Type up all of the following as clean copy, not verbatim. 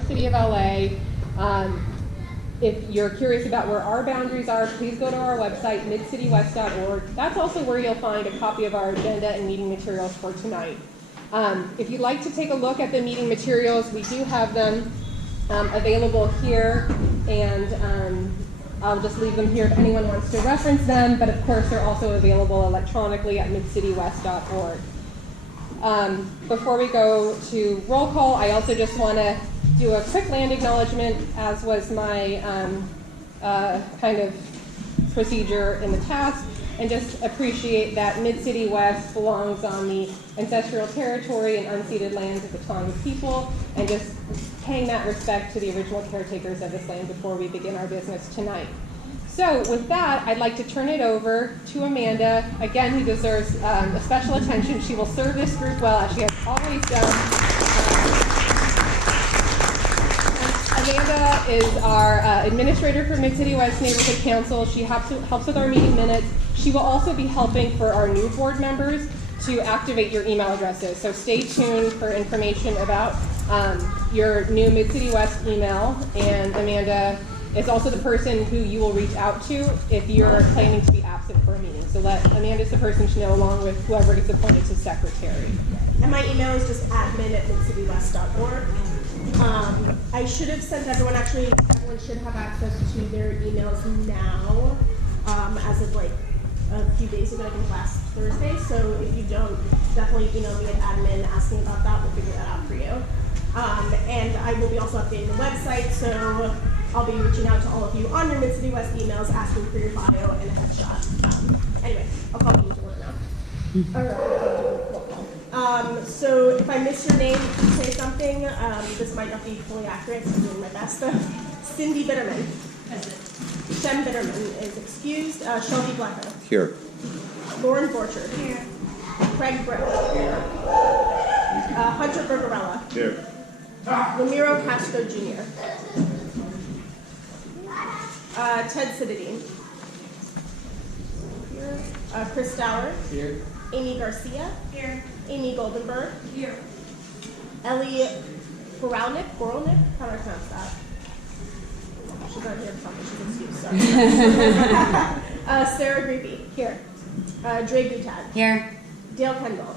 the city of LA. If you're curious about where our boundaries are, please go to our website, midcitywest.org. That's also where you'll find a copy of our agenda and meeting materials for tonight. If you'd like to take a look at the meeting materials, we do have them available here, and I'll just leave them here if anyone wants to reference them, but of course they're also available electronically at midcitywest.org. Before we go to roll call, I also just want to do a quick land acknowledgement, as was my kind of procedure in the past, and just appreciate that Mid-City West belongs on the ancestral territory and unceded lands of the Tonga people, and just paying that respect to the original caretakers of this land before we begin our business tonight. So with that, I'd like to turn it over to Amanda, again, who deserves a special attention. She will serve this group well, as she has always done. Amanda is our administrator for Mid-City West Neighborhood Council. She helps with our meeting minutes. She will also be helping for our new board members to activate your email addresses. So stay tuned for information about your new Mid-City West email. And Amanda is also the person who you will reach out to if you're planning to be absent for a meeting. So Amanda's the person to know, along with whoever gets appointed to secretary. And my email is just admin@midcitywest.org. I should have sent everyone should have access to their emails now, as of like a few days ago, I think last Thursday. So if you don't, definitely email me at admin asking about that. We'll figure that out for you. And I will be also updating the website, so I'll be reaching out to all of you on your Mid-City West emails, asking for your bio and a headshot. Anyway, I'll call you to order now. So if I miss your name, please say something. This might not be fully accurate, so I'm doing my best. Cindy Bitterman. Shem Bitterman is excused. Shelby Blacko. Here. Lauren Borchard. Here. Craig Britt. Here. Hunter Bergarella. Here. Ramiro Castro Jr. Ted Sididine. Here. Chris Dower. Here. Amy Garcia. Here. Amy Goldenberg. Here. Ellie Goralnik. How do I pronounce that? She's not here for something. She's excused. Sorry. Sarah Greepy. Here. Dre Butad. Here. Dale Kendall.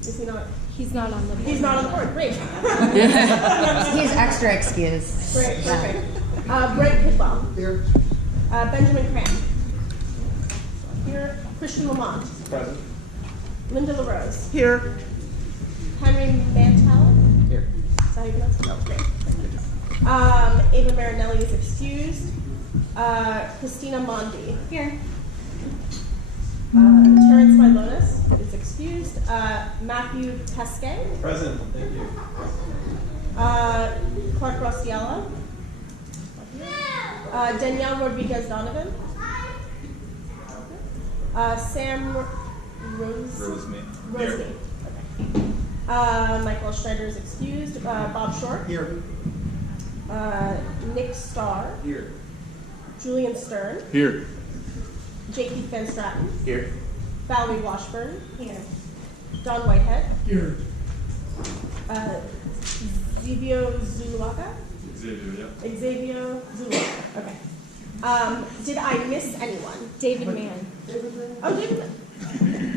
Is he not? He's not on the board. He's not on the board. Great. He's extra excused. Great. Perfect. Brent Kidwell. Here. Benjamin Cram. Here. Christian Lamont. Present. Linda LaRose. Here. Henry Mantel. Here. Is that how you pronounce it? No, great. Ava Marinelli is excused. Christina Mondi. Here. Terrence Milonis is excused. Matthew Pesquet. Present. Thank you. Clark Rostiella. Danielle Rodriguez Donovan. Sam Roseme. Okay. Michael Schreider is excused. Bob Short. Here. Nick Starr. Here. Julian Stern. Here. J.P. Van Stratton. Here. Valerie Washburn. Here. Don Whitehead. Here. Xavier Zulaka. Xavier Zulaka. Okay. Did I miss anyone? David Mann. Oh, David Mann.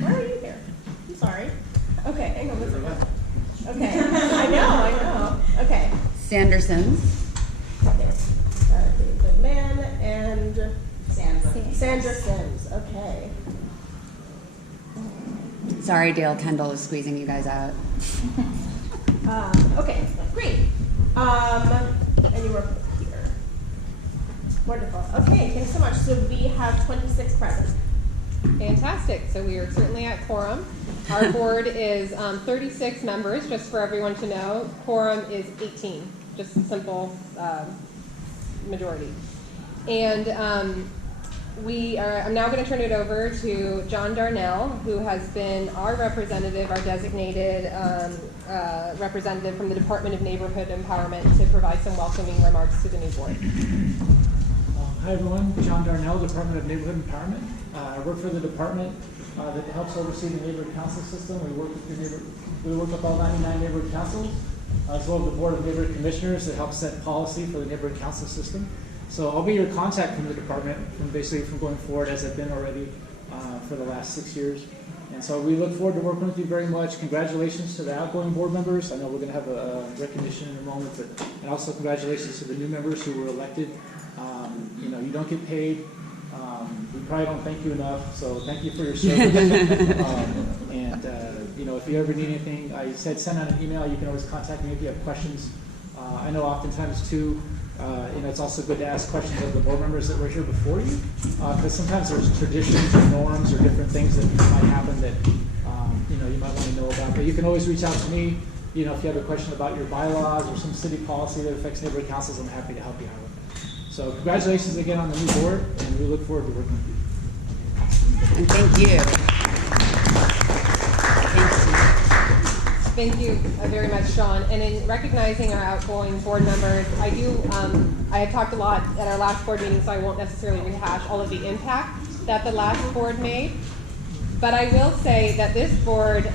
Where are you here? I'm sorry. Okay, hang on. Okay. I know. Okay. Sandersons. David Mann and Sandra Sims. Okay. Sorry, Dale Kendall is squeezing you guys out. Okay, great. And you were here. Wonderful. Okay, thanks so much. So we have 26 present. Fantastic. So we are certainly at quorum. Our board is 36 members, just for everyone to know. Quorum is 18, just a simple majority. And I'm now going to turn it over to John Darnell, who has been our representative, our designated representative from the Department of Neighborhood Empowerment, to provide some welcoming remarks to the new board. Hi everyone, John Darnell, Department of Neighborhood Empowerment. I work for the department that helps oversee the neighborhood council system. We work with all 99 neighborhood councils as well as the Board of Neighborhood Commissioners that help set policy for the neighborhood council system. So I'll be your contact from the department from going forward as I've been already for the last 6 years. And so we look forward to working with you very much. Congratulations to the outgoing board members. I know we're going to have a recognition in a moment, and also congratulations to the new members who were elected. You know, you don't get paid. We probably don't thank you enough, so thank you for your service. You know, if you ever need anything, I said send out an email. You can always contact me if you have questions. I know oftentimes too, you know, it's also good to ask questions of the board members that were here before you, because sometimes there's traditions or norms or different things that might happen that you know, you might want to know about. But you can always reach out to me. You know, if you have a question about your bylaws or some city policy that affects neighborhood councils, I'm happy to help you out with that. So congratulations again on the new board, and we look forward to working with you. And thank you. Thank you very much, Sean. And in recognizing our outgoing board members, I had talked a lot at our last board meeting, so I won't necessarily rehash all of the impact that the last board made. But I will say that this board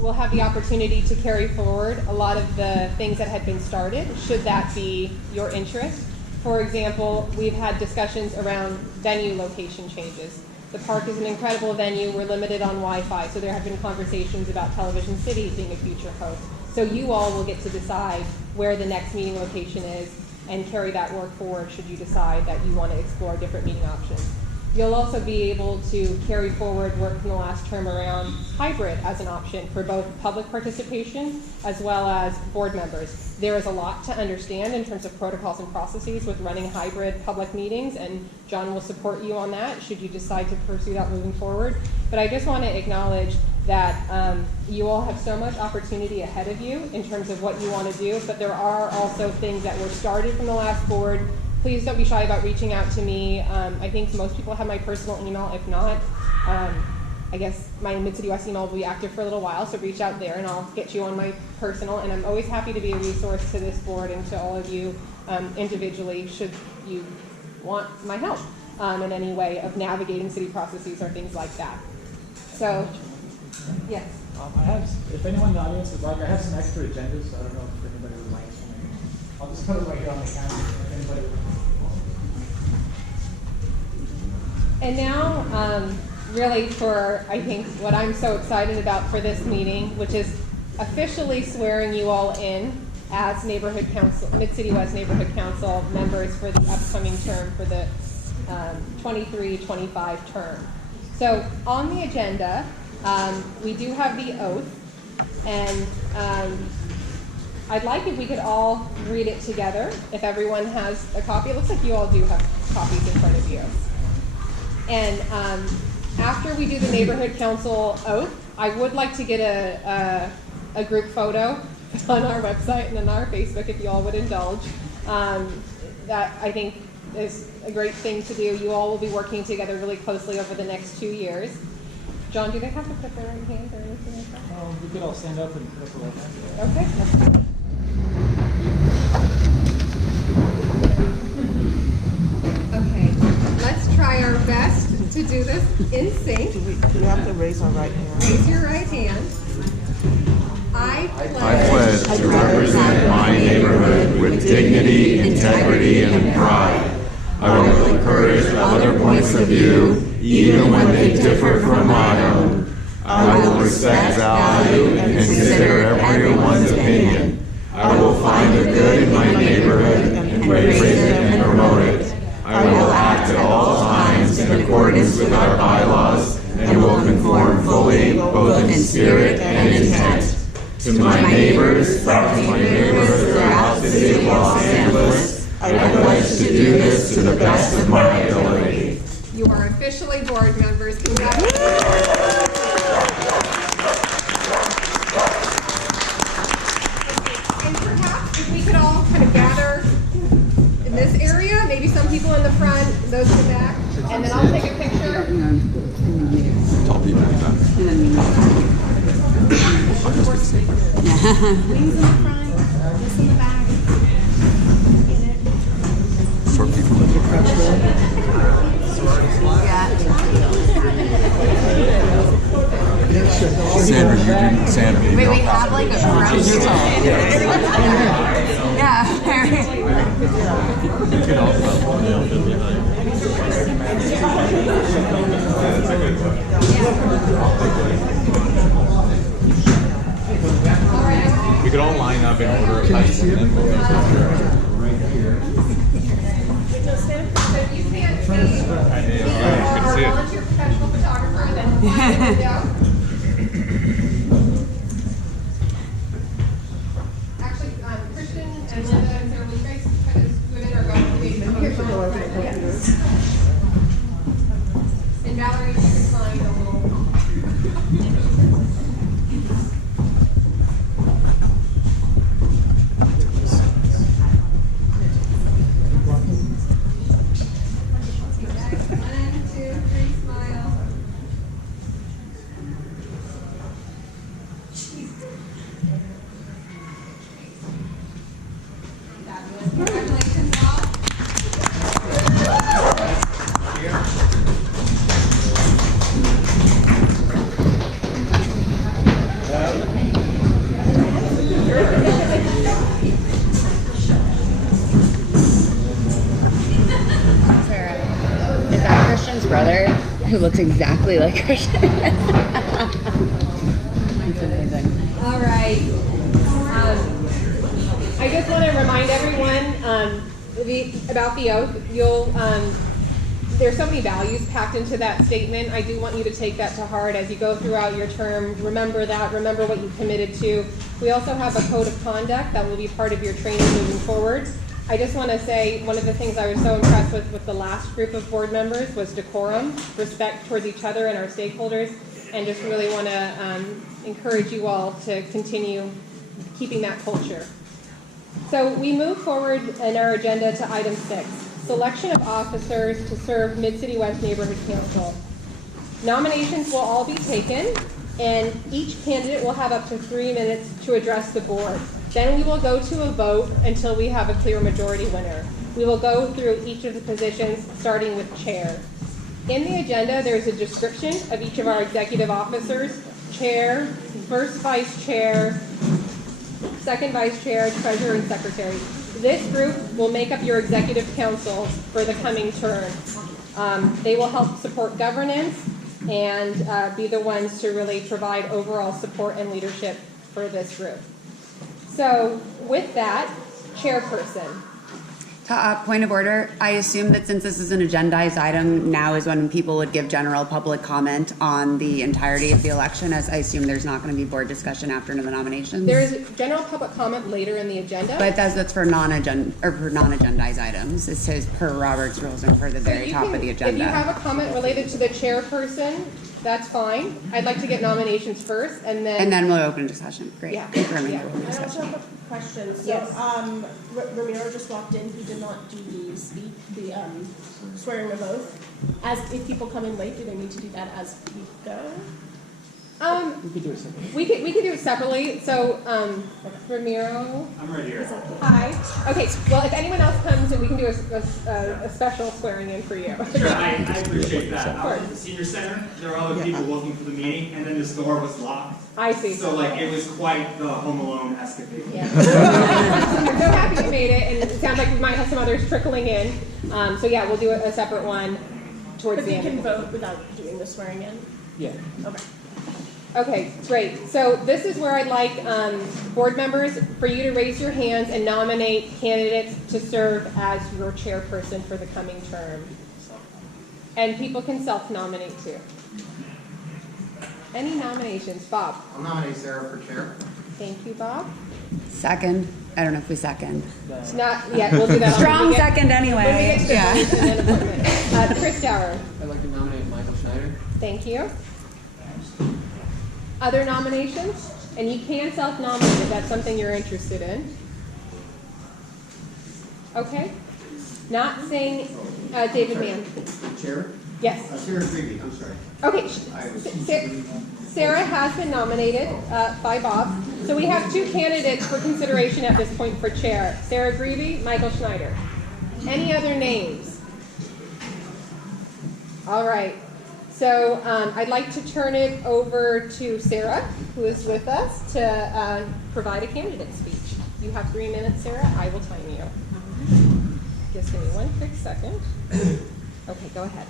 will have the opportunity to carry forward a lot of the things that had been started, should that be your interest. For example, we've had discussions around venue location changes. The park is an incredible venue. We're limited on Wi-Fi, so there have been conversations about Television City being a future host. So you all will get to decide where the next meeting location is and carry that work forward should you decide that you want to explore different meeting options. You'll also be able to carry forward work from the last term around hybrid as an option for both public participation as well as board members. There is a lot to understand in terms of protocols and processes with running hybrid public meetings, and John will support you on that should you decide to pursue that moving forward. But I just want to acknowledge that you all have so much opportunity ahead of you in terms of what you want to do, but there are also things that were started from the last board. Please don't be shy about reaching out to me. I think most people have my personal email. If not, I guess my Mid-City West email will be active for a little while, so reach out there and I'll get you on my personal. And I'm always happy to be a resource to this board and to all of you individually should you want my help in any way of navigating city processes or things like that. So, yes. I have, if anyone in the audience would like, I have some extra agendas, so I don't know if anybody would like some. I'll just put it right here on the camera if anybody would like. And now, really for, I think, what I'm so excited about for this meeting, which is officially swearing you all in as Neighborhood Council, Mid-City West Neighborhood Council members for the upcoming term for the 23-25 term. So on the agenda, we do have the oath, and I'd like if we could all read it together, if everyone has a copy. It looks like you all do have copies in front of you. And after we do the Neighborhood Council oath, I would like to get a group photo on our website and on our Facebook, if you all would indulge. That I think is a great thing to do. You all will be working together really closely over the next 2 years. John, do they have to put their right hand or anything like that? We could all stand up and put up the right hand. Okay, let's go. Okay, let's try our best to do this in sync. Do we have to raise our right hand? Raise your right hand. I I pledge to represent my neighborhood with dignity, integrity, and pride. I will encourage other points of view, even when they differ from my own. I will respect, value, and consider everyone's opinion. I will find the good in my neighborhood and praise it and promote it. I will act at all times in accordance with our bylaws and will conform fully, both in spirit and intent. To my neighbors, to my neighbors throughout the city of Los Angeles, I pledge to do this to the best of my ability. You are officially board members. Congratulations. And perhaps if we could all kind of gather in this area, maybe some people in the front, those in the back, and then I'll take a picture. Tall people in the back. Wings in the front, this in the back. Short people in the back. Sandra, you do Sandra. Wait, we have like a We could all line up in order of height and then we'll use If you can't see, our see it. volunteer professional photographer, then slide the window. Actually, Christian and Linda and Sarah, will you guys kind of scoot in or go to the Yes. And Valerie, if you can find a little. Congratulations all. Sarah, is that Christian's brother who looks exactly like Christian? That's amazing. All right. I just want to remind everyone about the oath. There's so many values packed into that statement. I do want you to take that to heart as you go throughout your term. Remember that. Remember what you committed to. We also have a code of conduct that will be part of your training moving forward. I just want to say one of the things I was so impressed with the last group of board members was decorum, respect towards each other and our stakeholders, and just really want to encourage you all to continue keeping that culture. So we move forward in our agenda to item 6, selection of officers to serve Mid-City West Neighborhood Council. Nominations will all be taken, and each candidate will have up to 3 minutes to address the board. Then we will go to a vote until we have a clear majority winner. We will go through each of the positions, starting with chair. In the agenda, there's a description of each of our executive officers: chair, first vice chair, second vice chair, treasurer, and secretary. This group will make up your executive council for the coming term. They will help support governance and be the ones to really provide overall support and leadership for this group. So with that, chairperson. Point of order, I assume that since this is an agendized item, now is when people would give general public comment on the entirety of the election, as I assume there's not going to be board discussion after the nominations. There is general public comment later in the agenda. But that's for non-agendized items. It says per Robert's rules and for the very top of the agenda. If you have a comment related to the chairperson, that's fine. I'd like to get nominations first, and then we'll open discussion. Great. Yeah. Confirming Yeah. we'll open I also discussion. have a question. So, Yes. Ramiro just walked in. He did not do the swearing of oath. As if people come in late, do they need to do that as we go? We could do it separately. we could do it separately. So Ramiro. I'm right here. Hi. Okay. Well, if anyone else comes, then we can do a special swearing in for you. Sure, I appreciate that. Of I course. was at the senior center. There were other people looking for the meeting, and then this door was locked. I see. So like it was quite the Home Alone escapade. Yeah. I'm so happy you made it, and it sounds like we might have some others trickling in. So yeah, we'll do a separate one towards But the they end. can vote without doing the swearing in. Yeah. Okay. Okay, great. So this is where I'd like board members for you to raise your hands and nominate candidates to serve as your chairperson for the coming term. And people can self-nominate too. Any nominations? Bob? I'll nominate Sarah for chair. Thank you, Bob. Second. I don't know if we second. It's not yet. We'll do that. Strong when we get- second When we anyway. get to the Yeah. position and appointment. Chris Dower. I'd like to nominate Michael Schneider. Thank you. Other nominations? And you can self-nominate if that's something you're interested in. Okay. Not saying David Mann. Chair? Yes. Sarah Grady, I'm sorry. Okay. Sarah has been nominated by Bob. So we have 2 candidates for consideration at this point for chair. Sarah Greavy, Michael Schneider. Any other names? All right. So I'd like to turn it over to Sarah, who is with us, to provide a candidate speech. You have 3 minutes, Sarah. I will time you. Just give me one quick second. Okay, go ahead.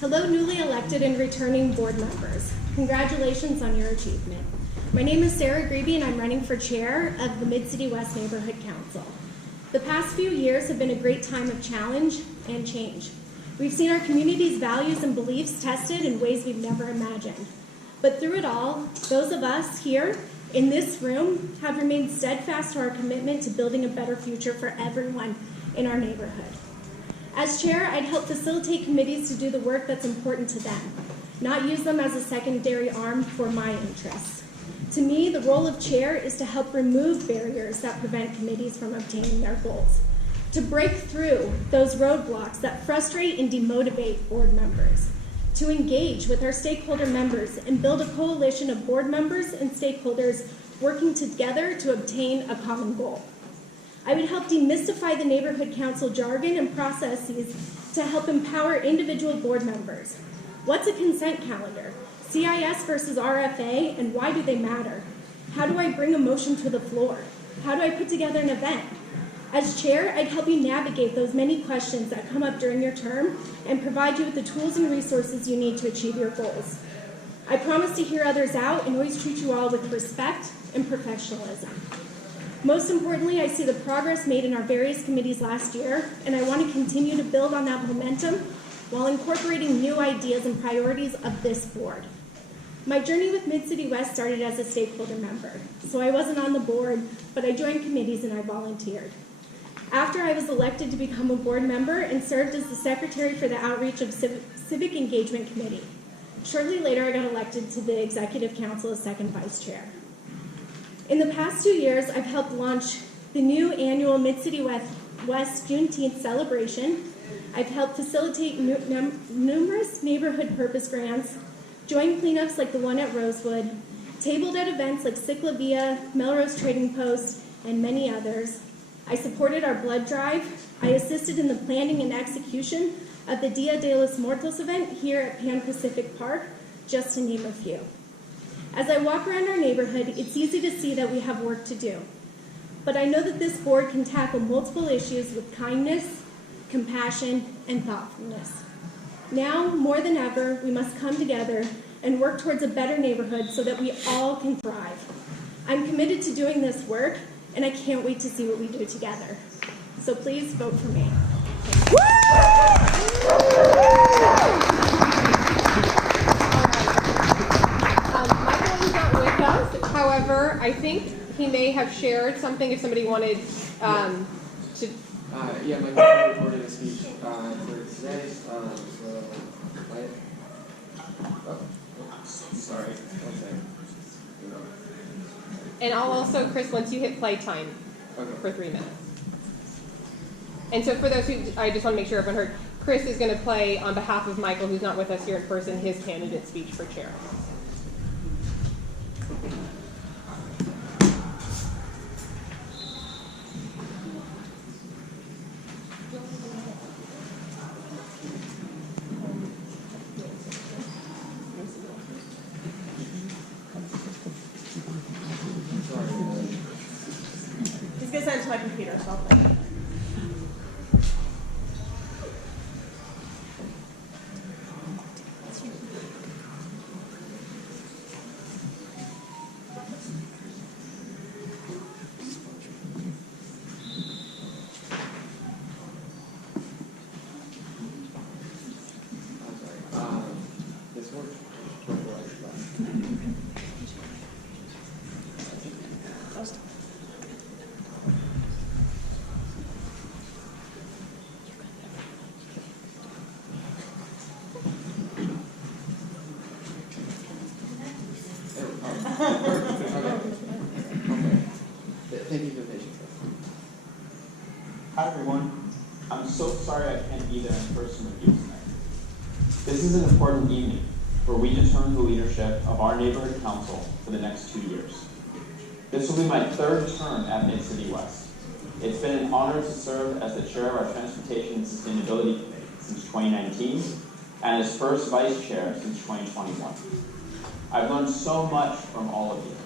Hello, newly elected and returning board members. Congratulations on your achievement. My name is Sarah Grebe, and I'm running for chair of the Mid-City West Neighborhood Council. The past few years have been a great time of challenge and change. We've seen our community's values and beliefs tested in ways we've never imagined. But through it all, those of us here in this room have remained steadfast to our commitment to building a better future for everyone in our neighborhood. As chair, I'd help facilitate committees to do the work that's important to them, not use them as a secondary arm for my interests. To me, the role of chair is to help remove barriers that prevent committees from obtaining their goals, to break through those roadblocks that frustrate and demotivate board members, to engage with our stakeholder members and build a coalition of board members and stakeholders working together to obtain a common goal. I would help demystify the neighborhood council jargon and processes to help empower individual board members. What's a consent calendar? CIS versus RFA, and why do they matter? How do I bring a motion to the floor? How do I put together an event? As chair, I'd help you navigate those many questions that come up during your term and provide you with the tools and resources you need to achieve your goals. I promise to hear others out and always treat you all with respect and professionalism. Most importantly, I see the progress made in our various committees last year, and I want to continue to build on that momentum while incorporating new ideas and priorities of this board. My journey with Mid-City West started as a stakeholder member, so I wasn't on the board, but I joined committees and I volunteered. After I was elected to become a board member and served as the secretary for the Outreach of Civic Engagement Committee. Shortly later, I got elected to the Executive Council as second vice chair. In the past 2 years, I've helped launch the new annual Mid-City West Juneteenth celebration. I've helped facilitate numerous neighborhood purpose grants, joined cleanups like the one at Rosewood, tabled at events like Ciclavia, Melrose Trading Post, and many others. I supported our blood drive. I assisted in the planning and execution of the Dia de los Muertos event here at Pan Pacific Park, just to name a few. As I walk around our neighborhood, it's easy to see that we have work to do. But I know that this board can tackle multiple issues with kindness, compassion, and thoughtfulness. Now, more than ever, we must come together and work towards a better neighborhood so that we all can thrive. I'm committed to doing this work, and I can't wait to see what we do together. So please vote for me. Michael is not with us. However, I think he may have shared something if somebody wanted to. Yeah, my girlfriend recorded a speech for today. Sorry, one second. And I'll also, Chris, once you hit play time for 3 minutes. And so for those who, I just want to make sure everyone heard, Chris is going to play on behalf of Michael, who's not with us here in person, his candidate speech for chair. He's going to send it to my computer, so I'll play it. This one? Thank you for your patience. Hi everyone. I'm so sorry I can't be there in person with you tonight. This is an important evening where we determine the leadership of our neighborhood council for the next 2 years. This will be my 3rd term at Mid-City West. It's been an honor to serve as the chair of our Transportation and Sustainability Committee since 2019, and as first vice chair since 2021. I've learned so much from all of you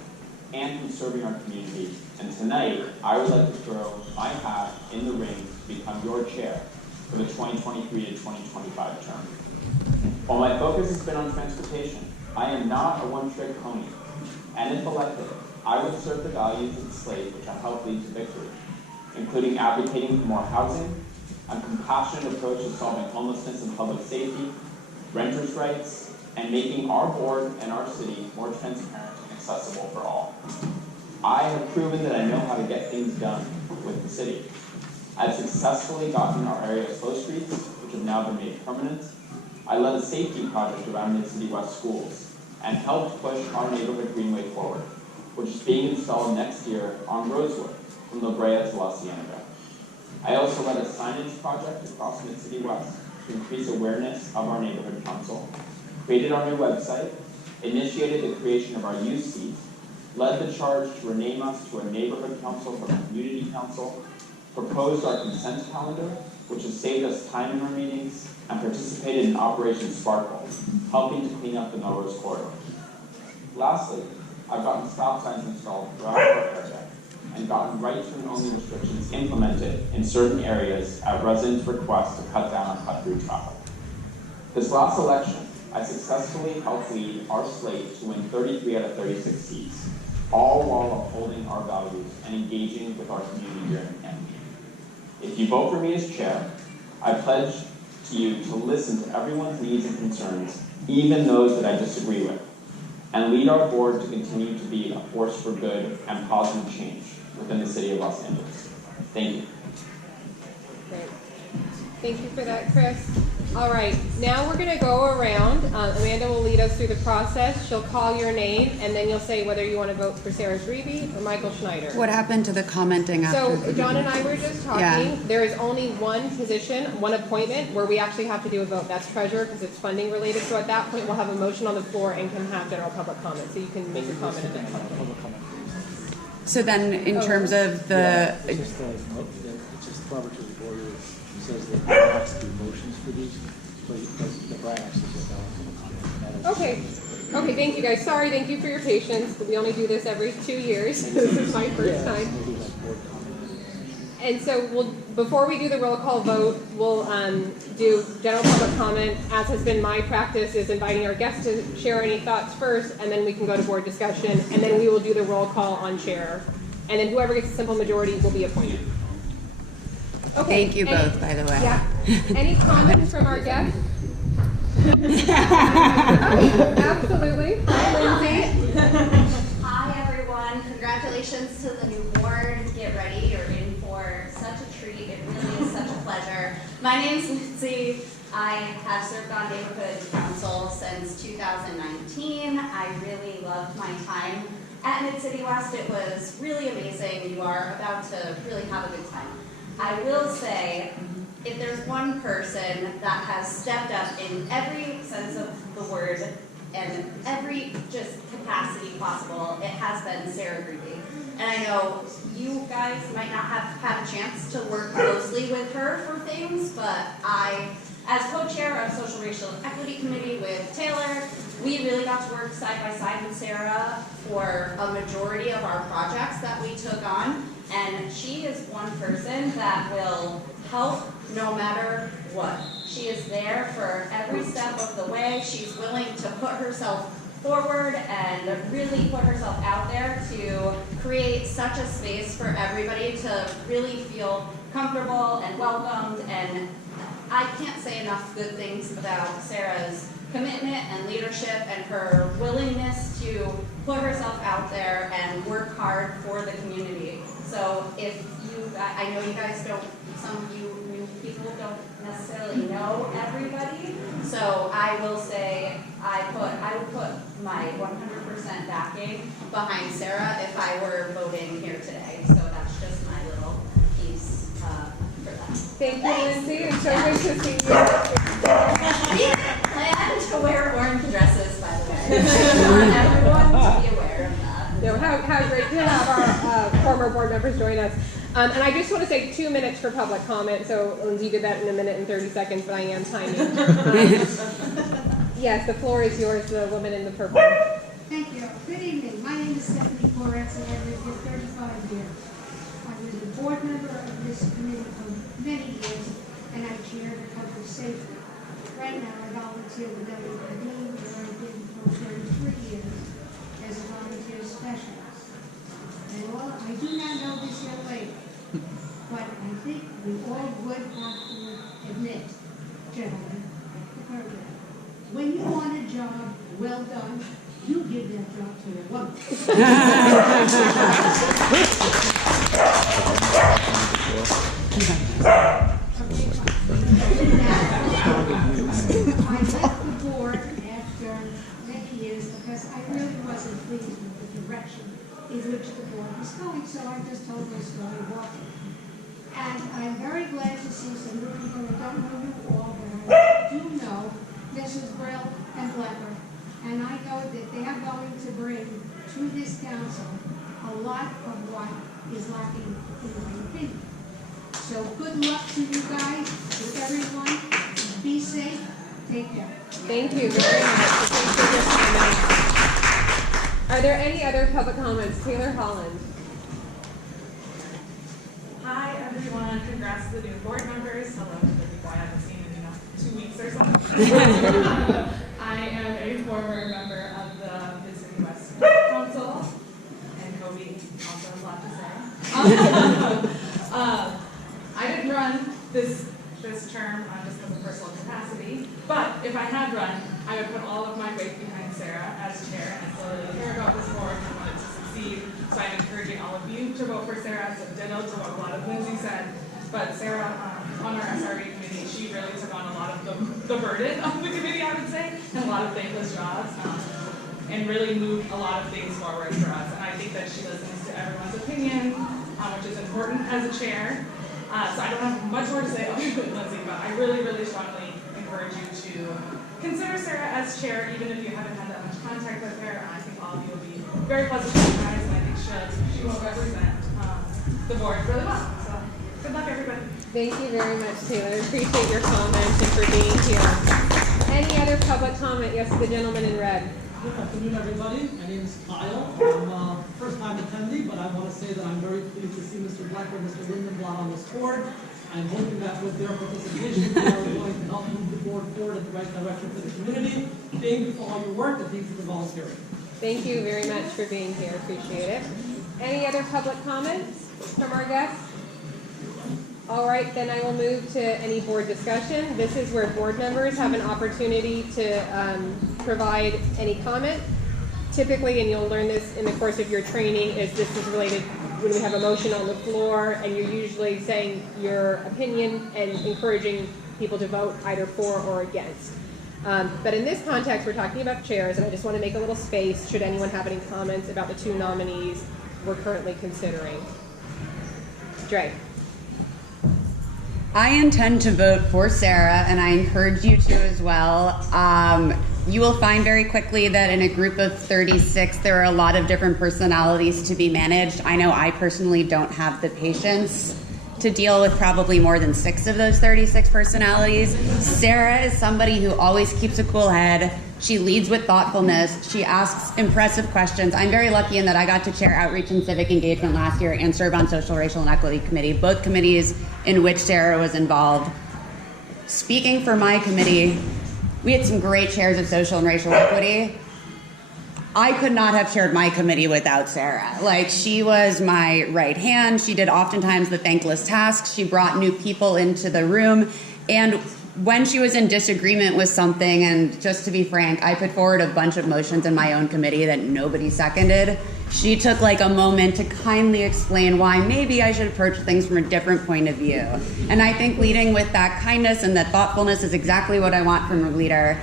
and from serving our community, and tonight I would like to throw my hat in the ring to become your chair for the 2023 to 2025 term. While my focus has been on transportation, I am not a one-trick pony, and if elected, I would serve the values of the slate which I helped lead to victory, including advocating for more housing, a compassionate approach to solving homelessness and public safety, renters' rights, and making our board and our city more transparent and accessible for all. I have proven that I know how to get things done with the city. I've successfully gotten our area slow streets, which have now been made permanent. I led a safety project around Mid-City West schools and helped push our neighborhood greenway forward, which is being installed next year on Rosewood from La Brea to La Cienega. I also led a signage project across Mid-City West to increase awareness of our neighborhood council, created our new website, initiated the creation of our youth seat, led the charge to rename us to a neighborhood council from a community council, proposed our consent calendar, which has saved us time in our meetings, and participated in Operation Sparkle, helping to clean up the Melrose corridor. Lastly, I've gotten stop signs installed throughout our area and gotten right-turn-only restrictions implemented in certain areas at residents' request to cut down on cut-through traffic. This last election, I successfully helped lead our slate to win 33 out of 36 seats, all while upholding our values and engaging with our community here in Canton. If you vote for me as chair, I pledge to you to listen to everyone's needs and concerns, even those that I disagree with, and lead our board to continue to be a force for good and positive change within the city of Los Angeles. Thank you. Great. Thank you for that, Chris. All right, now we're going to go around. Amanda will lead us through the process. She'll call your name, and then you'll say whether you want to vote for Sarah Dreby or Michael Schneider. What happened to the commenting after? So John and I were just talking. Yeah. There is only one position, one appointment, where we actually have to do a vote. That's treasurer, because it's funding related. So at that point, we'll have a motion on the floor and can have general public comment. So you can make your comment at that point. Public comment. So then, in terms of the, It's just Robert to the board says that there has to be motions for these, but the Brian actually said that. Okay. Okay, thank you guys. Sorry, thank you for your patience. We only do this every 2 years. This is my first time. And so before we do the roll call vote, we'll do general public comment, as has been my practice, is inviting our guests to share any thoughts first, and then we can go to board discussion, and then we will do the roll call on chair. And then whoever gets a simple majority will be appointed. Okay. thank you both, by the way. Yeah. Any comments from our guests? Absolutely. Lindsay. Hi, everyone. Congratulations to the new board. Get ready. You're in for such a treat. It really is such a pleasure. My name's Lindsay. I have served on neighborhood council since 2019. I really loved my time at Mid-City West. It was really amazing. You are about to really have a good time. I will say, if there's one person that has stepped up in every sense of the word and every just capacity possible, it has been Sarah Dreby. And I know you guys might not have had a chance to work closely with her for things, but I, as co-chair of Social Racial Equity Committee with Taylor, we really got to work side by side with Sarah for a majority of our projects that we took on. And she is one person that will help no matter what. She is there for every step of the way. She's willing to put herself forward and really put herself out there to create such a space for everybody to really feel comfortable and welcomed. And I can't say enough good things about Sarah's commitment and leadership and her willingness to put herself out there and work hard for the community. So if you, I know you guys don't, some of you new people don't necessarily know everybody, so I will say I would put my 100% backing behind Sarah if I were voting here today. So that's just my little piece for that. Thank you, Lindsay. It's so good to see you. We plan to wear orange dresses, by the way. I want everyone to be aware of that. No, how great to have our former board members join us. And I just want to say 2 minutes for public comment, so Lindsay did that in 1 minute and 30 seconds, but I am timing. Yes, the floor is yours, the woman in the purple. Thank you. Good evening. My name is Stephanie Flores, and I've been here 35 years. I was a board member of this committee for many years, and I chair the public safety. Right now, I volunteer with WPD, where I've been for 33 years as a volunteer specialist. And all, I do not know this young lady, but I think we all would have to admit, gentlemen, when you want a job well done, you give that job to a woman. I left the board after many years because I really wasn't pleased with the direction in which the board was going, so I just told my story walking. And I'm very glad to see some new people. I don't know you all, but I do know Mrs. Brill and Blacker. And I know that they are going to bring to this council a lot of what is lacking in my opinion. So good luck to you guys, to everyone. Be safe. Take care. Thank you very much. Thanks for your comments. Are there any other public comments? Taylor Holland. Hi everyone, congrats to the new board members. Hello to the people I haven't seen in 2 weeks or so. I am a former member of the Mid-City West Council, and Kobe also has a lot to say. I didn't run this term just because of personal capacity, but if I had run, I would put all of my weight behind Sarah as chair, and I still really care about this board and want it to succeed. So I'm encouraging all of you to vote for Sarah, so ditto to what a lot of Lindsay said. But Sarah, on our SRE committee, she really took on a lot of the burden of the committee, I would say, and a lot of thankless jobs, and really moved a lot of things forward for us. And I think that she listens to everyone's opinion, which is important as a chair. So I don't have much more to say other than Lindsay, but I really, really strongly encourage you to consider Sarah as chair, even if you haven't had that much contact with her. I think all of you will be very pleasant surprised, and I think she will represent the board really well. So good luck, everybody. Thank you very much, Taylor. Appreciate your comments and for being here. Any other public comment? Yes, the gentleman in red. Good afternoon, everybody. My name is Kyle. I'm a first-time attendee, but I want to say that I'm very pleased to see Mr. Blacker and Mr. Lindenblad on this board. I'm hoping that with their participation, they are going to help move the board forward in the right direction for the community. Thank you for all your work, and thank you for volunteering. Thank you very much for being here. Appreciate it. Any other public comments from our guests? All right, then I will move to any board discussion. This is where board members have an opportunity to provide any comment. Typically, and you'll learn this in the course of your training, is this is related when we have a motion on the floor and you're usually saying your opinion and encouraging people to vote either for or against. But in this context, we're talking about chairs, and I just want to make a little space should anyone have any comments about the two nominees we're currently considering. Dre. I intend to vote for Sarah, and I encourage you to as well. You will find very quickly that in a group of 36, there are a lot of different personalities to be managed. I know I personally don't have the patience to deal with probably more than 6 of those 36 personalities. Sarah is somebody who always keeps a cool head. She leads with thoughtfulness. She asks impressive questions. I'm very lucky in that I got to chair Outreach and Civic Engagement last year and serve on Social, Racial, and Equity Committee, both committees in which Sarah was involved. Speaking for my committee, we had some great chairs of Social and Racial Equity. I could not have chaired my committee without Sarah. Like, she was my right hand. She did oftentimes the thankless tasks. She brought new people into the room. And when she was in disagreement with something, and just to be frank, I put forward a bunch of motions in my own committee that nobody seconded. She took like a moment to kindly explain why maybe I should approach things from a different point of view. And I think leading with that kindness and that thoughtfulness is exactly what I want from a leader.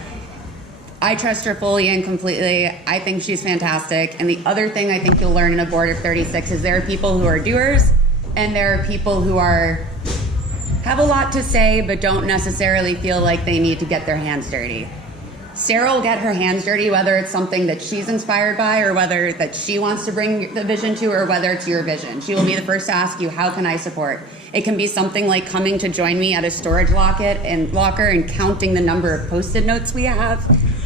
I trust her fully and completely. I think she's fantastic. And the other thing I think you'll learn in a board of 36 is there are people who are doers and there are people who have a lot to say but don't necessarily feel like they need to get their hands dirty. Sarah will get her hands dirty, whether it's something that she's inspired by or whether that she wants to bring the vision to, or whether it's your vision. She will be the first to ask you, how can I support? It can be something like coming to join me at a storage locker and counting the number of Post-it notes we have.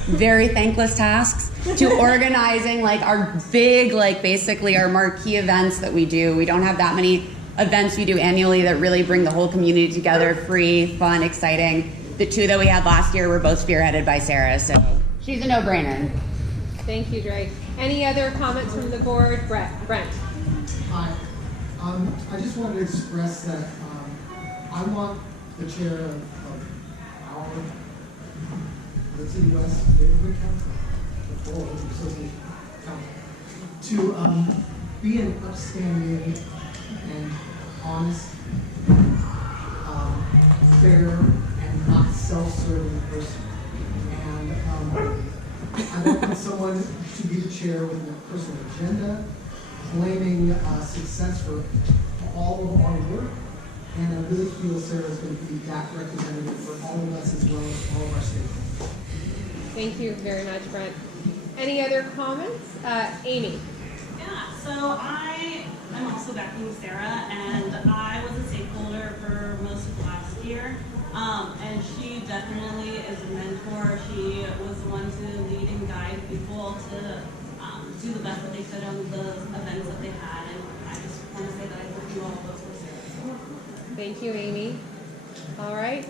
Very thankless tasks, to organizing like our big, like basically our marquee events that we do. We don't have that many events we do annually that really bring the whole community together, free, fun, exciting. The two that we had last year were both spearheaded by Sarah, so she's a no-brainer. Thank you, Drake. Any other comments from the board? Brent. Hi. I just wanted to express that I want the chair of the City West Neighborhood Council, the Board of Association Council, to be an upstanding and honest, fair, and not self-serving person. And I don't want someone to be the chair with a personal agenda, claiming success for all of our work. And I really feel Sarah's going to be that representative for all of us as well as all of our stakeholders. Thank you very much, Brent. Any other comments? Amy. Yeah, so I'm also backing Sarah, and I was a stakeholder for most of last year. And she definitely is a mentor. She was the one to lead and guide people to do the best that they could on the events that they had. And I just want to say that I hope you all vote for Sarah. Thank you, Amy. All right,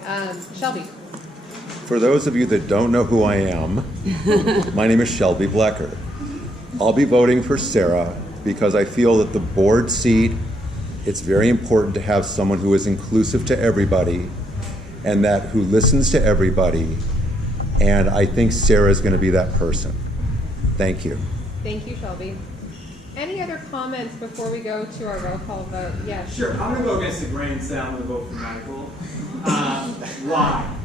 Shelby. For those of you that don't know who I am, my name is Shelby Blecker. I'll be voting for Sarah because I feel that the board seat, it's very important to have someone who is inclusive to everybody and that who listens to everybody. And I think Sarah is going to be that person. Thank you. Thank you, Shelby. Any other comments before we go to our roll call vote? Yes. Sure, I'm gonna go against the grain and say I'm gonna vote for Michael. Why?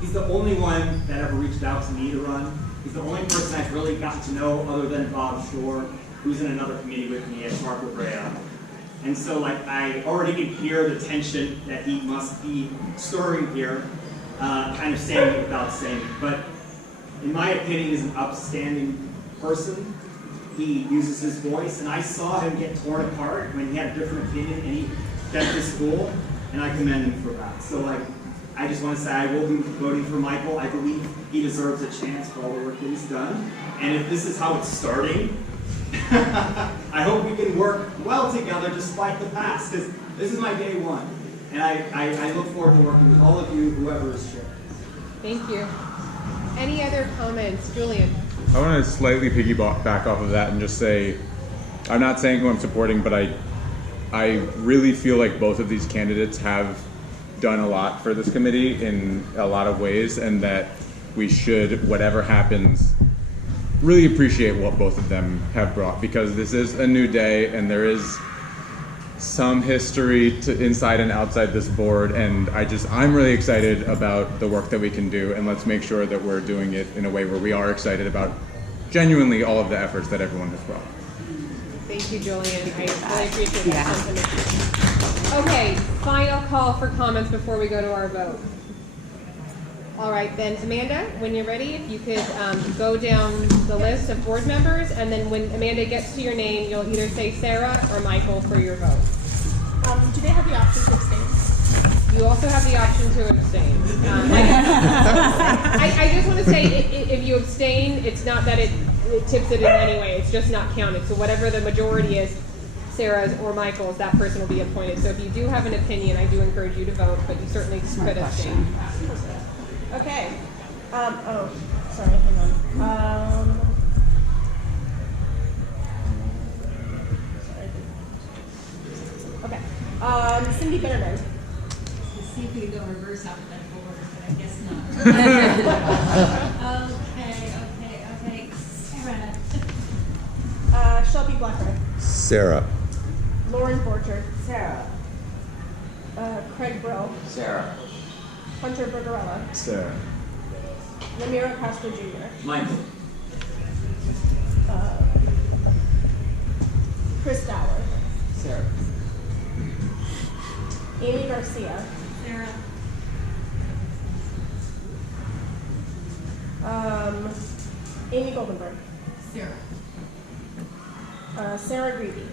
He's the only one that ever reached out to me to run. He's the only person I've really gotten to know other than Bob Shore, who's in another committee with me at Park La Brea. And so like I already can hear the tension that he must be stirring here, kind of saying it without saying it. But in my opinion, he's an upstanding person. He uses his voice, and I saw him get torn apart when he had a different opinion and he kept his school, and I commend him for that. So like, I just want to say I will be voting for Michael. I believe he deserves a chance for all the work that he's done. And if this is how it's starting, I hope we can work well together despite the past, because this is my day one. And I look forward to working with all of you, whoever is chair. Thank you. Any other comments? Julian. I want to slightly piggyback back off of that and just say, I'm not saying who I'm supporting, but I really feel like both of these candidates have done a lot for this committee in a lot of ways, and that we should, whatever happens, really appreciate what both of them have brought, because this is a new day and there is some history to inside and outside this board, and I'm really excited about the work that we can do, and let's make sure that we're doing it in a way where we are excited about genuinely all of the efforts that everyone has brought. Thank you, Julian. I really appreciate that sentiment. Okay, final call for comments before we go to our vote. All right, then Amanda, when you're ready, if you could go down the list of board members, and then when Amanda gets to your name, you'll either say Sarah or Michael for your vote. Do they have the option to abstain? You also have the option to abstain. I just want to say, if you abstain, it's not that it tips it in any way. It's just not counted. So whatever the majority is, Sarah's or Michael's, that person will be appointed. So if you do have an opinion, I do encourage you to vote, but you certainly could abstain. Okay. Oh, sorry, hang on. Okay. Cindy Bitterman. Let's see if we can go reverse alphabetical order, but I guess not. Okay. Sarah. Shelby Blecker. Sarah. Lauren Borchard. Sarah. Craig Brill. Sarah. Hunter Bergarella. Sarah. Ramiro Castro Jr. Michael. Chris Dower. Sarah. Amy Garcia. Sarah. Amy Goldenberg. Sarah. Sarah Greedy.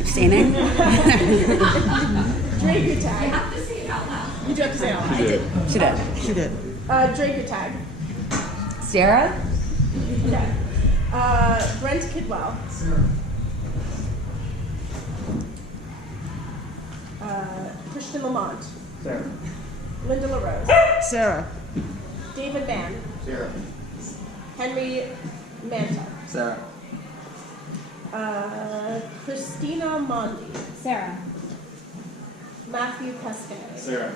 Abstaining? Dre Gutag. You have to say it out loud. You do have to say it out loud. I did. She did. She did. Dre Gutag. Sarah? Okay. Brent Kidwell. Sarah. Christian Lamont. Sarah. Linda LaRose. Sarah. David Mann. Sarah. Henry Manta. Sarah. Christina Mondi. Sarah. Matthew Pescane. Sarah.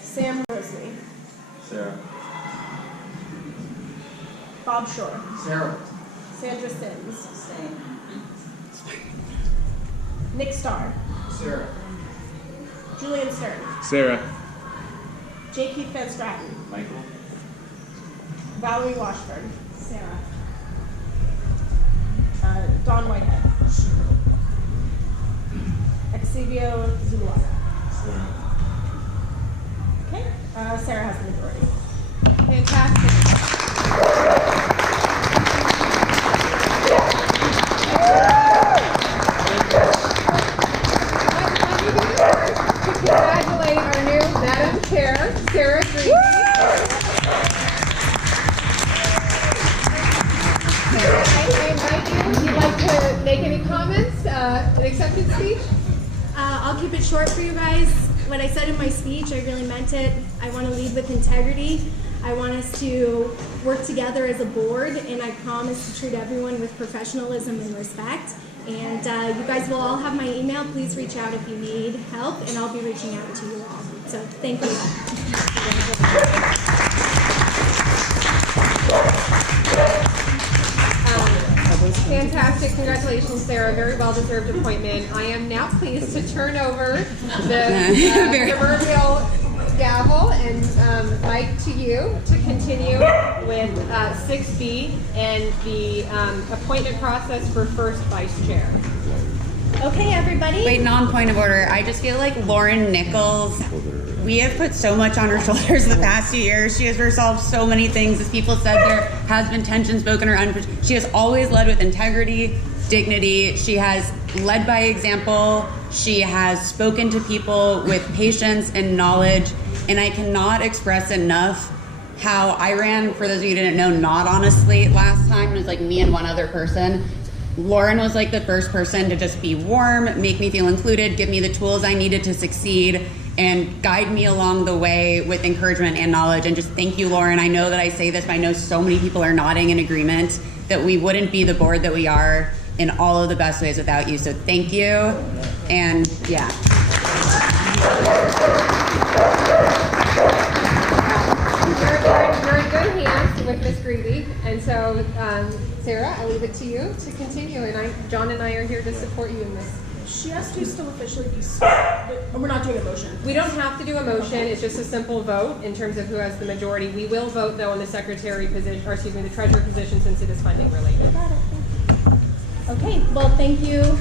Sam Rosley. Sarah. Bob Shore. Sarah. Sandra Sims. Nick Starr. Sarah. Julian Stern. Sarah. J. Keith Van Stratton. Michael. Valerie Washburn. Sarah. Don Whitehead. Xavier Zuluaga. Sarah. Okay, Sarah has the majority. Fantastic. To congratulate our new Madam Chair, Sarah Greedy. I invite you, if you'd like to make any comments, an acceptance speech. I'll keep it short for you guys. What I said in my speech, I really meant it. I want to lead with integrity. I want us to work together as a board, and I promise to treat everyone with professionalism and respect. And you guys will all have my email. Please reach out if you need help, and I'll be reaching out to you all. So thank you. Fantastic. Congratulations, Sarah. Very well-deserved appointment. I am now pleased to turn over the proverbial gavel and mic to you to continue with 6B and the appointment process for first vice chair. Okay, everybody. Wait, non-point of order. I just feel like Lauren Nichols, we have put so much on her shoulders the past few years. She has resolved so many things. As people said, there has been tension spoken or unput. She has always led with integrity, dignity. She has led by example. She has spoken to people with patience and knowledge. And I cannot express enough how I ran, for those of you who didn't know, not on a slate last time. It was like me and one other person. Lauren was like the first person to just be warm, make me feel included, give me the tools I needed to succeed, and guide me along the way with encouragement and knowledge. And just thank you, Lauren. I know that I say this, but I know so many people are nodding in agreement that we wouldn't be the board that we are in all of the best ways without you. So thank you. And yeah. You're in good hands with Ms. Greedy, and so Sarah, I'll leave it to you to continue, and John and I are here to support you in this. She has to still officially be. We're not doing a motion. We don't have to do a motion. It's just a simple vote in terms of who has the majority. We will vote though on the secretary position, or excuse me, the treasurer position, since it is funding related. Okay, well, thank you,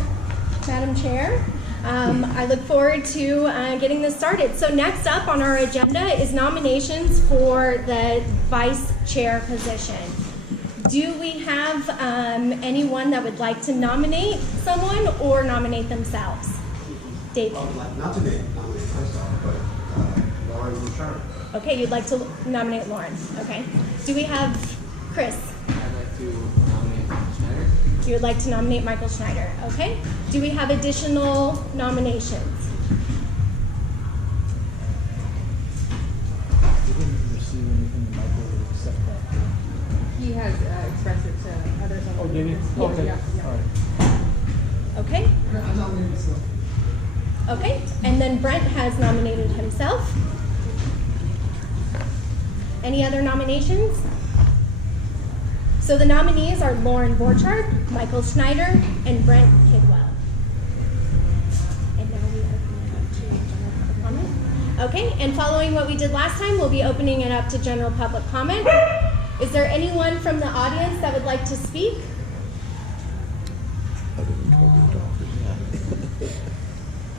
Madam Chair. I look forward to getting this started. So next up on our agenda is nominations for the vice chair position. Do we have anyone that would like to nominate someone or nominate themselves? David. I would like not to nominate myself, but Lauren Bouchard. Okay, you'd like to nominate Lauren. Okay. Do we have Chris? I'd like to nominate Michael Schneider. You would like to nominate Michael Schneider. Okay. Do we have additional nominations? We didn't receive anything that Michael would accept that. He has expressed it to others on the. Oh, did he? Yeah, Okay. yeah, yeah. All right. Okay. I nominate myself. Okay. And then Brent has nominated himself. Any other nominations? So the nominees are Lauren Borchardt, Michael Schneider, and Brent Kidwell. And now we open it up to general public comment. Okay, and following what we did last time, we'll be opening it up to general public comment. Is there anyone from the audience that would like to speak?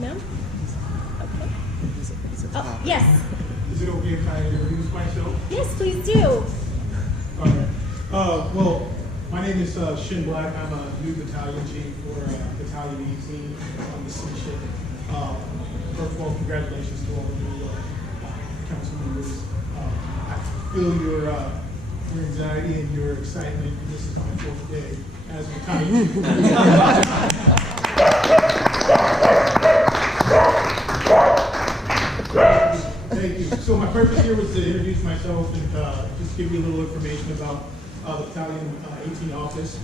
No? Okay. Oh, yes. Is it okay if I introduce myself? Yes, please do. All right. Well, my name is Shin Black. I'm a new battalion chief for Battalion 18 on the C ship. First of all, congratulations to all of you council members. I feel your anxiety and your excitement. This is my 4th day as battalion chief. Thank you. So my purpose here was to introduce myself and just give you a little information about the Battalion 18 office.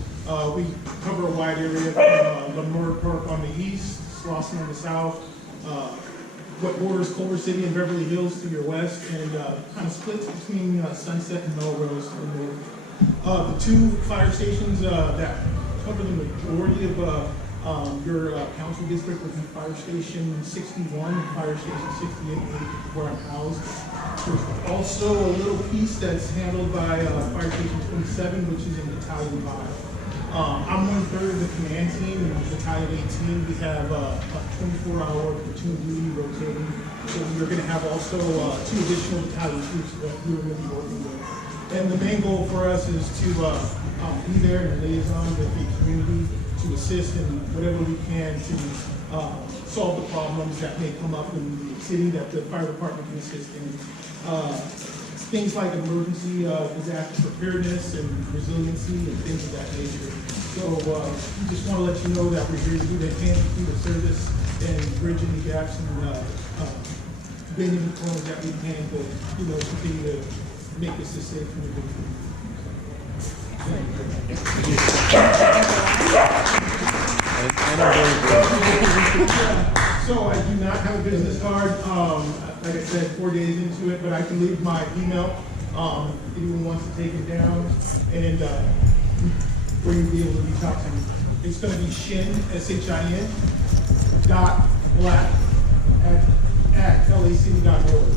We cover a wide area from Lemoore Park on the east, Slauson on the south, what borders Culver City and Beverly Hills to your west, and kind of splits between Sunset and Melrose to the north. The 2 fire stations that cover the majority of your council district would be Fire Station 61 and Fire Station 68, where I'm housed. There's also a little piece that's handled by Fire Station 27, which is in Battalion 5. I'm 1/3 of the command team in Battalion 18. We have a 24-hour platoon duty rotating. So we're going to have also 2 additional battalion troops that we're going to be working with. And the main goal for us is to be there and liaison with the community to assist in whatever we can to solve the problems that may come up in the city that the fire department can assist in. Things like emergency disaster preparedness and resiliency and things of that nature. So we just want to let you know that we're here to do the hand-to-feet service and bridge any gaps and bend any corners that we can to, continue to make this a safe community. So I do not have a business card. Like I said, 4 days into it, but I can leave my email if anyone wants to take it down and where you'll be able to reach out to me. It's going to be Shin, S-H-I-N, .black at LACity.org.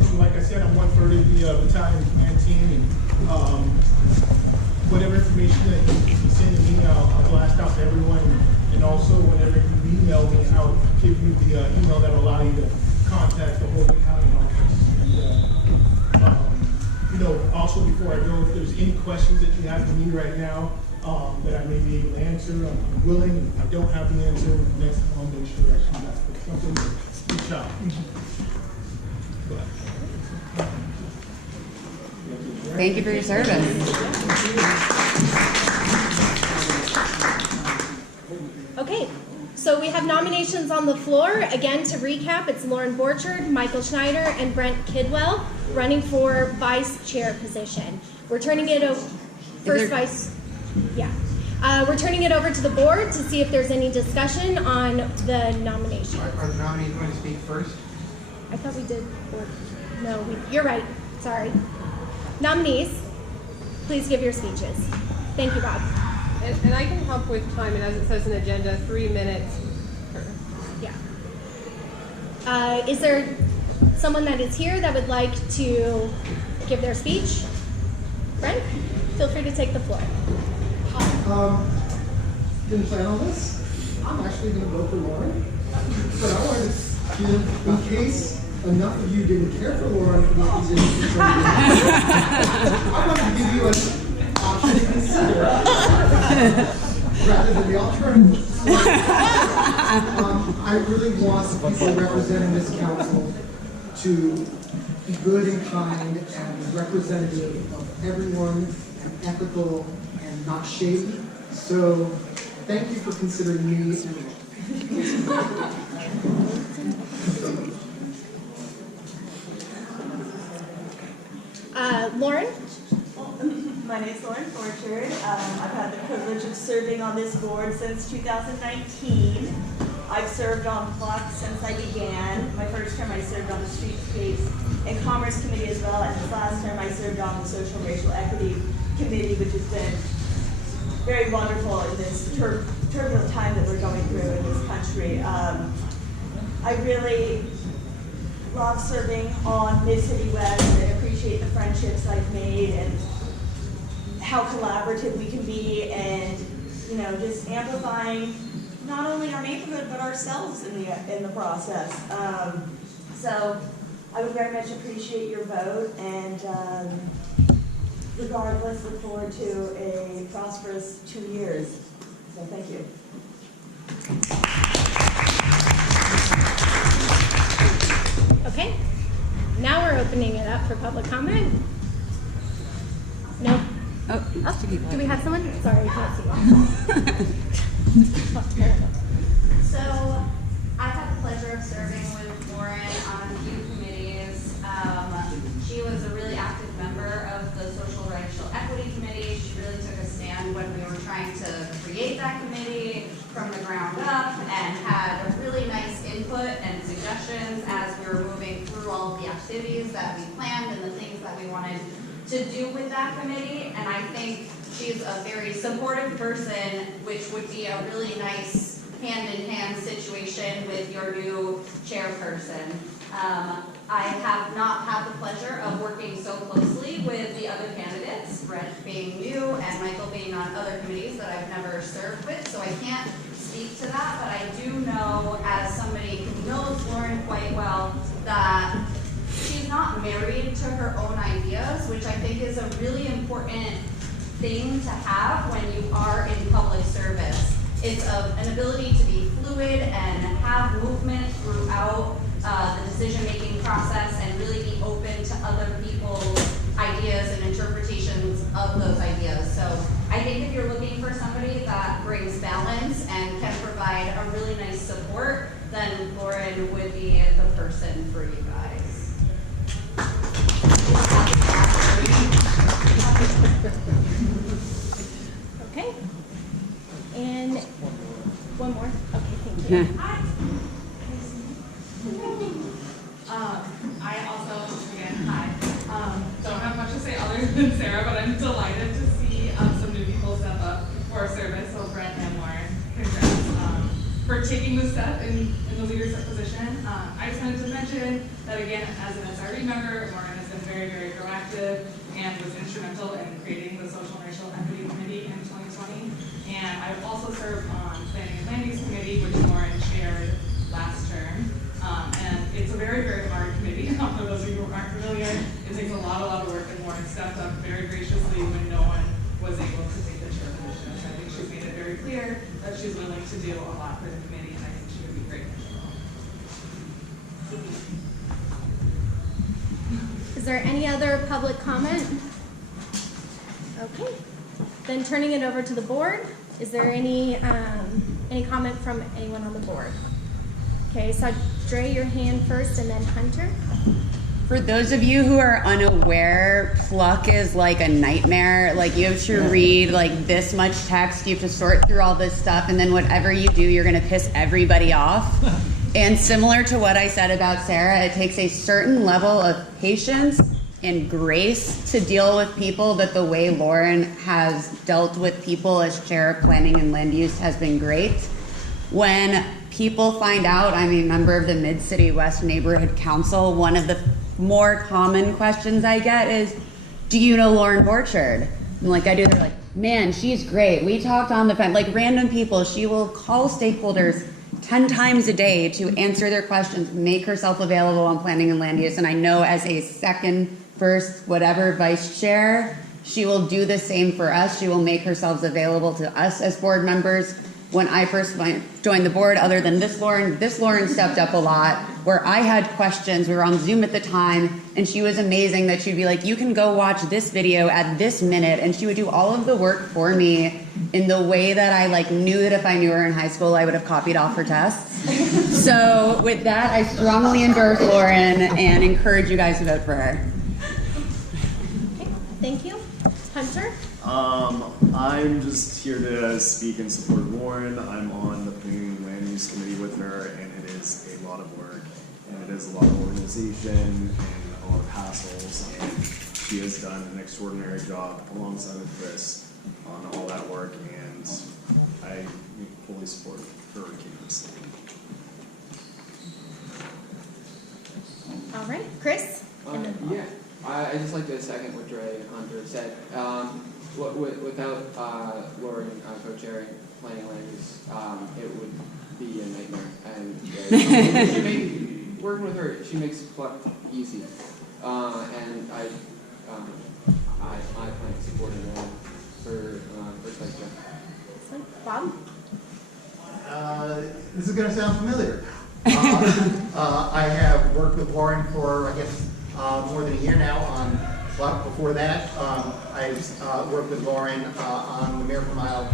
And like I said, I'm 1/3 of the battalion command team, and whatever information that you send to me, I'll blast out to everyone. And also, whenever you email me, I'll give you the email that will allow you to contact the whole battalion office. And, also before I go, if there's any questions that you have for me right now that I may be able to answer, I'm willing. If I don't have the answer, next time I'll make sure I come back with something to reach out. Thank you for your service. Okay, so we have nominations on the floor. Again, to recap, it's Lauren Borchard, Michael Schneider, and Brent Kidwell running for vice chair position. We're turning it over, we're turning it over to the board to see if there's any discussion on the nomination. Are the nominees going to speak first? I thought we did, you're right, sorry. Nominees, please give your speeches. Thank you, Bob. And I can help with time, and as it says in the agenda, 3 minutes. Yeah. Is there someone that is here that would like to give their speech? Brent, feel free to take the floor. Didn't plan on this. I'm actually going to vote for Lauren, but I wanted to give, in case enough of you didn't care for Lauren for this position, I wanted to give you an option to consider rather than the alternative. So, I really want people representing this council to be good and kind and representative of everyone and ethical and not shady. So thank you for considering me. Lauren? My name is Lauren Borchard. I've had the privilege of serving on this board since 2019. I've served on clock since I began. My first term I served on the Streetscapes and Commerce Committee as well, and this last term I served on the Social and Racial Equity Committee, which has been very wonderful in this turbulent time that we're going through in this country. I really love serving on Mid-City West and appreciate the friendships I've made and how collaborative we can be, and just amplifying not only our neighborhood, but ourselves in the process. So I would very much appreciate your vote, and regardless, look forward to a prosperous 2 years. So thank you. Okay, now we're opening it up for public comment. No? Oh, do we have someone? Sorry, we can't see one. So, I've had the pleasure of serving with Lauren on a few committees. She was a really active member of the Social Racial Equity Committee. She really took a stand when we were trying to create that committee from the ground up, and had really nice input and suggestions as we were moving through all of the activities that we planned and the things that we wanted to do with that committee. And I think she's a very supportive person, which would be a really nice hand-in-hand situation with your new chairperson. I have not had the pleasure of working so closely with the other candidates, Brett being new and Michael being on other committees that I've never served with, so I can't speak to that, but I do know, as somebody who knows Lauren quite well, that she's not married to her own ideas, which I think is a really important thing to have when you are in public service. It's an ability to be fluid and have movement throughout the decision-making process, and really be open to other people's ideas and interpretations of those ideas. So I think if you're looking for somebody that brings balance and can provide a really nice support, then Lauren would be the person for you guys. Okay. And one more. Okay, thank you. I also, again, hi. Don't have much to say other than Sarah, but I'm delighted to see some new people step up for service. So Brent and Lauren, congrats for taking this step in the leadership position. I just wanted to mention that, again, as an SRE member, Lauren has been very, very proactive and was instrumental in creating the Social and Racial Equity Committee in 2020. And I've also served on Planning and Land Use Committee, which Lauren chaired last term. And it's a very, very hard committee. For those of you who aren't familiar, it takes a lot of work, and Lauren stepped up very graciously when no one was able to take the chair position. So I think she's made it very clear that she's willing to do a lot for the committee, and I think she would be great. Is there any other public comment? Okay, then turning it over to the board. Is there any comment from anyone on the board? Okay, so Dre, your hand first, and then Hunter. For those of you who are unaware, Pluck is like a nightmare. Like, you have to read like this much text, you have to sort through all this stuff, and then whatever you do, you're gonna piss everybody off. And similar to what I said about Sarah, it takes a certain level of patience and grace to deal with people, but the way Lauren has dealt with people as chair of planning and land use has been great. When people find out I'm a member of the Mid-City West Neighborhood Council, one of the more common questions I get is, do you know Lauren Borchard? I'm like, I do. They're like, man, she's great. We talked on the phone. Like, random people, she will call stakeholders 10 times a day to answer their questions, make herself available on planning and land use. And I know as a second, first, whatever vice chair, she will do the same for us. She will make herself available to us as board members. When I first joined the board, other than this Lauren stepped up a lot, where I had questions. We were on Zoom at the time, and she was amazing that she'd be like, you can go watch this video at this minute, and she would do all of the work for me in the way that I like knew that if I knew her in high school, I would have copied off her tests. So with that, I strongly endorse Lauren and encourage you guys to vote for her. Okay, thank you. Hunter? I'm just here to speak in support of Lauren. I'm on the Planning and Land Use Committee with her, and it is a lot of work, and it is a lot of organization and a lot of hassles, and she has done an extraordinary job alongside with Chris on all that work, and I fully support her candidacy. All right, Chris? And then Yeah, I just like to second what Dre and Hunter said. Without Lauren co-chairing, secretary, planning land use, it would be a nightmare. And working with her, she makes pluck easy. And I plan to support her for first vice chair. Bob? This is going to sound familiar. I have worked with Lauren for, I guess, more than a year now on Pluck. Before that, I've worked with Lauren on the Mayor for Mile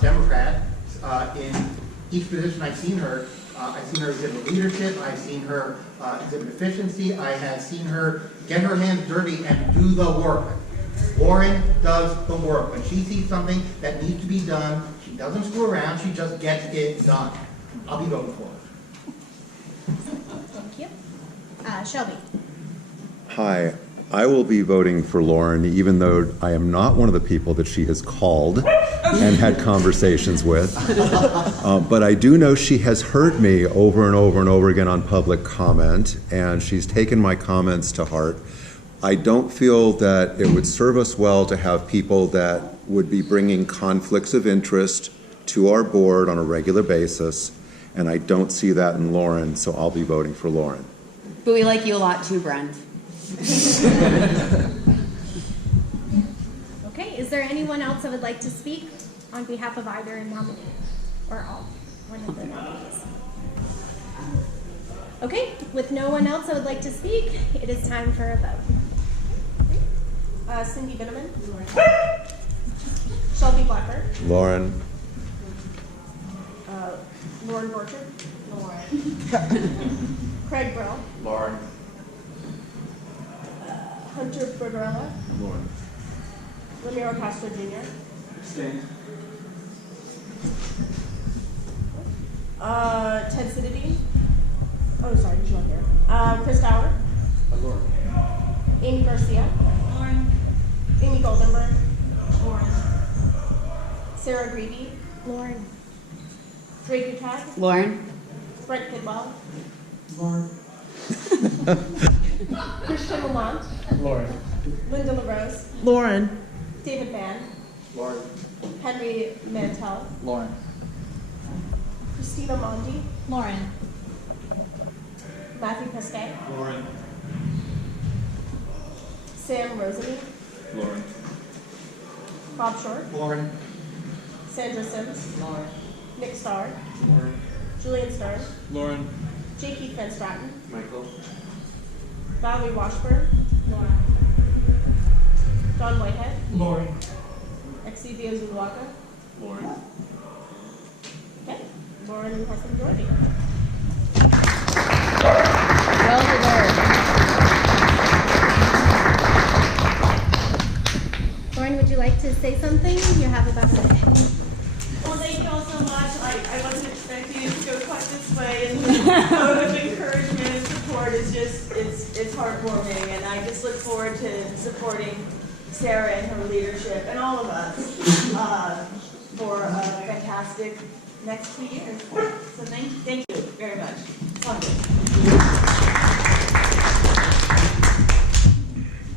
Democrat. In each position I've seen her exhibit leadership, I've seen her exhibit efficiency, I have seen her get her hands dirty and do the work. Lauren does the work. When she sees something that needs to be done, she doesn't screw around, she just gets it done. I'll be voting for her. Thank you. Shelby? Hi. I will be voting for Lauren, even though I am not one of the people that she has called and had conversations with. But I do know she has heard me over and over and over again on public comment, and she's taken my comments to heart. I don't feel that it would serve us well to have people that would be bringing conflicts of interest to our board on a regular basis, and I don't see that in Lauren, so I'll be voting for Lauren. But we like you a lot too, Brent. Okay, is there anyone else that would like to speak on behalf of either nominee or all, one of the nominees? Okay, with no one else that would like to speak, it is time for a vote. Cindy Bitterman? Shelby Blacker? Lauren. Lauren Borchard? Lauren. Craig Brill? Lauren. Hunter Bergerella? Lauren. Ramiro Castro Jr.? Abstain. Ted Siddiby? Oh, sorry, he's not here. Chris Dower? Lauren. Amy Garcia? Lauren. Amy Goldenberg? Lauren. Sarah Greeby? Lauren. Drake Utak? Lauren. Brent Kidwell? Lauren. Christian Lamont? Lauren. Linda LaRose? Lauren. David Mann? Lauren. Henry Mantel? Lauren. Christina Mondi? Lauren. Matthew Pesquet? Lauren. Sam Rosemy? Lauren. Bob Short? Lauren. Sandra Sims? Lauren. Nick Starr? Lauren. Julian Stern? Lauren. J. Keith Van Stratton? Michael. Valerie Washburn? Lauren. Don Whitehead? Lauren. Exivio Zuluaga? Lauren. Okay, Lauren has the majority. Well deserved. Lauren, would you like to say something? You have about a minute. Well, thank you all so much. I wasn't expecting it to go quite this way, and the vote of encouragement and support is just, it's heartwarming, and I just look forward to supporting Sarah and her leadership, and all of us, for a fantastic next 2 years. So thank you very much.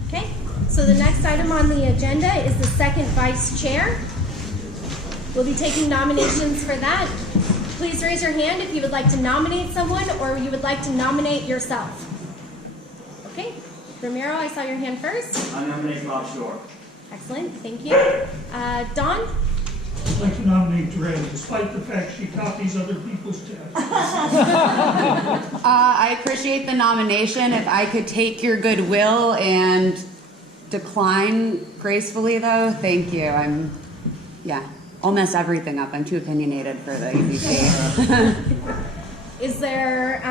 Okay, so the next item on the agenda is the second vice chair. We'll be taking nominations for that. Please raise your hand if you would like to nominate someone or you would like to nominate yourself. Okay, Ramiro, I saw your hand first. I nominate Bob Shore. Excellent, thank you. Don? I'd like to nominate Dre, despite the fact she copies other people's tests. I appreciate the nomination. If I could take your goodwill and decline gracefully, though, thank you. I'll mess everything up. I'm too opinionated for the EVP. Is there,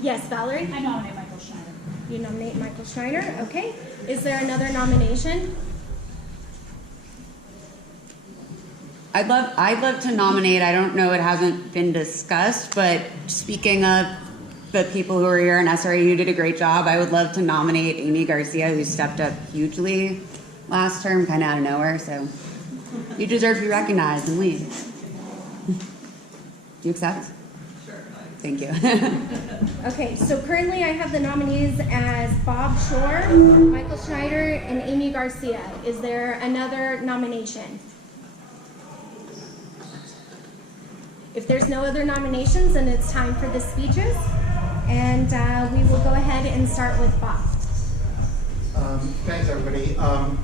yes, Valerie? I nominate Michael Schneider. You nominate Michael Schneider, okay. Is there another nomination? I'd love to nominate, I don't know, it hasn't been discussed, but speaking of the people who are here in SRA who did a great job, I would love to nominate Amy Garcia, who stepped up hugely last term, kind of out of nowhere, so you deserve to be recognized and lead. Do you accept? Sure. Thank you. Okay, so currently I have the nominees as Bob Shore, Michael Schneider, and Amy Garcia. Is there another nomination? If there's no other nominations, then it's time for the speeches. And we will go ahead and start with Bob. Thanks, everybody. I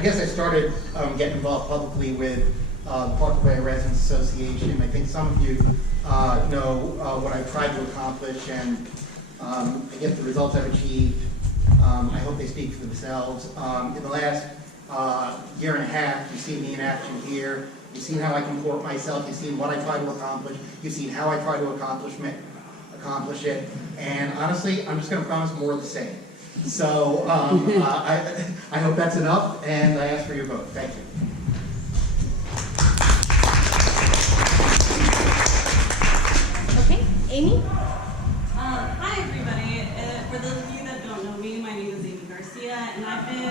guess I started getting involved publicly with Parker Bay Residents Association. I think some of you know what I've tried to accomplish, and I guess the results I've achieved, I hope they speak for themselves. In the last year and a half, you've seen me in action here. You've seen how I comport myself. You've seen what I try to accomplish. You've seen how I try to accomplish it. And honestly, I'm just going to promise more of the same. So I hope that's enough, and I ask for your vote. Thank you. Okay, Amy? Hi, everybody. For those of you that don't know me, my name is Amy Garcia, and I've been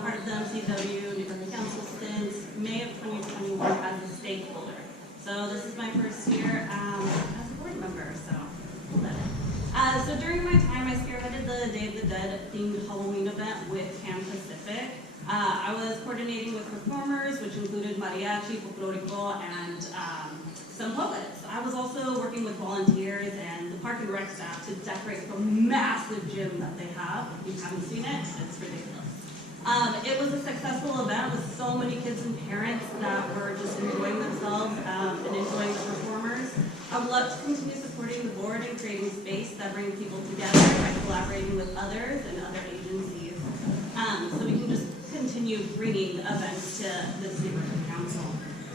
part of the MCW Neighborhood Council since May of 2021 as a stakeholder. So this is my first year as a board member, so we'll let it. So during my time, I spearheaded the Day of the Dead themed Halloween event with Pan Pacific. I was coordinating with performers, which included mariachi, folklorico, and some poets. I was also working with volunteers and the Park and Rec staff to decorate the massive gym that they have. If you haven't seen it, it's ridiculous. It was a successful event with so many kids and parents that were just enjoying themselves and enjoying the performers. I would love to continue supporting the board and creating space that brings people together by collaborating with others and other agencies. So we can just continue bringing events to this neighborhood council.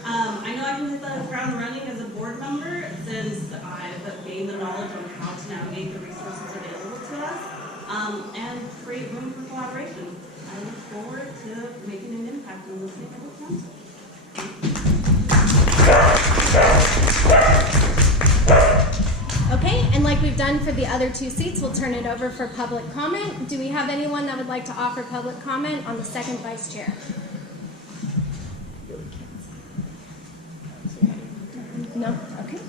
I know I can hit the ground running as a board member since I've gained the knowledge on how to navigate the resources available to us and create room for collaboration. I look forward to making an impact on this neighborhood council. Okay, and like we've done for the other two seats, we'll turn it over for public comment. Do we have anyone that would like to offer public comment on the second vice chair? No? Okay.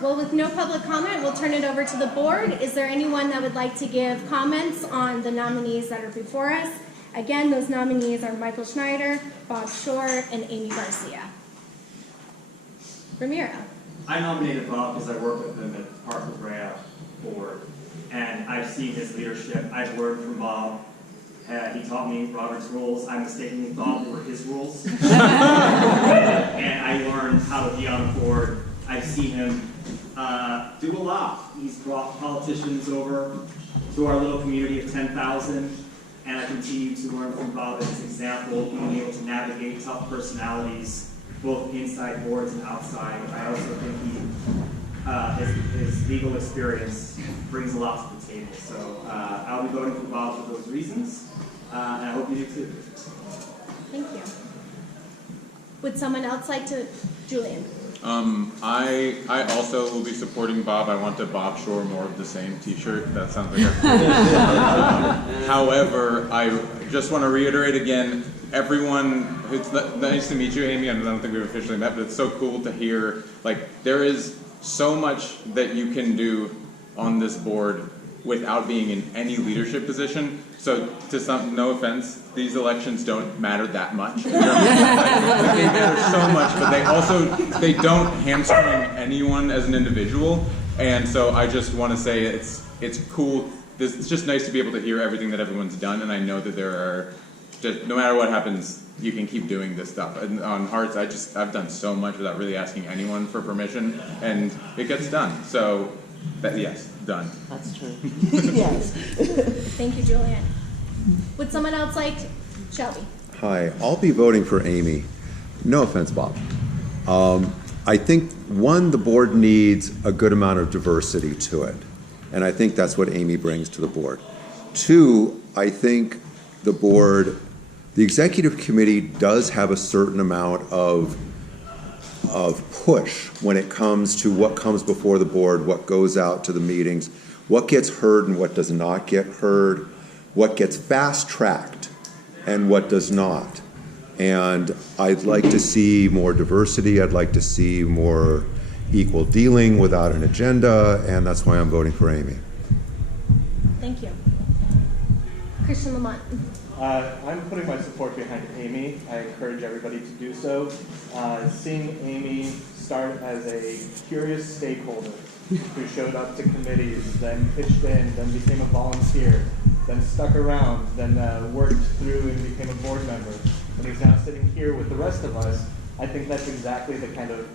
Well, with no public comment, we'll turn it over to the board. Is there anyone that would like to give comments on the nominees that are before us? Again, those nominees are Michael Schneider, Bob Shore, and Amy Garcia. Ramiro. I nominated Bob because I work with him at Parker Brea board, and I've seen his leadership. I've learned from Bob. He taught me Robert's rules. I mistakenly thought they were his rules. And I learned how to be on board. I've seen him do a lot. He's brought politicians over to our little community of 10,000, and I continue to learn from Bob as his example, being able to navigate tough personalities, both inside boards and outside. I also think his legal experience brings a lot to the table. So I'll be voting for Bob for those reasons, and I hope you do too. Thank you. Would someone else like to? Julian. I also will be supporting Bob. I want a Bob Shore more of the same t-shirt. That sounds like a however, I just want to reiterate again, everyone, it's nice to meet you, Amy. I don't think we've officially met, but it's so cool to hear, like, there is so much that you can do on this board without being in any leadership position. So, no offense, these elections don't matter that much. They matter so much, but they don't hamstring anyone as an individual. And so I just want to say it's cool. It's just nice to be able to hear everything that everyone's done, and I know that there are, just no matter what happens, you can keep doing this stuff. And on Hearts, I've done so much without really asking anyone for permission, and it gets done. So, yes, done. That's true. Yes. Thank you, Julian. Would someone else like? Shelby. Hi, I'll be voting for Amy. No offense, Bob. I think, one, the board needs a good amount of diversity to it. And I think that's what Amy brings to the board. Two, I think the executive committee does have a certain amount of push when it comes to what comes before the board, what goes out to the meetings, what gets heard and what does not get heard, what gets fast-tracked and what does not. And I'd like to see more diversity. I'd like to see more equal dealing without an agenda, and that's why I'm voting for Amy. Thank you. Christian Lamont. I'm putting my support behind Amy. I encourage everybody to do so. Seeing Amy start as a curious stakeholder who showed up to committees, then pitched in, then became a volunteer, then stuck around, then worked through and became a board member, and he's now sitting here with the rest of us. I think that's exactly the kind of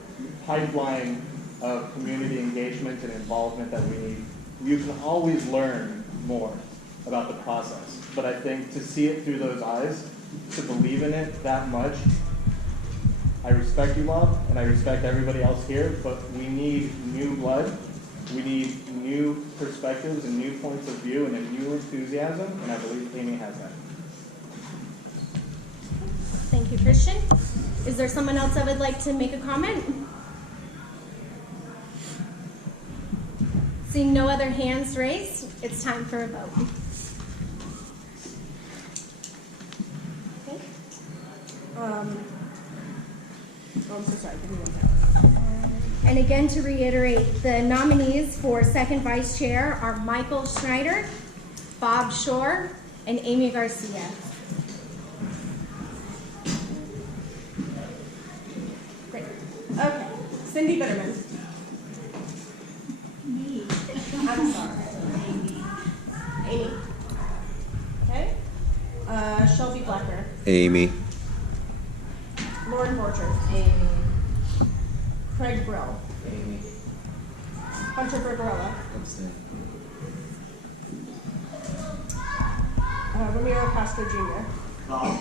pipeline of community engagement and involvement that we need. You can always learn more about the process, but I think to see it through those eyes, to believe in it that much, I respect you, Bob, and I respect everybody else here, but we need new blood. We need new perspectives and new points of view and a new enthusiasm, and I believe Amy has that. Thank you, Christian. Is there someone else that would like to make a comment? Seeing no other hands raised, it's time for a vote. Okay. I'm so sorry. Give me 1 second. And again, to reiterate, the nominees for second vice chair are Michael Schneider, Bob Shore, and Amy Garcia. Great. Okay. Cindy Bitterman. Me. I'm sorry. Amy. Okay. Shelby Blacker. Amy. Lauren Borchard. Amy. Craig Brill. Amy. Hunter Bergerella. Abstain. Ramiro Castro Jr. Bob.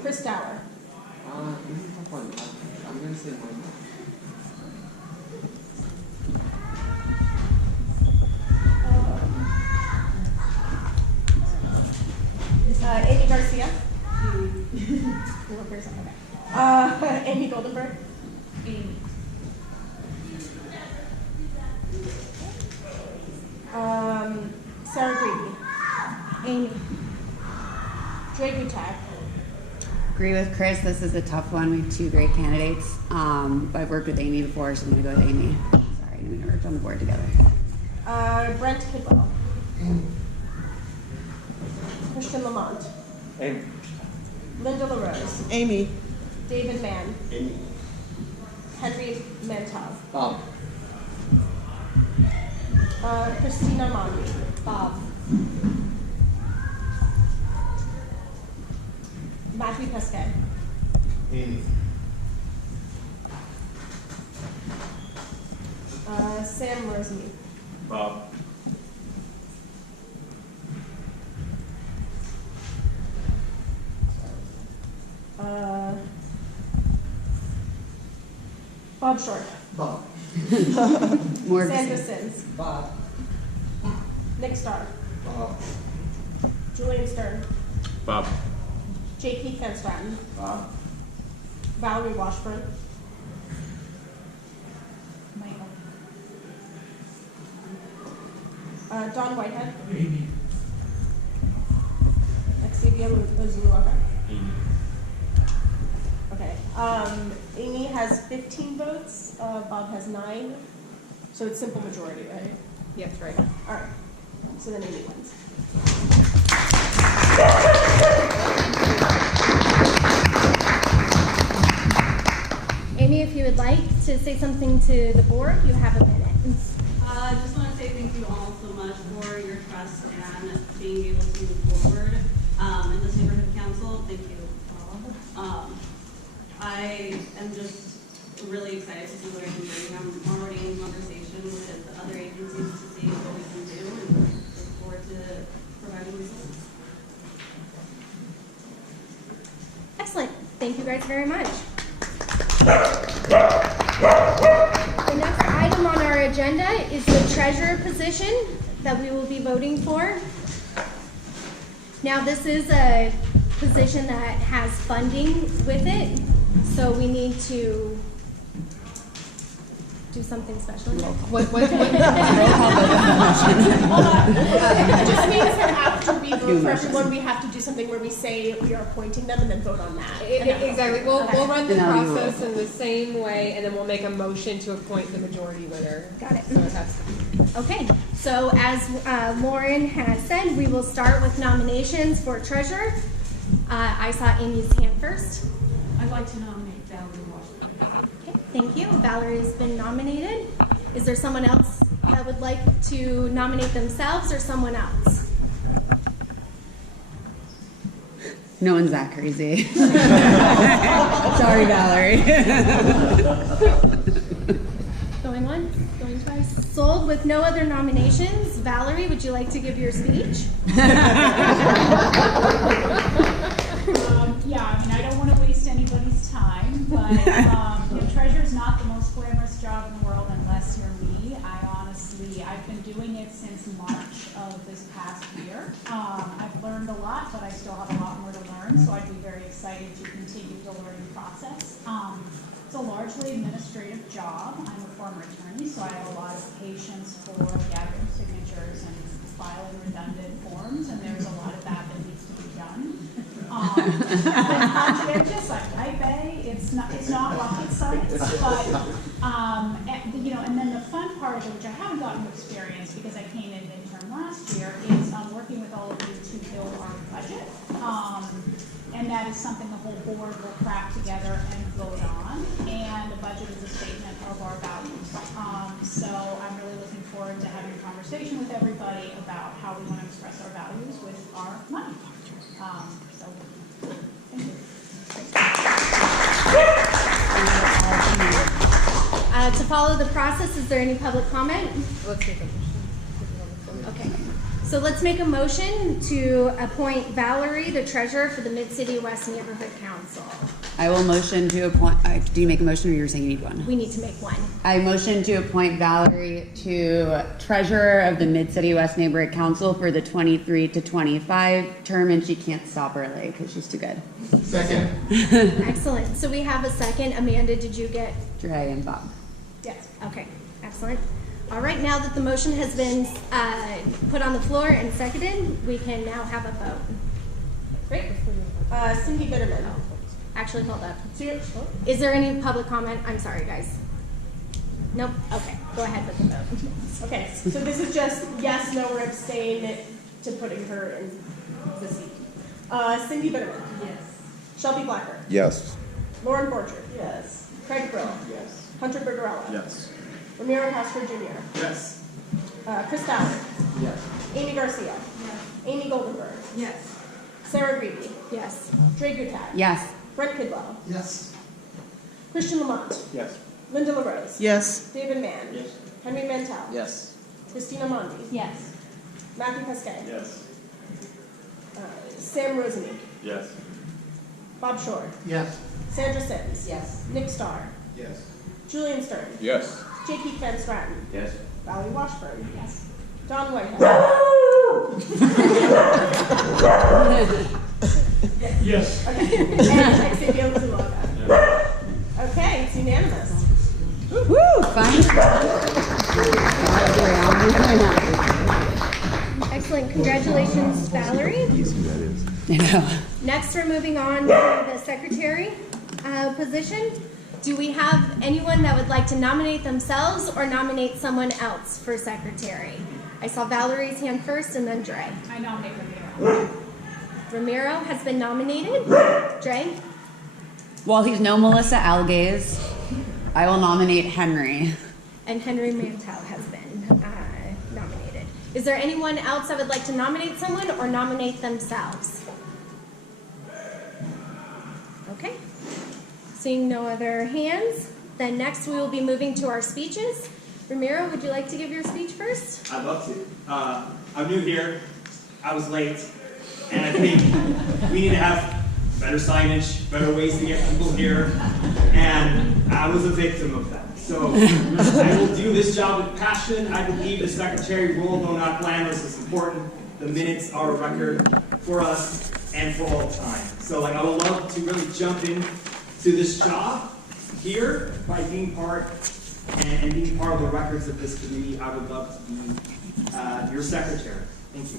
Chris Dower. This is a tough one. I'm going to say mine. Amy Garcia. You were first, okay. Amy Goldenberg. Amy. Sarah Greedy. Amy. Dre Gutak. Agree with Chris. This is a tough one. We have two great candidates. I've worked with Amy before, so I'm going to go with Amy. Sorry, we never worked on the board together. Brent Kidwell. Christian Lamont. Amy. Linda LaRose. Amy. David Mann. Amy. Henry Mantel. Bob. Christina Mondi. Bob. Matthew Pesquet. Amy. Sam Roseme. Bob. Bob Short. Bob. More Sandra Sins. Bob. Nick Starr. Bob. Julian Stern. Bob. J.P. Van Straten. Bob. Valerie Washburn. Michael. Don Whitehead. Amy. Xavier Ozuluaka. Amy. Okay. Amy has 15 votes. Bob has 9. So it's simple majority, right? Yes, right. All right. So then Amy wins. Amy, if you would like to say something to the board, you have a minute. I just want to say thank you all so much for your trust and being able to move forward in this neighborhood council. Thank you, Bob. I am just really excited to see what I can do. I'm already in conversation with other agencies to see what we can do and look forward to providing results. Excellent. Thank you guys very much. The next item on our agenda is the treasurer position that we will be voting for. Now, this is a position that has funding with it, so we need to do something special here. What? It just means that after we vote for everyone, we have to do something where we say we are appointing them and then vote on that. Exactly. We'll run the No, you process in the same way, and then we'll make a motion to appoint the majority winner. Got it. So it has to be. Okay, so as Lauren has said, we will start with nominations for treasurer. I saw Amy's hand first. I'd like to nominate Valerie Washington. Okay, thank you. Valerie has been nominated. Is there someone else that would like to nominate themselves or someone else? No one's that crazy. Sorry, Valerie. Going once, going twice. Sold with no other nominations. Valerie, would you like to give your speech? Yeah, I mean, I don't want to waste anybody's time, but treasurer's not the most glamorous job in the world unless you're me. I've been doing it since March of this past year. I've learned a lot, but I still have a lot more to learn, so I'd be very excited to continue the learning process. It's a largely administrative job. I'm a former attorney, so I have a lot of patience for gathering signatures and filing redundant forms, and there's a lot of that needs to be done. I'm conscientious, I type A, it's not rocket science, but, and then the fun part of it, which I haven't gotten to experience because I came in midterm last year, is working with all of you to build our budget. And that is something the whole board will craft together and vote on. And the budget is a statement of our values. So I'm really looking forward to having a conversation with everybody about how we want to express our values with our money. So, thank you. To follow the process, is there any public comment? Okay. So let's make a motion to appoint Valerie, the treasurer, for the Mid-City West Neighborhood Council. I will motion to appoint, do you make a motion or you're saying you need one? We need to make one. I motion to appoint Valerie to treasurer of the Mid-City West Neighborhood Council for the 23 to 25 term, and she can't stop early because she's too good. Second. Excellent. So we have a second. Amanda, did you get? Dre and Bob. Yes. Okay. Excellent. All right. Now that the motion has been put on the floor and seconded, we can now have a vote. Great. Cindy Bitterman. Actually, hold up. Is there any public comment? I'm sorry, guys. Nope. Okay. Go ahead with the vote. Okay. So this is just yes, no, or abstain to putting her in the seat. Cindy Bitterman. Yes. Shelby Blacker. Yes. Lauren Borchard. Yes. Craig Brill. Yes. Hunter Bergerella. Yes. Ramiro Castro Jr. Yes. Chris Ballard. Yes. Amy Garcia. Yes. Amy Goldenberg. Yes. Sarah Greeby. Yes. Dre Gutad. Yes. Brent Kidwell. Yes. Christian Lamont. Yes. Linda LaRose. Yes. David Mann. Yes. Henry Mantel. Yes. Christina Mondi. Yes. Matthew Pesquet. Yes. Sam Rosenink. Yes. Bob Shore. Yes. Sandra Sims. Yes. Nick Starr. Yes. Julian Stern. Yes. J. Keith Van Stratton. Yes. Valerie Washburn. Yes. Don Whitehead. Yes. Okay. And Xavier Zulaga. Okay, it's unanimous. Woo! Fine. Excellent. Congratulations, Valerie. Easy that is. I know. Next, we're moving on to the secretary position. Do we have anyone that would like to nominate themselves or nominate someone else for secretary? I saw Valerie's hand first and then Dre. I nominate Ramiro. Ramiro has been nominated. Dre? While he's no Melissa Algaze, I will nominate Henry. And Henry Mantel has been nominated. Is there anyone else that would like to nominate someone or nominate themselves? Okay. Seeing no other hands, then next we will be moving to our speeches. Ramiro, would you like to give your speech first? I'd love to. I'm new here. I was late. And I think we need to have better signage, better ways to get people here. And I was a victim of that. So I will do this job with passion. I believe the secretary role, though not glamorous, is important. The minutes are a record for us and for all time. So I would love to really jump in to this job here by being part and being part of the records of this committee. I would love to be your secretary. Thank you.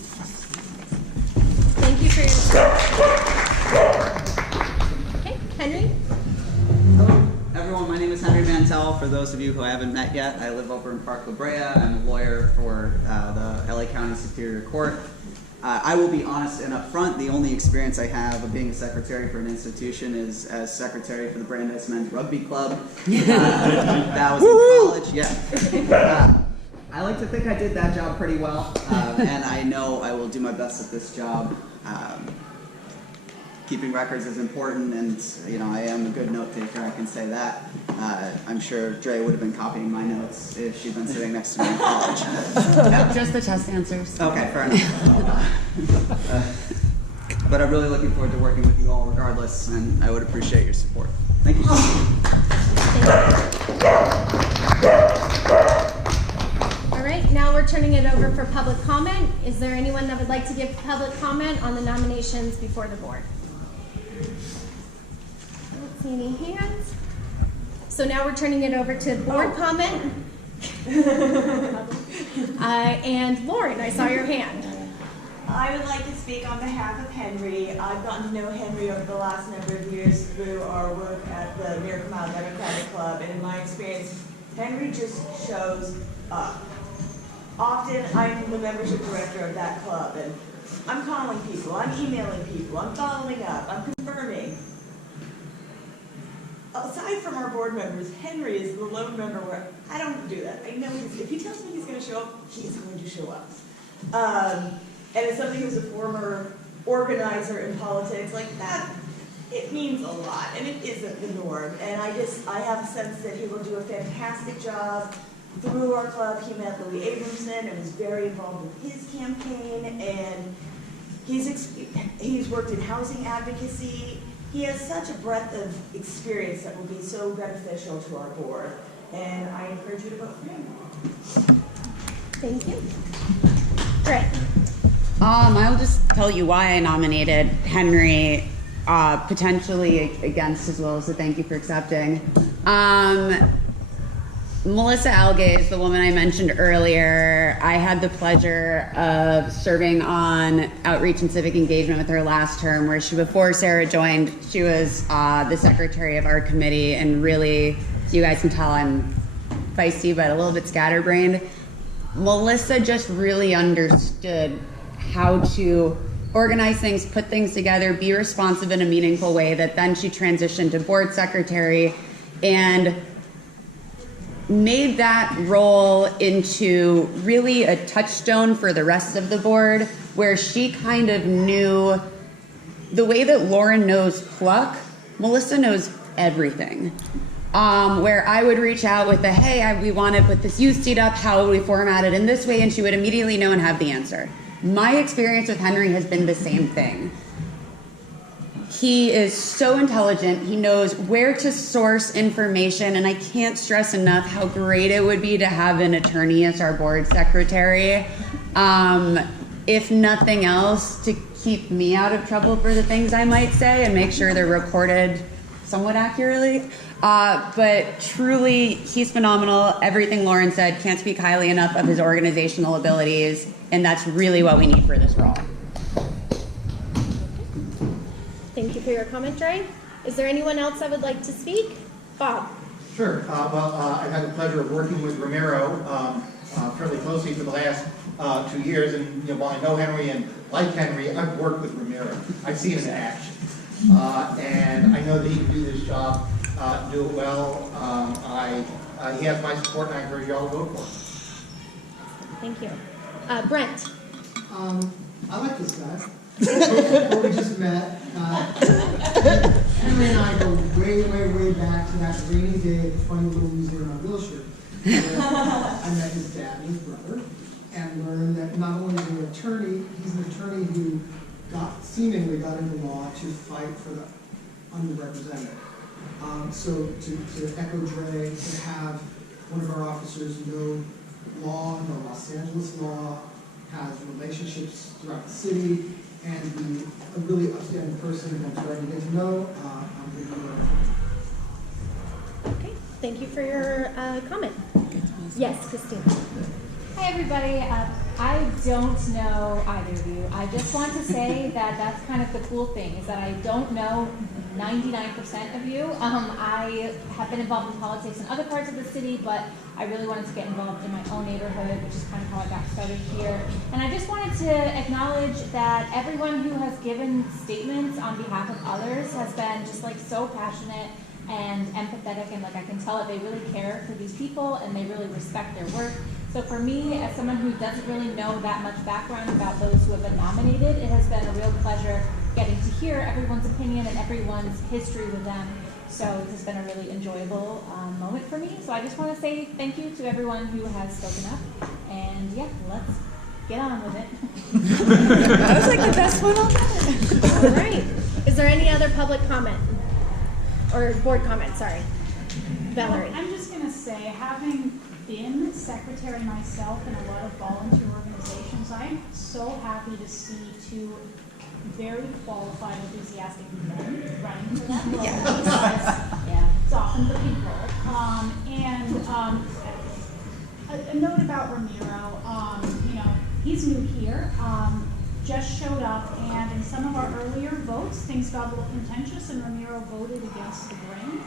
Thank you for your Okay, Henry? Hello, everyone. My name is Henry Mantel. Kyle, for those of you who I haven't met yet, I live over in Park La Brea. I'm a lawyer for the LA County Superior Court. I will be honest and upfront, the only experience I have of being a secretary for an institution is as secretary for the Brandeis Men's Rugby Club. That was in college, yeah. I like to think I did that job pretty well, and I know I will do my best at this job. Keeping records is important, and I am a good note taker, I can say that. I'm sure Dre would have been copying my notes if she'd been sitting next to me in college. Just the test answers. Okay, fair enough. But I'm really looking forward to working with you all regardless, and I would appreciate your support. Thank you. All right, now we're turning it over for public comment. Is there anyone that would like to give public comment on the nominations before the board? I don't see any hands. So now we're turning it over to board comment. And Lauren, I saw your hand. I would like to speak on behalf of Henry. I've gotten to know Henry over the last number of years through our work at the Miracle Mile Democratic Club, and in my experience, Henry just shows up. Often, I'm the membership director of that club, and I'm calling people, I'm emailing people, I'm following up, I'm confirming. Aside from our board members, Henry is the lone member where I don't do that. I know if he tells me he's going to show up, he's going to show up. And as somebody who's a former organizer in politics, like that, it means a lot, and it isn't the norm. And I have a sense that he will do a fantastic job through our club. He met Louis Abramson and was very involved in his campaign, and he's worked in housing advocacy. He has such a breadth of experience that will be so beneficial to our board, and I encourage you to vote for him. Thank you. Great. I'll just tell you why I nominated Henry, potentially against as well, so thank you for accepting. Melissa Algaze, the woman I mentioned earlier, I had the pleasure of serving on outreach and civic engagement with her last term, where before Sarah joined, she was the secretary of our committee, and really, you guys can tell I'm feisty but a little bit scatterbrained. Melissa just really understood how to organize things, put things together, be responsive in a meaningful way, that then she transitioned to board secretary and made that role into really a touchstone for the rest of the board, where she kind of knew the way that Lauren knows pluck, Melissa knows everything. Where I would reach out with the, hey, we want to put this youth seat up, how would we format it in this way? And she would immediately know and have the answer. My experience with Henry has been the same thing. He is so intelligent. He knows where to source information, and I can't stress enough how great it would be to have an attorney as our board secretary. If nothing else, to keep me out of trouble for the things I might say and make sure they're reported somewhat accurately. But truly, he's phenomenal. Everything Lauren said, can't speak highly enough of his organizational abilities, and that's really what we need for this role. Thank you for your comment, Dre. Is there anyone else that would like to speak? Bob. Sure. I've had the pleasure of working with Ramiro fairly closely for the last 2 years, and while I know Henry and like Henry, I've worked with Ramiro. I've seen him in action, and I know that he can do this job, do it well. He has my support, and I encourage you all to vote for him. Thank you. Brent. I like this guy. Before we just met, Henry and I go way, way, way back to that rainy day at the funny little museum on Wilshire. I met his dad and his brother, and learned that not only is he an attorney, he's an attorney who seemingly got into law to fight for the underrepresented. So to echo Dre, to have one of our officers know law, know Los Angeles law, has relationships throughout the city, and be a really upstanding person that's ready to get to know, I'm going to do Okay, thank you for your comment. Yes, Christine. Hi, everybody. I don't know either of you. I just want to say that that's kind of the cool thing, is that I don't know 99% of you. I have been involved in politics in other parts of the city, but I really wanted to get involved in my own neighborhood, which is kind of how I got started here. And I just wanted to acknowledge that everyone who has given statements on behalf of others has been just like so passionate and empathetic, and like I can tell that they really care for these people and they really respect their work. So for me, as someone who doesn't really know that much background about those who have been nominated, it has been a real pleasure getting to hear everyone's opinion and everyone's history with them. So this has been a really enjoyable moment for me. So I just want to say thank you to everyone who has spoken up. And yeah, let's get on with it. That was like the best one all day. All right. Is there any other public comment? Or board comment, sorry. Valerie. Well, I'm just going to say, having been secretary myself in a lot of volunteer organizations, I'm so happy to see two very qualified, enthusiastic men running for that role. Yeah, it's often the people. A note about Ramiro, he's new here, just showed up, and in some of our earlier votes, things got a little contentious, and Ramiro voted against the grain.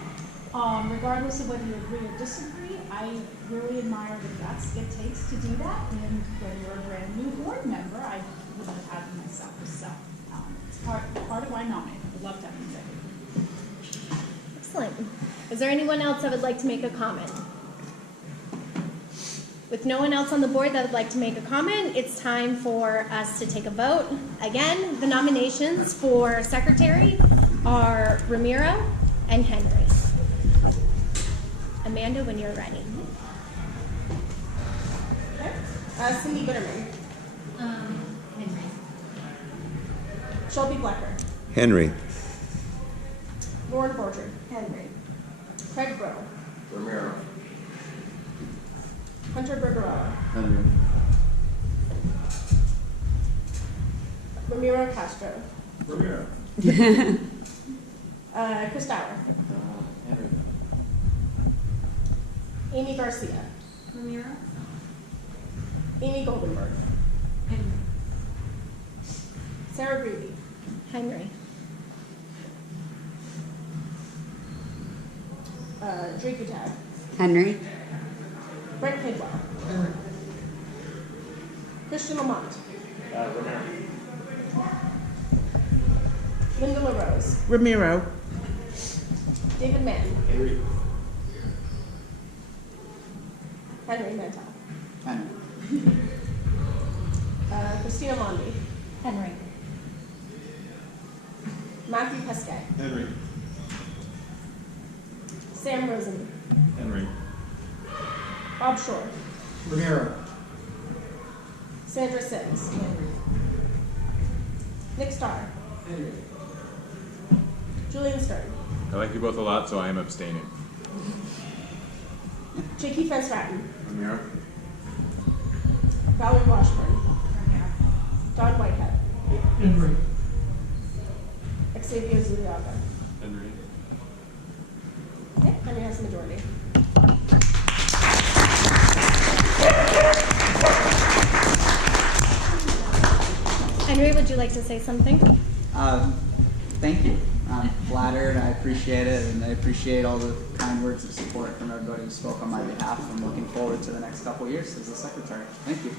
Regardless of whether you agree or disagree, I really admire the guts it takes to do that, and when you're a brand new board member, I wouldn't have had it myself. So it's part of why I nominated. I'd love to have him there. Excellent. Is there anyone else that would like to make a comment? With no one else on the board that would like to make a comment, it's time for us to take a vote. Again, the nominations for secretary are Ramiro and Henry. Amanda, when you're ready. Okay. Cindy Bitterman. Henry. Shelby Blecker. Henry. Lauren Borchard. Henry. Craig Bro. Ramiro. Hunter Bergeron. Henry. Ramiro Castro. Ramiro. Chris Dower. Henry. Amy Garcia. Ramiro. Amy Goldenberg. Henry. Sarah Greavy. Henry. Drake Utag. Henry. Brent Kidwell. Henry. Christian Lamont. Ramiro. Linda LaRose. Ramiro. David Mann. Henry. Henry Menta. Henry. Christina Mondi. Henry. Matthew Pesquet. Henry. Sam Rosen. Henry. Bob Shore. Ramiro. Sandra Sims. Nick Starr. Henry. Julian Stern. I like you both a lot, so I am abstaining. Jakey Fence Ratton. Ramiro. Valerie Washburn. Don Whitehead. Henry. Xavier Zuliaga. Henry. Okay, Henry has the majority. Henry, would you like to say something? Thank you. I'm flattered. I appreciate it, and I appreciate all the kind words of support from everybody who spoke on my behalf. I'm looking forward to the next couple of years as a secretary. Thank you.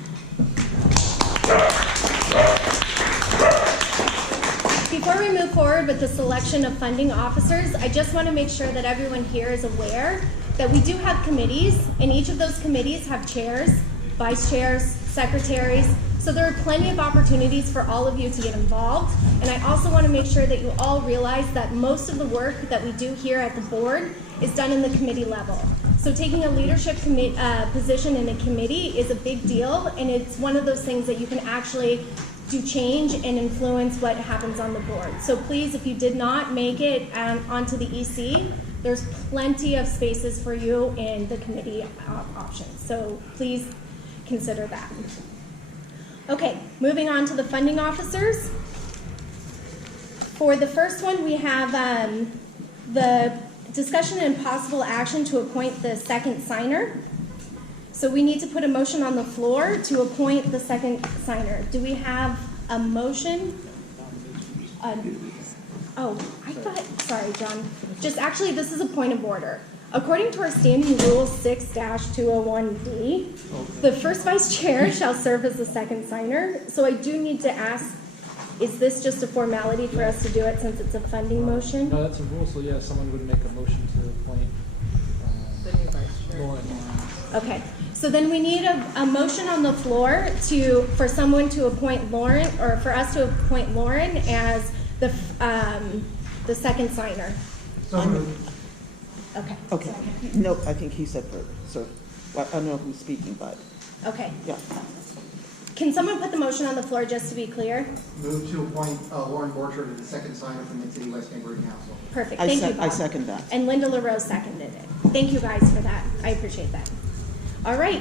Before we move forward with the selection of funding officers, I just want to make sure that everyone here is aware that we do have committees, and each of those committees have chairs, vice chairs, secretaries. So there are plenty of opportunities for all of you to get involved. And I also want to make sure that you all realize that most of the work that we do here at the board is done in the committee level. So taking a leadership position in a committee is a big deal, and it's one of those things that you can actually do change and influence what happens on the board. So please, if you did not make it onto the EC, there's plenty of spaces for you in the committee options. So please consider that. Okay, moving on to the funding officers. For the first one, we have the discussion and possible action to appoint the second signer. So we need to put a motion on the floor to appoint the second signer. Do we have a motion? Oh, I thought, sorry, John. Just actually, this is a point of order. According to our standing rule 6-201D, the first vice chair shall serve as the second signer. So I do need to ask, is this just a formality for us to do it since it's a funding motion? No, that's a rule, so yeah, someone would make a motion to appoint The new vice chair. Lauren. Okay, so then we need a motion on the floor for someone to appoint Lauren, or for us to appoint Lauren as the second signer. Okay. Okay. No, I think he said first. So I don't know who's speaking, but Okay. yeah. Can someone put the motion on the floor just to be clear? Move to appoint Lauren Borchard as the second signer from Mid-City West Neighborhood Council. Perfect, thank you, Bob. I second that. And Linda LaRose seconded it. Thank you guys for that, I appreciate that. All right,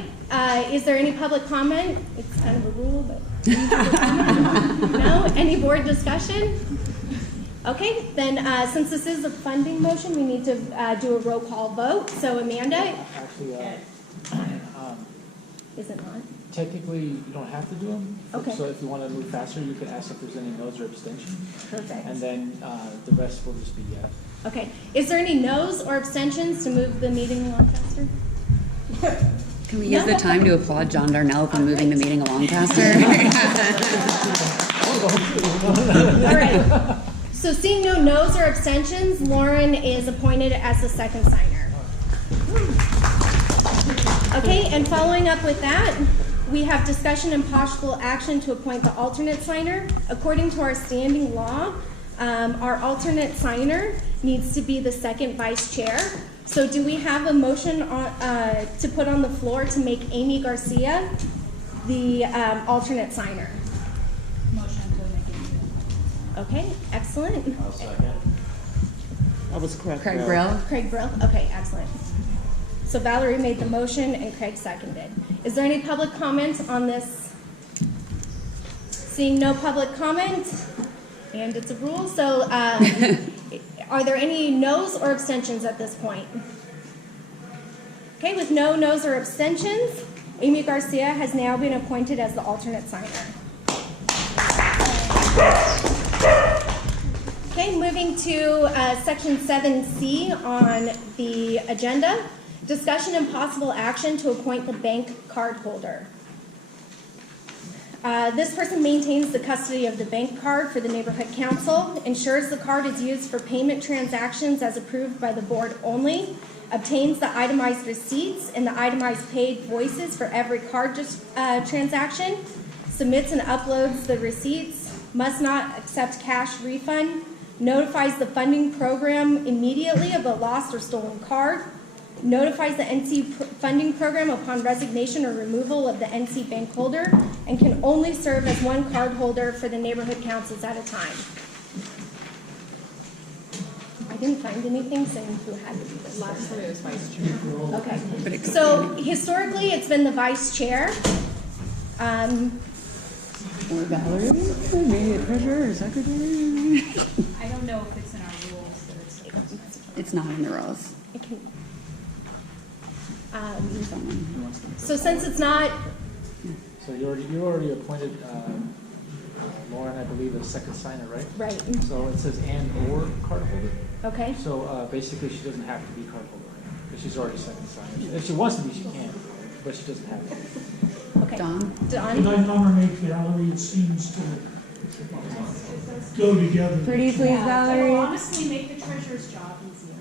is there any public comment? It's kind of a rule, but. No, any board discussion? Okay, then since this is a funding motion, we need to do a roll call vote. So Amanda? Actually, Is it not? technically, you don't have to do them. Okay. So if you want to move faster, you can ask if there's any no's or abstentions. Perfect. And then the rest will just be yes. Okay, is there any no's or abstentions to move the meeting along faster? Can we use the time to applaud John Darnell for moving the meeting along faster? All right, so seeing no no's or abstentions, Lauren is appointed as the second signer. Okay, and following up with that, we have discussion and possible action to appoint the alternate signer. According to our standing law, our alternate signer needs to be the second vice chair. So do we have a motion to put on the floor to make Amy Garcia the alternate signer? Motion to make it. Okay, excellent. I'll second. That was correct. Craig Brill? Craig Brill, okay, excellent. So Valerie made the motion and Craig seconded. Is there any public comment on this? Seeing no public comment, and it's a rule, so are there any no's or abstentions at this point? Okay, with no no's or abstentions, Amy Garcia has now been appointed as the alternate signer. Okay, moving to section 7C on the agenda. Discussion and possible action to appoint the bank card holder. This person maintains the custody of the bank card for the neighborhood council, ensures the card is used for payment transactions as approved by the board only, obtains the itemized receipts and the itemized paid voices for every card transaction, submits and uploads the receipts, must not accept cash refund, notifies the funding program immediately of a lost or stolen card, notifies the NC funding program upon resignation or removal of the NC bank holder, and can only serve as one card holder for the neighborhood councils at a time. I didn't find anything saying who had to be the Last time it was vice chair. Okay, so historically, it's been the vice chair. Or Valerie, or maybe a treasurer or secretary. I don't know if it's in our rules that it's. It's not in the rules. It can, so since it's not, So you already appointed Lauren, I believe, as second signer, right? Right. So it says and or card holder. okay, So basically, she doesn't have to be card holder because she's already second signer. If she wants to be, she can, but she doesn't have to. okay. Don? Can I nominate Valerie? It seems to go together. Pretty please, Valerie. It'll honestly make the treasurer's job easier.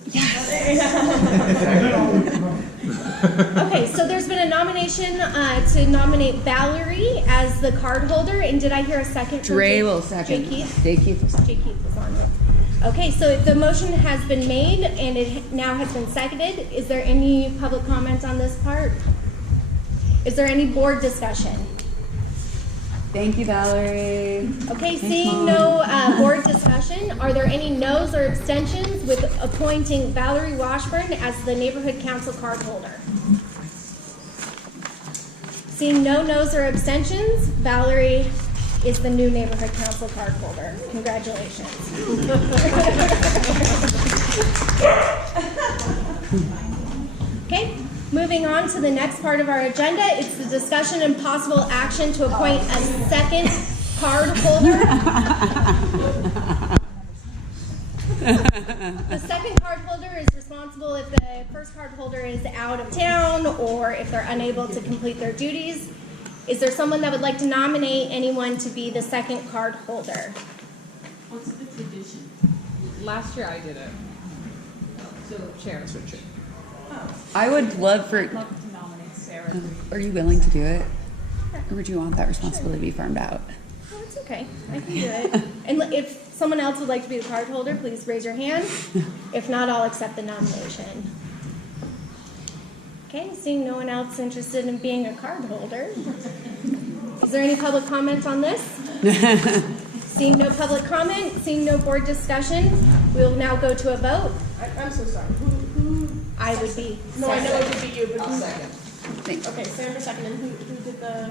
Okay, so there's been a nomination to nominate Valerie as the card holder, and did I hear a second? from Dre Jay- will second. Jay Keith? Jay Keith will second. Jay Keith was on it. Okay, so the motion has been made and it now has been seconded. Is there any public comment on this part? Is there any board discussion? Thank you, Valerie. Okay, Thanks, seeing Mom. no board discussion, are there any no's or abstentions with appointing Valerie Washburn as the neighborhood council card holder? Seeing no no's or abstentions, Valerie is the new neighborhood council card holder. Congratulations. Okay, moving on. on to the next part of our agenda. It's the discussion and possible action to appoint a second card holder. The second card holder is responsible if the first card holder is out of town or if they're unable to complete their duties. Is there someone that would like to nominate anyone to be the second card holder? What's the tradition? Last year I did it. So chair. I would love for. I'd love to nominate Sarah. Are you willing to do it, or would you want that responsibility to be farmed out? Oh, it's okay. I can do it. And if someone else would like to be the card holder, please raise your hand. If not, I'll accept the nomination. Okay, seeing no one else interested in being a card holder. Is there any public comment on this? Seeing no public comment, seeing no board discussion, we'll now go to a vote. I'm so sorry. Who? I would be. No, I know it would be you, but who? Second. Thanks. Okay, Sarah second, and who did the?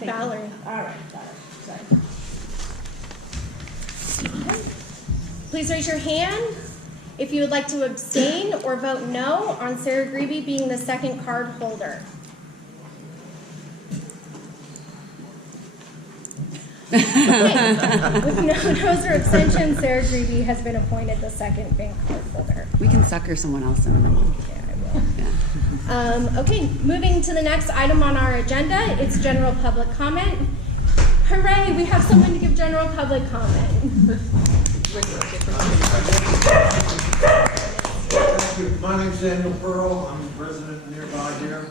Valerie. All right, got it. Sorry. Please raise your hand if you would like to abstain or vote no on Sarah Grebe being the second card holder. Okay. With no no's or abstentions, Sarah Grebe has been appointed the second bank card holder. We can sucker someone else in a moment. Yeah, I will. Okay, moving to the next item on our agenda, it's general public comment. Hooray, we have someone to give general public comment. Thank you. My name's Daniel Pearl. I'm a resident nearby here.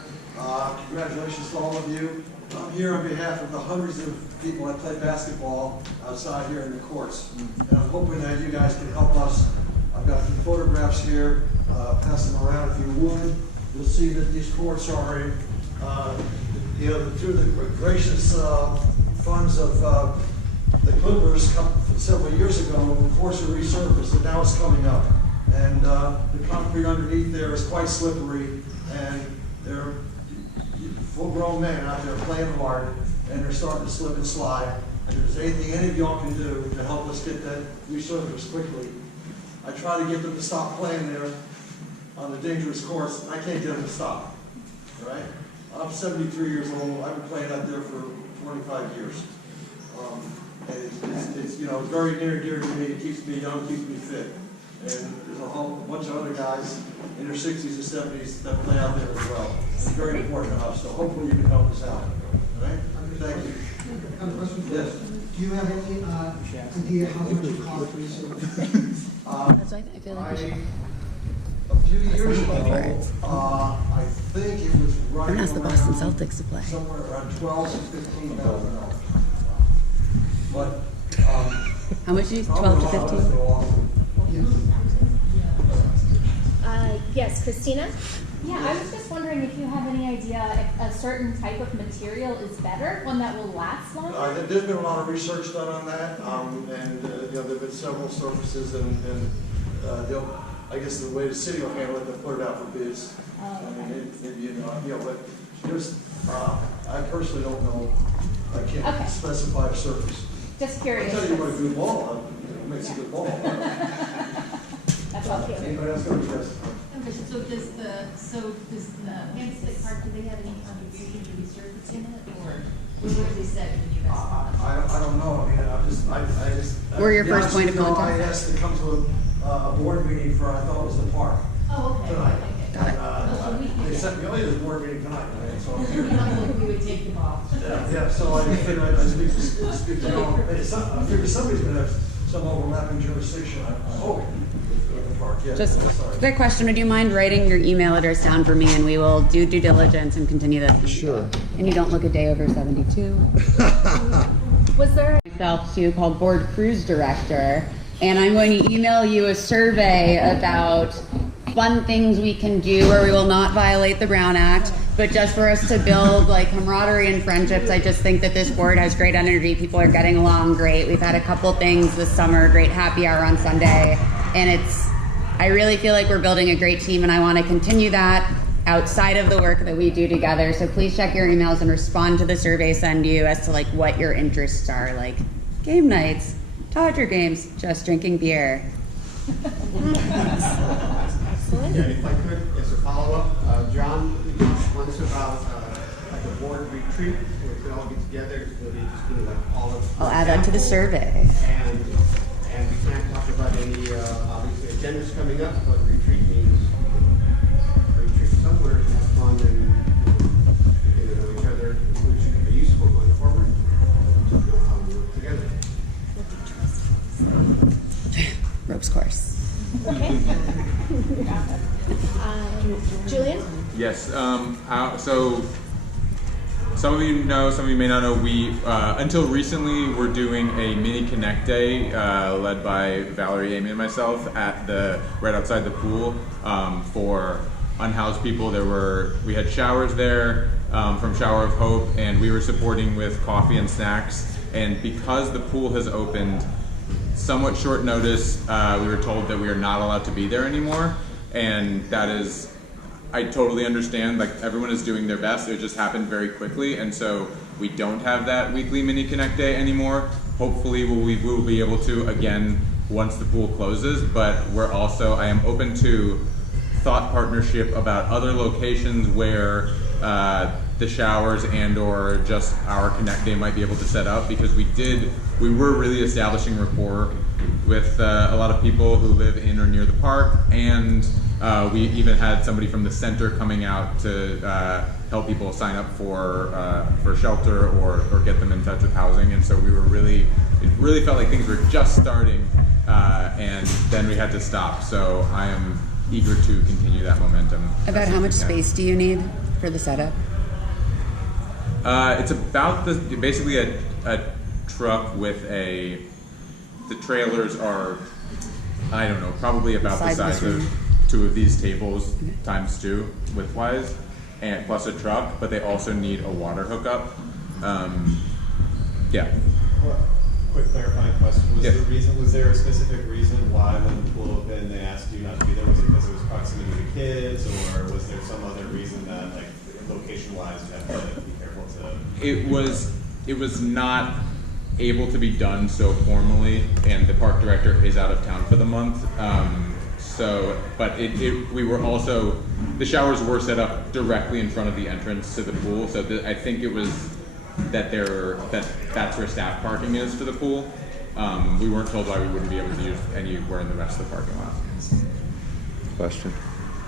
Congratulations to all of you. I'm here on behalf of the hundreds of people that play basketball outside here in the courts. And I'm hoping that you guys can help us. I've got some photographs here. Pass them around if you would. You'll see that these courts are, through the gracious funds of the Clippers several years ago, the courts were resurfaced, and now it's coming up. And the concrete underneath there is quite slippery, and they're full-grown men out there playing hard, and they're starting to slip and slide. And if there's anything any of y'all can do to help us get that resurfaced quickly, I try to get them to stop playing there on the dangerous course, and I can't get them to stop. All right? I'm 73 years old. I've been playing out there for 25 years. And it's very near and dear to me. It keeps me young, keeps me fit. And there's a whole bunch of other guys in their 60s and 70s that play out there as well. It's very important to us, so hopefully you can help us out. All right? Thank you. I have a question for you. Yes. Do you have any idea how much it costs for you? That's why I feel like we should. A few years ago, I think it was right I'm gonna ask the Boston around Celtics to play. somewhere around $12,000 to $15,000. But How much? 12 to 15. Yes, Christina? Yeah, I was just wondering if you have any idea if a certain type of material is better, one that will last longer? There's been a lot of research done on that, there have been several surfaces, and I guess the way the city will handle it, they'll put it out for bids. But there's, I personally don't know. I can't specify a surface. Just curious. I'll tell you what a good ball makes a good ball. That's all. Anybody else got a question? So does the Penn State Park, do they have any decision to resurface in it, or what was they said when you guys saw it? I don't know. I mean, I just. We're your first point of contact. I asked to come to a board meeting for, I thought it was the park. Oh, okay. Tonight. Got it. They sent me, there's a board meeting tonight, right? So I'm here. We would take the ball. Yeah, so I figured I'd speak to you. I figured somebody's gonna have some overlapping jurisdiction, I hope. Yeah, Just sorry. quick question. Would you mind writing your email address down for me, and we will do due diligence and continue this? Sure. And you don't look a day over 72. Was there Myself too, called Board Cruise Director, and I'm going to email you a survey about fun things we can do where we will not violate the Brown Act, but just for us to build like camaraderie and friendships. I just think that this board has great energy. People are getting along great. We've had a couple things this summer, great happy hour on Sunday, and I really feel like we're building a great team, and I want to continue that outside of the work that we do together. So please check your emails and respond to the survey send you as to like what your interests are, like game nights, Dodger games, just drinking beer. Yeah, if I could, as a follow-up, John retreat, where we all get together, so they just do like all of. I'll add that to the survey. And we can't talk about any, obviously agendas coming up, but retreat means retreat somewhere and have fun and get to know each other, which can be useful going forward. Just know how we work together. Ropes course. Okay. Julian? Yes. So some of you know, some of you may not know. We until recently were doing a mini Connect Day led by Valerie, Amy, and myself at right outside the pool for unhoused people. We had showers there from Shower of Hope, and we were supporting with coffee and snacks. And because the pool has opened somewhat short notice, we were told that we are not allowed to be there anymore, and that is. I totally understand, like everyone is doing their best, it just happened very quickly, and so we don't have that weekly mini Connect Day anymore. Hopefully we will be able to again once the pool closes, but I am open to thought partnership about other locations where the showers and or just our Connect Day might be able to set up, because we were really establishing rapport with a lot of people who live in or near the park, and we even had somebody from the center coming out to help people sign up for shelter or get them in touch with housing. And so it really felt like things were just starting, and then we had to stop. So I am eager to continue that momentum. About how much space do you need for the setup? It's about basically a truck with the trailers are, I don't know, probably about the size of 2 of these tables times 2 width-wise, and plus a truck, but they also need a water hookup. Yeah. Quick clarifying question. Was there a specific reason why when the pool opened they asked you not to be there? Was it because it was proximity to kids, or was there some other reason that, like, location-wise you have to be careful to? It was not able to be done so formally, and the park director is out of town for the month. But we were also, the showers were set up directly in front of the entrance to the pool, so I think it was that's where staff parking is for the pool. We weren't told why we wouldn't be able to use anywhere in the rest of the parking lot. Question.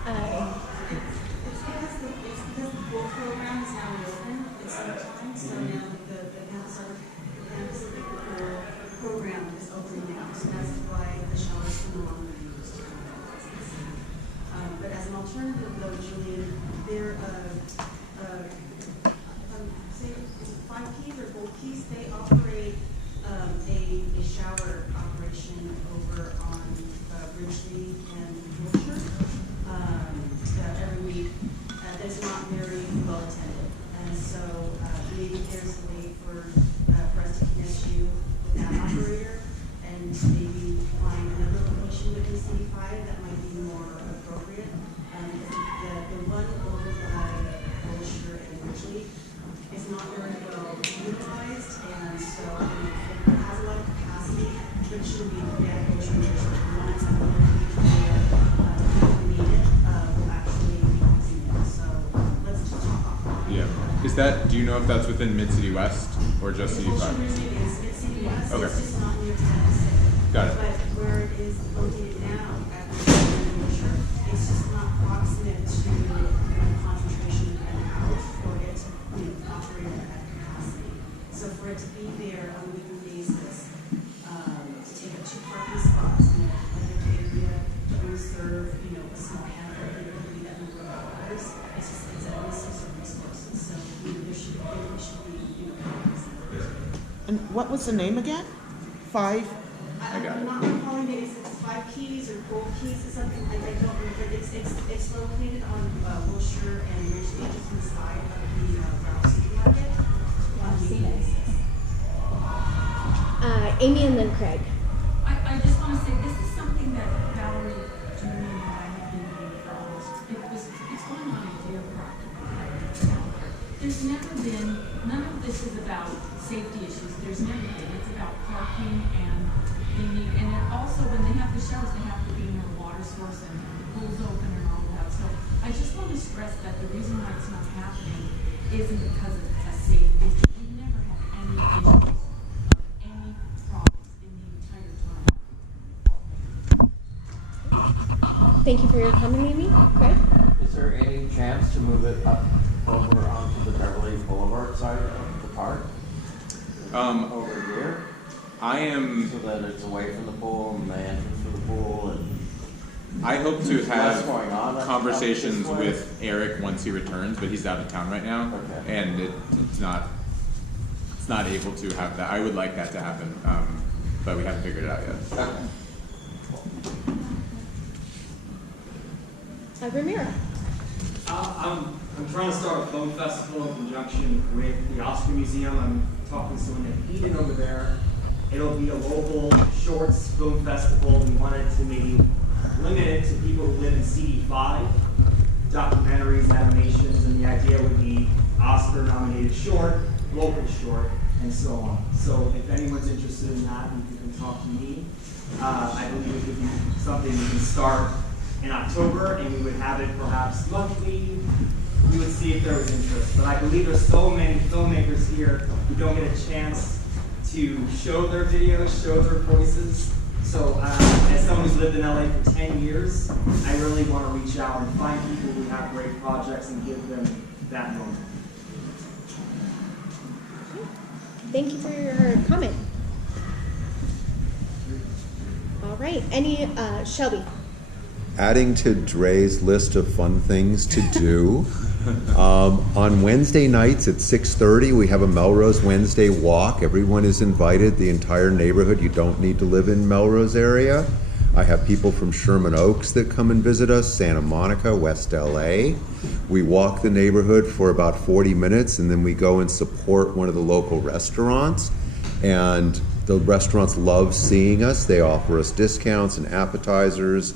It's because the pool program is now open at some time, so now the campus pool program is open now, so that's why the showers can no longer be used. But as an alternative though, Julian, they're say 5 keys or Gold Keys, they operate a shower operation over on Ridgely and Wilshire every week. That's not very well attended, and so maybe there's a way for us to connect you with that operator, and maybe find another location within City 5 that might be more appropriate. The one over by Wilshire and Ridgely is not very well utilized, and so it has a lot of capacity, but it should be Wilshire and Ridgely. The one that's will actually be using it. So let's just talk off. Yeah. Do you know if that's within Mid-City West or just City 5? Wilshire is Mid-City West. Okay. It's just not near Tennessee. Got it. But where it is located now at Wilshire, it's just not proximate to the concentration of an house for it to operate at capacity. So for it to be there on a weekly basis, to take up 2 parking spots in a area to serve, a small handful of people who need that number of hours, it's a misuse of resources. So there should be, And what was the name again? 5? I'm not recalling it. It's 5 keys or Gold Keys or something. I don't remember. It's located on Wilshire and Ridgely, just inside of the Ralph Supermarket. Amy and then Craig. I just want to say this is something that Valerie, Jimmy, and I have been doing for almost, it's going on a year practically. There's never been, none of this is about safety issues. There's never been. It's about parking and and then also when they have the showers, they have to be near a water source and the pool's open and all that. So I just want to stress that the reason why it's not happening isn't because of a safety Thank you for your comment, Amy. Greg? Is there any chance to move it up over onto the Beverly Boulevard side of the park? Over here? I am. So that it's away from the pool and the entrance for the pool and. I hope to There's less have going on up conversations this way. with Eric once he returns, but he's out of town right now, Okay. and it's not able to have that. I would like that to happen, but we haven't figured it out yet. Okay. Ramiro. I'm trying to start a film festival in conjunction with the Oscar Museum. I'm talking to someone at Eden over there. It'll be a local shorts film festival. We wanted to maybe limit it to people who live in CD5, documentaries, animations, and the idea would be Oscar-nominated short, local short, and so on. So if anyone's interested in that, you can talk to me. I believe it would be something we can start in October, and we would have it perhaps monthly. We would see if there was interest. But I believe there's so many filmmakers here who don't get a chance to show their videos, show their voices. So as someone who's lived in LA for 10 years, I really want to reach out and find people who have great projects and give them that moment. Thank you for your comment. All right. Any, Shelby? Adding to Dre's list of fun things to do, on Wednesday nights at 6:30, we have a Melrose Wednesday walk. Everyone is invited, the entire neighborhood. You don't need to live in Melrose area. I have people from Sherman Oaks that come and visit us, Santa Monica, West LA. We walk the neighborhood for about 40 minutes, and then we go and support one of the local restaurants. And the restaurants love seeing us. They offer us discounts and appetizers.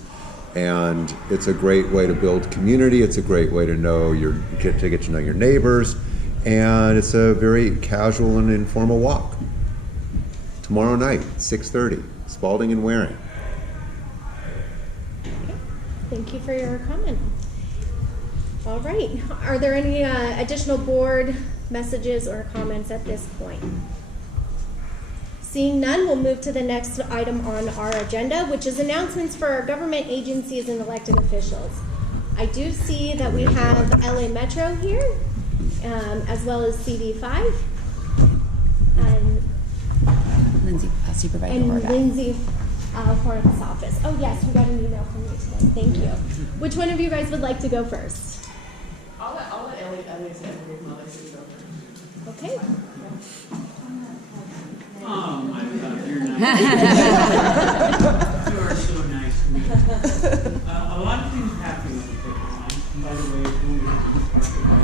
And it's a great way to build community. It's a great way to get to know your neighbors, and it's a very casual and informal walk. Tomorrow night, 6:30, Spalding and Waring. Thank you for your comment. All right. Are there any additional board messages or comments at this point? Seeing none, we'll move to the next item on our agenda, which is announcements for our government agencies and elected officials. I do see that we have LA Metro here, as well as CD5, and Lindsay, Supervisor and Horvath. Lindsay Horvath's office. Oh yes, we got an email from you today. Thank you. Which one of you guys would like to go first? I'll let LA say go first. Okay. I'm not here now. You are so nice to me. A lot of things happen with the Purple Line. And by the way, when we have to start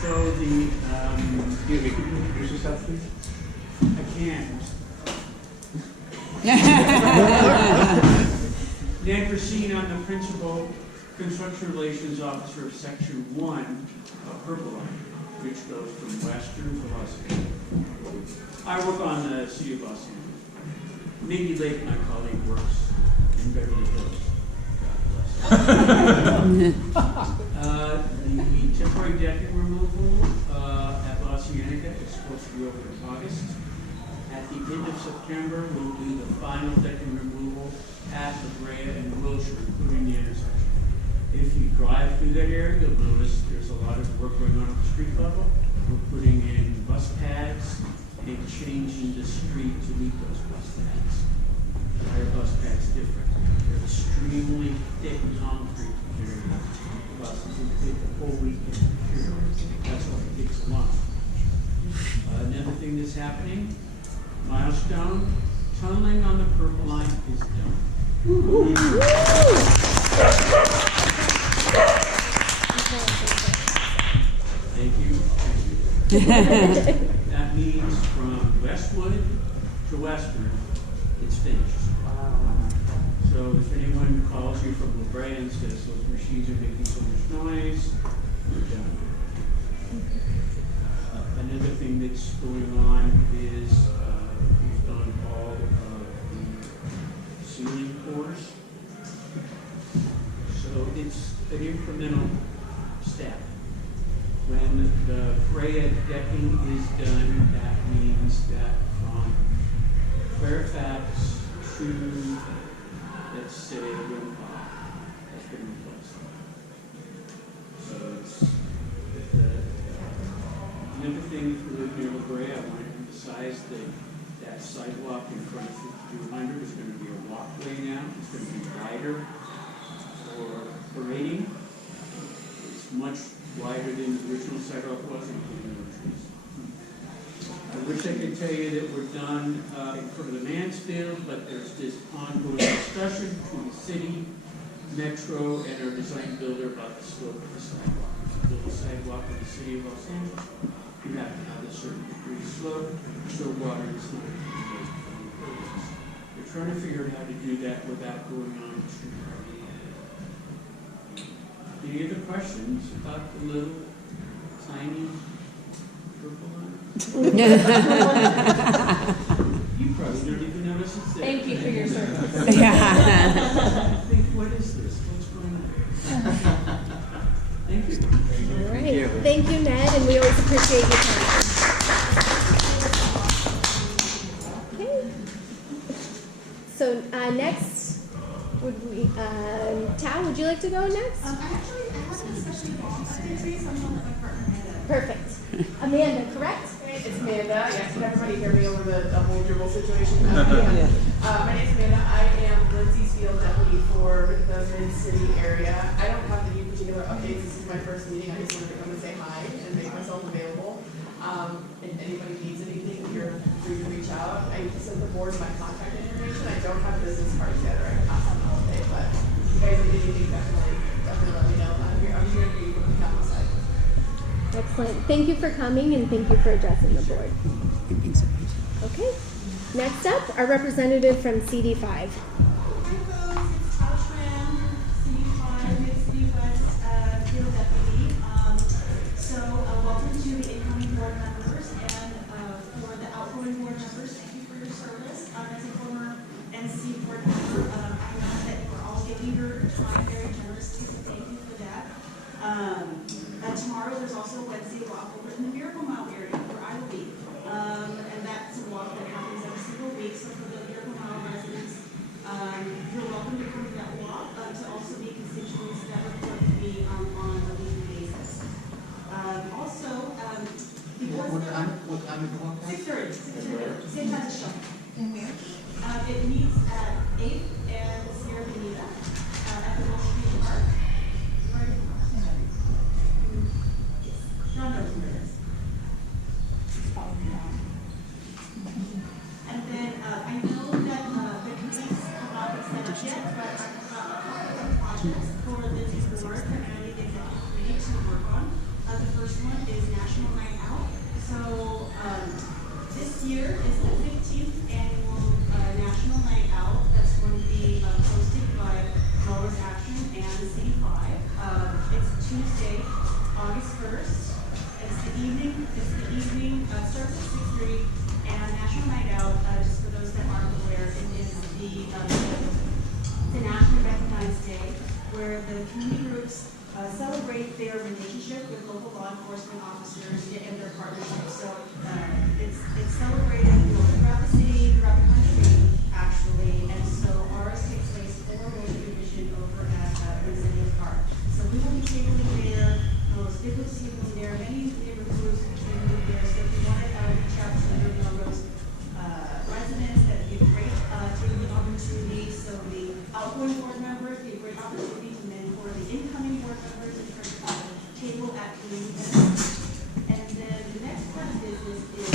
so the excuse me, could you introduce yourself, please? I can't. Ned Racine, I'm the principal construction relations officer of Section 1 of Purple Line, which goes from Western to Los Angeles. I work on the city of Los Angeles. Mindy Lake, my colleague, works in Beverly Hills. The temporary decking removal at La Cienega is supposed to be over in August. At the end of September, we'll do the final decking removal at La Brea and Wilshire, including the intersection. If you drive through that area, you'll notice there's a lot of work going on at the street level. We're putting in bus pads and changing the street to meet those bus pads. Why are bus pads different? They're extremely thick concrete material. Buses will take a whole weekend to cure. That's why it takes a lot. Another thing that's happening, milestone, tunneling on the Purple Line is done. Thank you. That means from Westwood to Western, it's finished. So if anyone calls you from La Brea and says those machines are making so much noise, we're done. Another thing that's going on is we've done all of the ceiling pours. So it's an incremental step. When the Freya decking is done, that means that from Fairfax to, let's say, Wilton Park, has been replaced. So it's another thing for near La Brea, I want to emphasize that sidewalk in front of 5200 is going to be a walkway now. It's going to be wider for parading. It's much wider than the original sidewalk was, including no trees. I wish I could tell you that we're done in front of the Mansfield, but there's this ongoing discussion between the city, Metro, and our design builder about the slope of the sidewalk. To build a sidewalk in the city of Los Angeles, you have to have a certain degree of slope, so water is not accumulated from the buildings. They're trying to figure out how to do that without going on to parking. Any other questions about the little tiny purple line? You probably don't even notice it's there. Thank you for your service. I think, what is this? What's going on? Thank you. All right. Thank you, Ned, and we always appreciate your time. Okay. So next, would we, Tao, would you like to go next? I have a discussion about so I'm going with my partner Amanda. Perfect. Amanda, correct? It's Amanda. Yes, can everybody hear me over the whole dribble situation? Yeah. My name's Amanda. I am Lindsay's field deputy for the Mid-City area. I don't have any particular updates. This is my first meeting. I just wanted to come and say hi and make myself available. If anybody needs anything, you're free to reach out. I sent the board my contact information. I don't have business cards yet, or I can pass on all day, but if you guys need anything, definitely let me know. I'm here to be from the county side. Excellent. Thank you for coming and thank you for addressing the board. Okay. Next up, our representative from CD5. Hi folks, it's Tao Tran, CD5, Mid-City West Field Deputy. Welcome to the incoming board members and for the outgoing board members, thank you for your service. As a former NC board member, I know that we're all giving your time very generously, so thank you for that. Tomorrow there's also a Wednesday walk over in the Miracle Mile area where I will be. And that's a walk that happens every single week. So for the Miracle Mile residents, you're welcome to come to that walk to also be constituents that report to me on a weekly basis. What time is the walk? 6:30. Same time as show. And where? It meets at 8 and Sierra Bonita at the Wall Street Park. Right across. Yes. John knows where it is. And then I know that the committees have not been set up yet, but I've got a couple of projects for this board and the executive committee to work on. The first one is National Night Out. So this year is the 15th annual National Night Out that's going to be hosted by Melrose Action and CD5. It's Tuesday, August 1st. It's the evening, starts at 6:30, and National Night Out, just for those that aren't aware, it is the National Recognized Day, where the community groups celebrate their relationship with local law enforcement officers and their partnership. So it's celebrated throughout the city, throughout the country, actually. And so ours takes place for Motion Division over at Vincennes Park. So we will be tabling there. It's good to see them there. Many neighborhood groups will be there. So if you want to reach out to the Melrose residents, that would be a great tabling opportunity. So the outgoing board members, be a great opportunity to mentor the incoming board members in terms of table at community events. And then the next part of business is,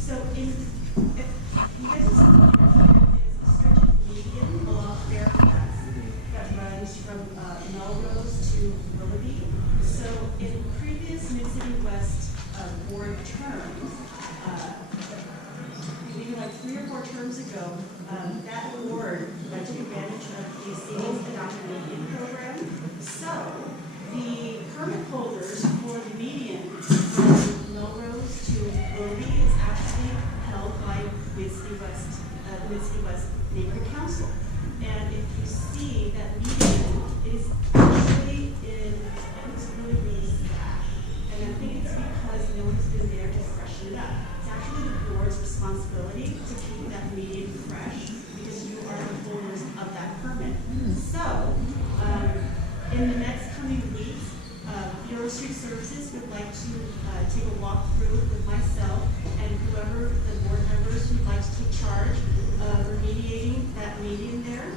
so if you guys are seeing here is a stretch of median along Fairfax that runs from Melrose to Willoughby. So in previous Mid-City West board terms, maybe like 3 or 4 terms ago, that board took advantage of the city's adopted median program. So the permit holders for the median from Melrose to Willoughby is actually held by Mid-City West Neighborhood Council. And if you see that median is actually it's really slack. And I think it's because no one's been there to freshen it up. It's actually the board's responsibility to keep that median fresh, because Forestry Services would like to take a walk through with myself and whoever the board members who'd like to take charge of remediating that median there.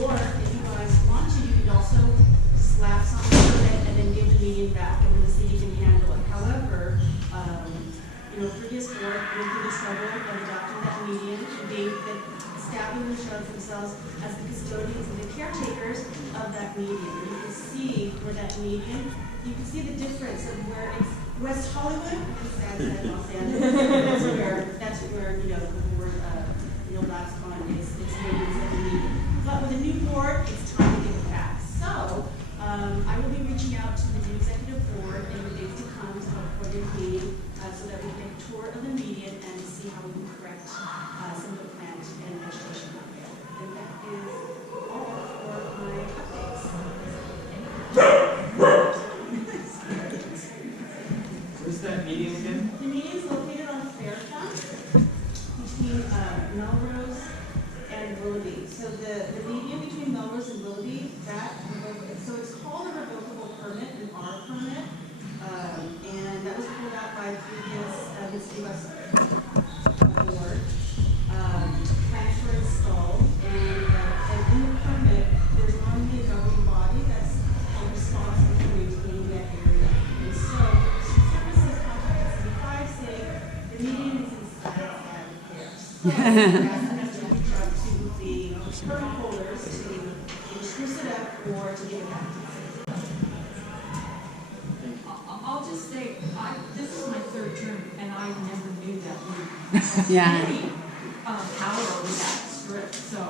Or if you guys want to, you could also slap something on it and then give the median back and the city can handle it. However, previous board went through the trouble of adopting that median and being establishing themselves as the custodians and the caretakers of that median. You can see where that median, you can see the difference of where it's West Hollywood, that's Los Angeles. that's where the board lacks on its medians at the median. But with a new board, it's time to give it back. So I will be reaching out to the new executive board in the days to come to help coordinate the meeting so that we can tour of the median and see how we can correct some of the plant and vegetation out there. And that is all for my updates. Where's that meeting again? The meeting is located on Fairtown between Melrose and Willoughby. So the median between Melrose and Willoughby, so it's called a revocable permit, an R permit, and that was pulled out by previous City West board. Plans were installed, and in the permit, there's normally a governing body that's responsible for maintaining that area. And so, services contract 75 say the median is inside that repair. So, has to reach out to the permit holders to spruce it up or to give it back to the city. I'll just say, this is my third term, and I never knew that we Yeah. had any power over that strip, so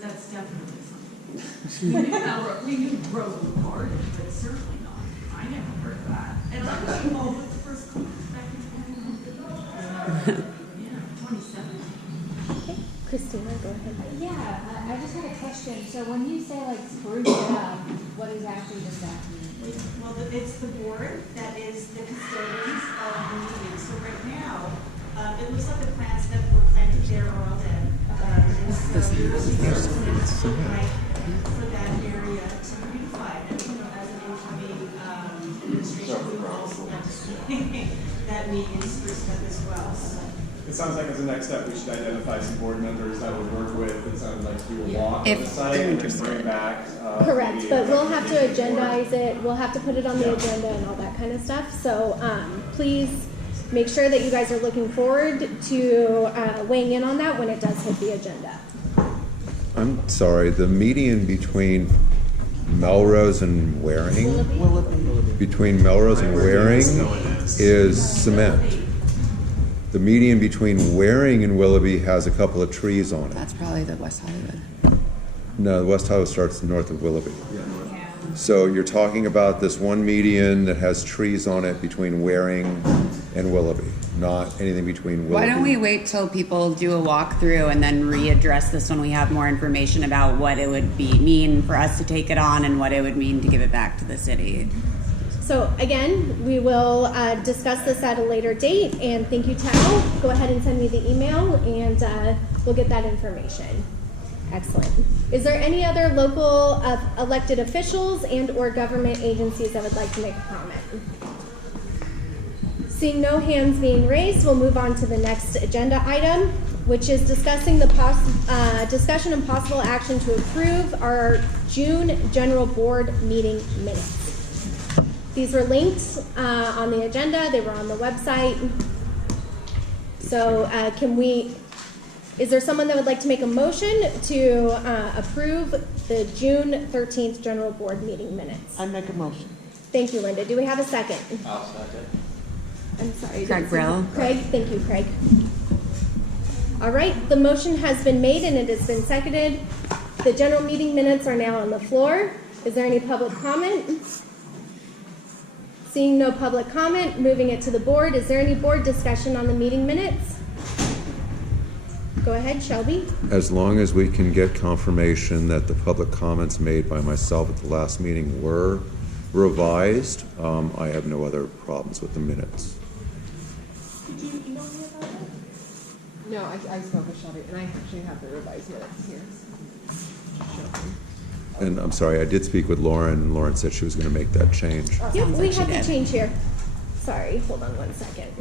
that's definitely something. We knew road was part of it, but certainly not. I never heard of that. And I was involved with the first one back in 2017. Okay, Christina, go ahead. Yeah, I just had a question. So when you say like spruce it up, what exactly does that mean? Well, it's the board that is the custodians of the median. So right now, it looks like the plants that were planted there are all dead. And so there's services for that area to be beautified. And as an incoming administration, we will also have to see that median spruced up as well. So. It sounds like as a next step, we should identify some board members that would work with. It sounds like do a walk on the site and then bring back. Correct, but we'll have to agendize it, we'll have to put it on the agenda and all that kind of stuff. So please make sure that you guys are looking forward to weighing in on that when it does hit the agenda. I'm sorry, the median between Melrose and Waring? Between Melrose and Waring is cement. The median between Waring and Willoughby has a couple of trees on it. That's probably the West Hollywood. No, West Hollywood starts north of Willoughby. So you're talking about this one median that has trees on it between Waring and Willoughby, not anything between Willoughby. Why don't we wait till people do a walkthrough and then readdress this when we have more information about what it would mean for us to take it on and what it would mean to give it back to the city? So again, we will discuss this at a later date, and thank you, Tao. Go ahead and send me the email, and we'll get that information. Excellent. Is there any other local elected officials and or government agencies that would like to make a comment? Seeing no hands being raised, we'll move on to the next agenda item, which is discussing the discussion and possible action to approve our June general board meeting minutes. These were linked on the agenda. They were on the website. So is there someone that would like to make a motion to approve the June 13th general board meeting minutes? I make a motion. Thank you, Linda. Do we have a second? I'll second. I'm sorry. Craig Brill. Craig, thank you, Craig. All right, the motion has been made and it has been seconded. The general meeting minutes are now on the floor. Is there any public comment? Seeing no public comment, moving it to the board. Is there any board discussion on the meeting minutes? Go ahead, Shelby. As long as we can get confirmation that the public comments made by myself at the last meeting were revised, I have no other problems with the minutes. Did you email me about it? No, I spoke with Shelby, and I actually have the revised minutes here. And I'm sorry, I did speak with Lauren. Lauren said she was going to make that change. Yep, we have the change here. Sorry, hold on one second.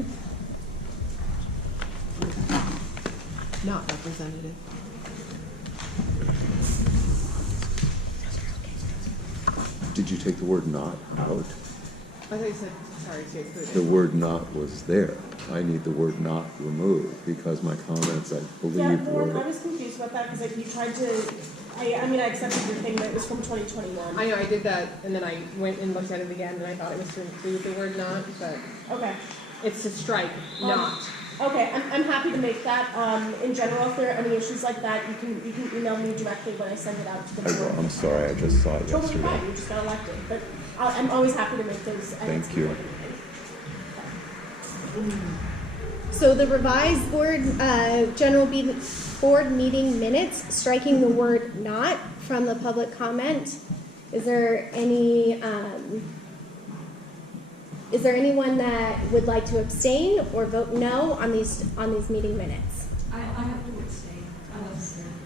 Not representative. Did you take the word "not" out? I thought you said, sorry, to include it. The word "not" was there. I need the word "not" removed because my comments, I Yeah, believe, Lauren, I were. was confused about that because you tried to, I mean, I accepted your thing, but it was from 2021. I know, I did that, and then I went and looked at it again, and I thought it was to include the word "not," but Okay. it's to strike "not." Okay, I'm happy to make that. In general, if there are any issues like that, you can email me directly when I send it out to the I will. board. I'm sorry, I just saw it Totally yesterday. fine, you just got elected, but I'm always happy to make those edits. Thank you. So the revised board meeting minutes, striking the word "not" from the public comment. Is there anyone that would like to abstain or vote no on these meeting minutes? I have to abstain.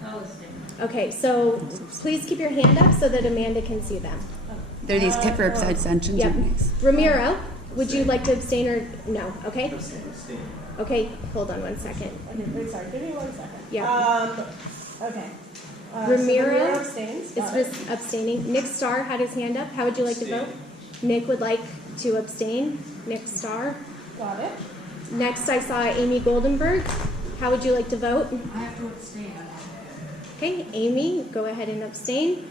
I'll abstain. Okay, so please keep your hand up so that Amanda can see them. There are these Kipper abstentions. Yep. Ramiro, would you like to abstain or no? Okay. Abstain. Okay, hold on one second. Okay, wait, sorry, give me 1 second. Yeah. Okay. So Ramiro abstains. is Got it. abstaining. Nick Starr had his hand up. How would you like to vote? Nick would like to abstain. Nick Starr. Got it. Next, I saw Amy Goldenberg. How would you like to vote? I have to abstain. Okay, Amy, go ahead and abstain.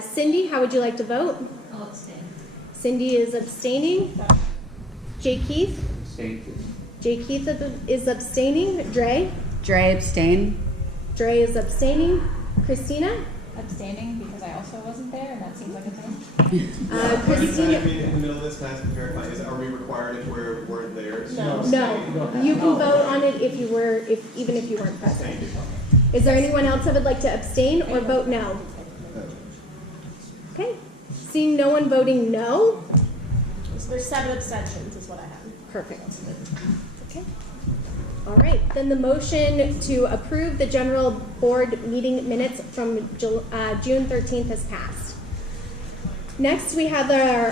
Cindy, how would you like to vote? I'll abstain. Cindy is abstaining. Jay Keith? Abstain. Jay Keith is abstaining. Dre? Dre abstain. Dre is abstaining. Christina? Abstaining because I also wasn't there, and that seems like a thing. Christina? In the middle of this, can I ask to verify, are we required if we weren't there? No, you can vote on it if you were, even if you weren't present. Is there anyone else that would like to abstain or vote no? Okay, seeing no one voting no? So there's 7 abstentions is what I have. Perfect. Okay. All right, then the motion to approve the general board meeting minutes from June 13th has passed. Next, we have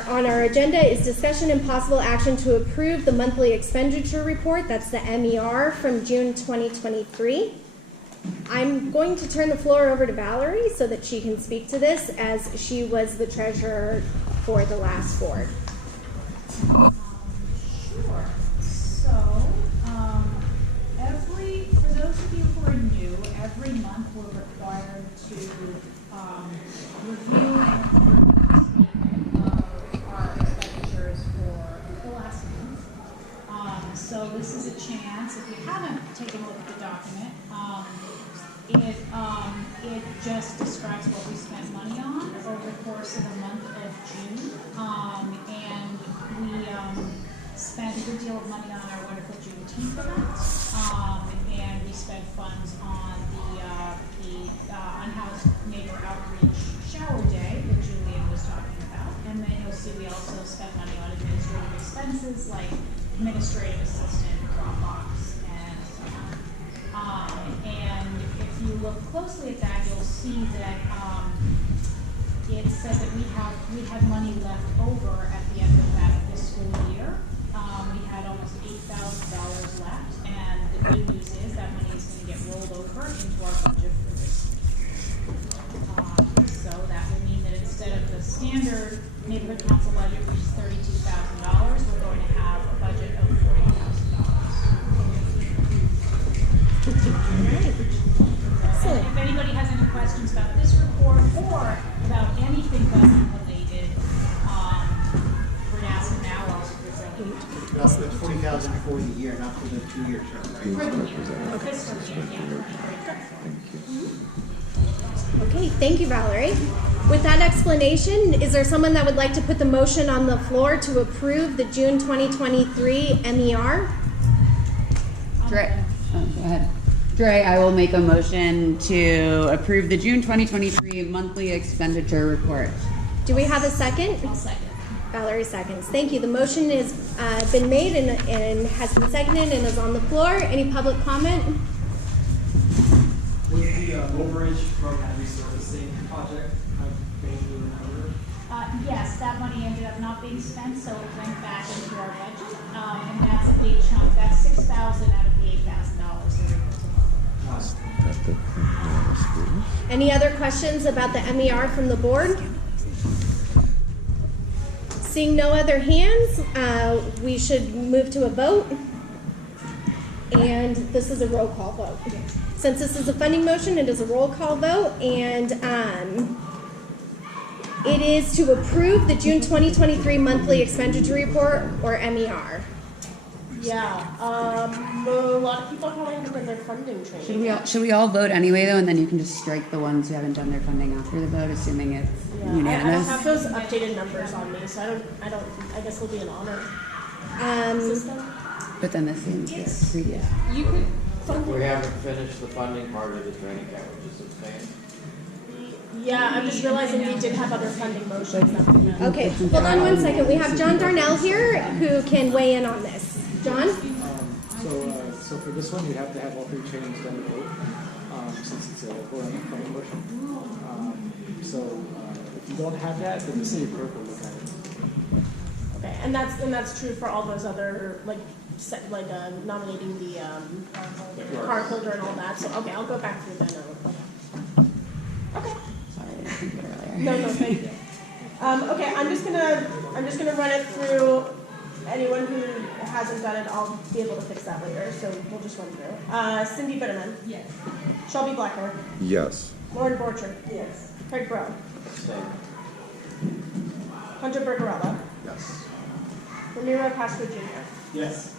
on our agenda is discussion and possible action to approve the monthly expenditure report. That's the MER from June 2023. I'm going to turn the floor over to Valerie so that she can speak to this as she was the treasurer for the last board. Sure. So, for those of you who are new, every month we're required to review and approve the statement of our expenditures for the last month. So this is a chance, if you haven't taken a look at the document, it just describes what we spent money on over the course of the month of June. And we spent a good deal of money on our wonderful Juneteenth event. And we spent funds on the unhoused neighbor outreach shower day that Julian was talking about. And then you'll see we also spent money on administrative expenses like administrative assistant, Dropbox, and so on. And if you look closely at that, you'll see that it says that we had money left over at the end of that fiscal year. We had almost $8,000 left, and the good news is that money is going to get rolled over into our budget for this year. So that will mean that instead of the standard neighborhood council budget, which is $32,000, we're going to have a budget of $40,000. If anybody has any questions about this report or about anything budget related, we're asking now. That's the 40,000 for the year, not for the 2-year term, right? For the year, fiscal year, yeah. Okay, thank you, Valerie. With that explanation, is there someone that would like to put the motion on the floor to approve the June 2023 MER? Dre, go ahead. Dre, I will make a motion to approve the June 2023 monthly expenditure report. Do we have a second? I'll second. Valerie seconds. Thank you. The motion has been made and has been seconded and is on the floor. Any public comment? With the overage road resurfacing project, Yes, that money ended up not being spent, so it went back into our budget, and that's a big chunk. That's $6,000 out of the $8,000 that we're able to borrow. Any other questions about the MER from the board? Seeing no other hands, we should move to a vote. And this is a roll call vote. Since this is a funding motion, it is a roll call vote, and it is to approve the June 2023 monthly expenditure report, or MER. Yeah, a lot of people probably haven't done their funding training. Should we all vote anyway though, and then you can just strike the ones who haven't done their funding after the vote, assuming it's I don't unanimous? have those updated numbers on me, so I guess it'll be an honor system. But then this seems good. Yeah. You could We haven't finished the funding part of the training camp, which is insane. Yeah, I'm just realizing we did have other funding motions that we had. Okay, hold on one second. We have John Darnell here who can weigh in on this. John? So for this one, you have to have all 3 trainings done to vote, since it's a vote on the funding motion. If you don't have that, then the city clerk will look at it. Okay, and that's true for all those other nominating the card holder and all that. So okay, I'll go back through that. Okay. Sorry, I didn't think of it earlier. No, thank you. Okay, I'm just gonna run it through. Anyone who hasn't done it, I'll be able to fix that later. So we'll just run through. Cindy Bitterman. Yes. Shelby Blacker. Yes. Lauren Borcher. Yes. Craig Brown. Hunter Bergarella. Yes. Ramiro Castro Jr. Yes.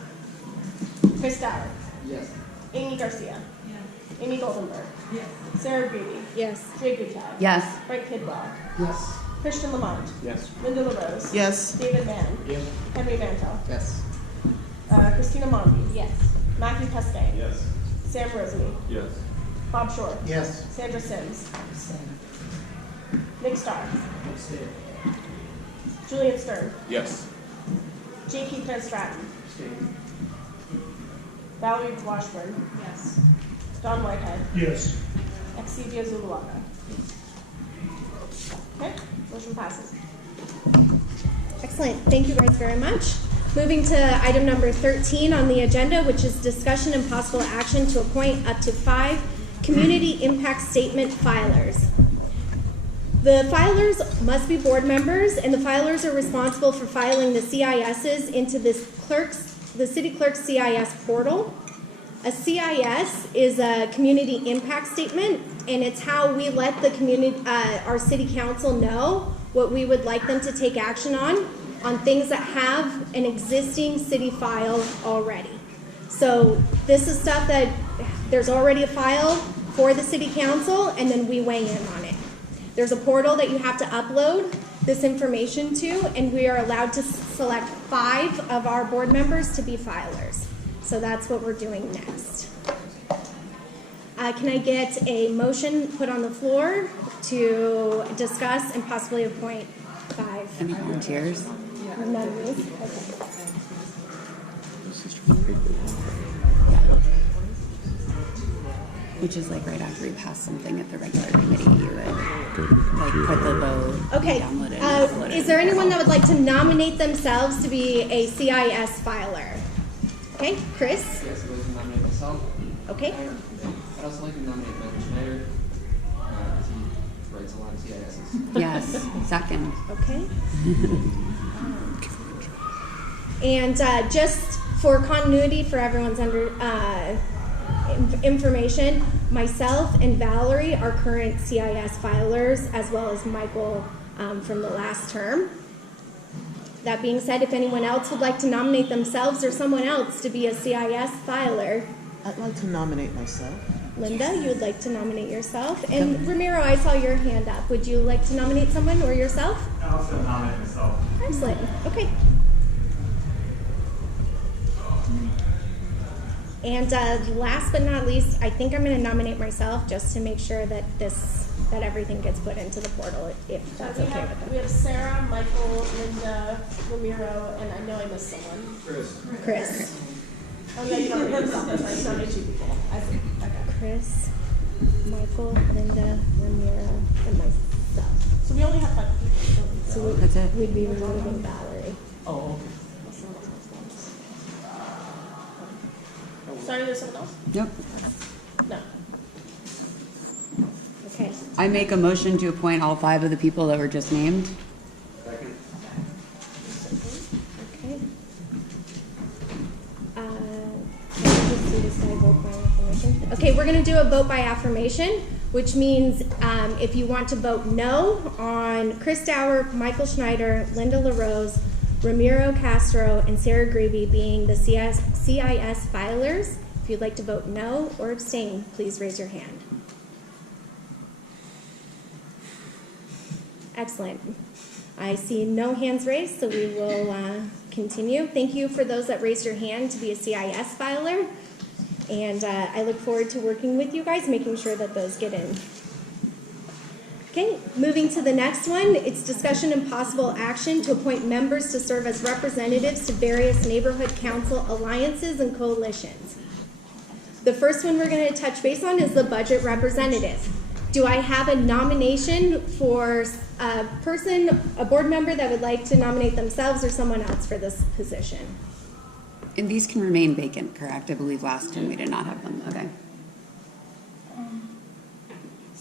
Chris Dowd. Yes. Amy Garcia. Yes. Amy Goldenberg. Yes. Sarah Greedy. Yes. Jay Gutag. Yes. Frank Kidwell. Yes. Christian Lamont. Yes. Linda LaRose. Yes. David Mann. Yes. Henry Mantel. Yes. Christina Mondi. Yes. Matthew Pestain. Yes. Sam Rosemy. Yes. Bob Shore. Yes. Sandra Sims. Nick Starr. Julian Stern. Yes. J. Keith Van Stratton. Valerie Washburn. Yes. Don Whitehead. Yes. Exivia Zuluaga. Okay, motion passes. Excellent. Thank you guys very much. Moving to item number 13 on the agenda, which is discussion and possible action to appoint up to 5 community impact statement filers. The filers must be board members, and the filers are responsible for filing the CISs into the city clerk's CIS portal. A CIS is a community impact statement, and it's how we let the community, our city council know what we would like them to take action on things that have an existing city file already. So this is stuff that there's already a file for the city council, and then we weigh in on it. There's a portal that you have to upload this information to, and we are allowed to select 5 of our board members to be filers. So that's what we're doing next. Can I get a motion put on the floor to discuss and possibly appoint 5? Any volunteers? None of these? Okay. Which is like right after we pass something at the regular committee, you would like put the vote. Okay, download it and upload it. is there anyone that would like to nominate themselves to be a CIS filer? Okay, Chris? Yes, I'd like to nominate myself. Okay. I'd also like to nominate Ben Schneider, because he writes a lot of CISs. Yes, second. Okay. And just for continuity for everyone's information, myself and Valerie are current CIS filers, as well as Michael from the last term. That being said, if anyone else would like to nominate themselves or someone else to be a CIS filer. I'd like to nominate myself. Linda, you would like to nominate yourself. And Ramiro, I saw your hand up. Would you like to nominate someone or yourself? I'll also nominate myself. Excellent. Okay. And last but not least, I think I'm going to nominate myself just to make sure that that everything gets put into the portal, if that's we okay have, with we have Sarah, Michael, Linda, Ramiro, and I know I missed someone. Chris. Oh yeah, you don't remember something. I nominated 2 people. I see. Okay. Chris, Michael, Linda, Ramiro, and myself. So So we only have 5 people. So That's it. we'd be removing Valerie. Oh, okay. Sorry, there's someone else? Nope. No. Okay. I make a motion to appoint all 5 of the people that were just named. Second. Okay. Let's just do this by vote by affirmation. Okay, we're gonna do a vote by affirmation, which means if you want to vote no on Chris Dower, Michael Schneider, Linda LaRose, Ramiro Castro, and Sarah Gravy being the CIS filers, if you'd like to vote no or abstain, please raise your hand. Excellent. I see no hands raised, so we will continue. Thank you for those that raised your hand to be a CIS filer. And I look forward to working with you guys, making sure that those get in. Okay, moving to the next one. It's discussion and possible action to appoint members to serve as representatives to various neighborhood council alliances and coalitions. The first one we're going to touch base on is the budget representative. Do I have a nomination for a person, a board member that would like to nominate themselves or someone else for this position? And these can remain vacant, correct? I believe last time we did not have them. Okay.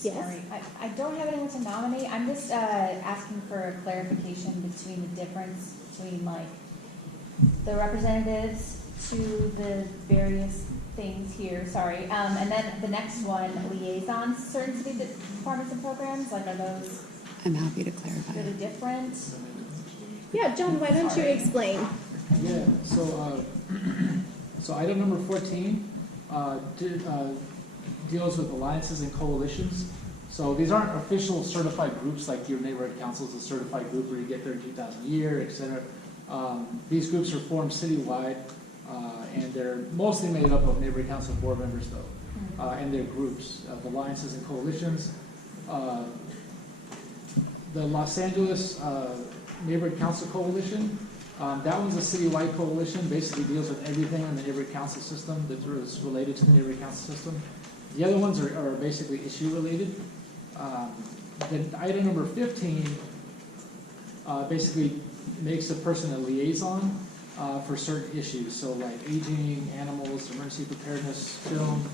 Yes. Sorry, I don't have anyone to nominate. I'm just asking for clarification between the difference between like the representatives to the various things here. Sorry, and then the next one, liaisons to certain city departments and programs. Like, are those? I'm happy to clarify. Really different. Yeah, John, why don't you explain? Yeah, so item number 14 deals with alliances and coalitions. So these aren't official certified groups like your neighborhood council is a certified group where you get 32,000 a year, et cetera. These groups are formed citywide, and they're mostly made up of neighborhood council board members though, and their groups of alliances and coalitions. The Los Angeles Neighborhood Council Coalition, that one's a citywide coalition, basically deals with everything in the neighborhood council system that is related to the neighborhood council system. The other ones are basically issue related. Then item number 15 basically makes a person a liaison for certain issues. So like aging, animals, emergency preparedness, film,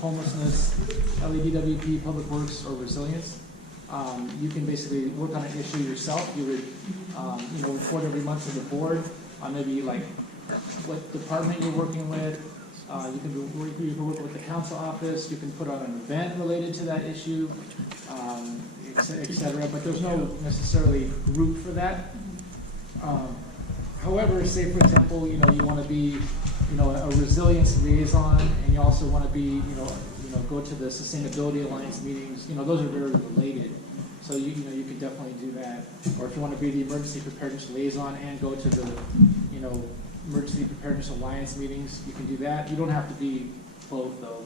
homelessness, LEDWP, public works, or resilience. You can basically work on an issue yourself. You would, report every month to the board on maybe like what department you're working with. You can work with the council office. You can put on an event related to that issue, et cetera. But there's no necessarily group for that. However, say for example, you want to be, a resilience liaison, and you also want to be, go to the Sustainability Alliance meetings. Those are very related. So you could definitely do that. Or if you want to be the Emergency Preparedness Liaison and go to the, Emergency Preparedness Alliance meetings, you can do that. You don't have to be both though.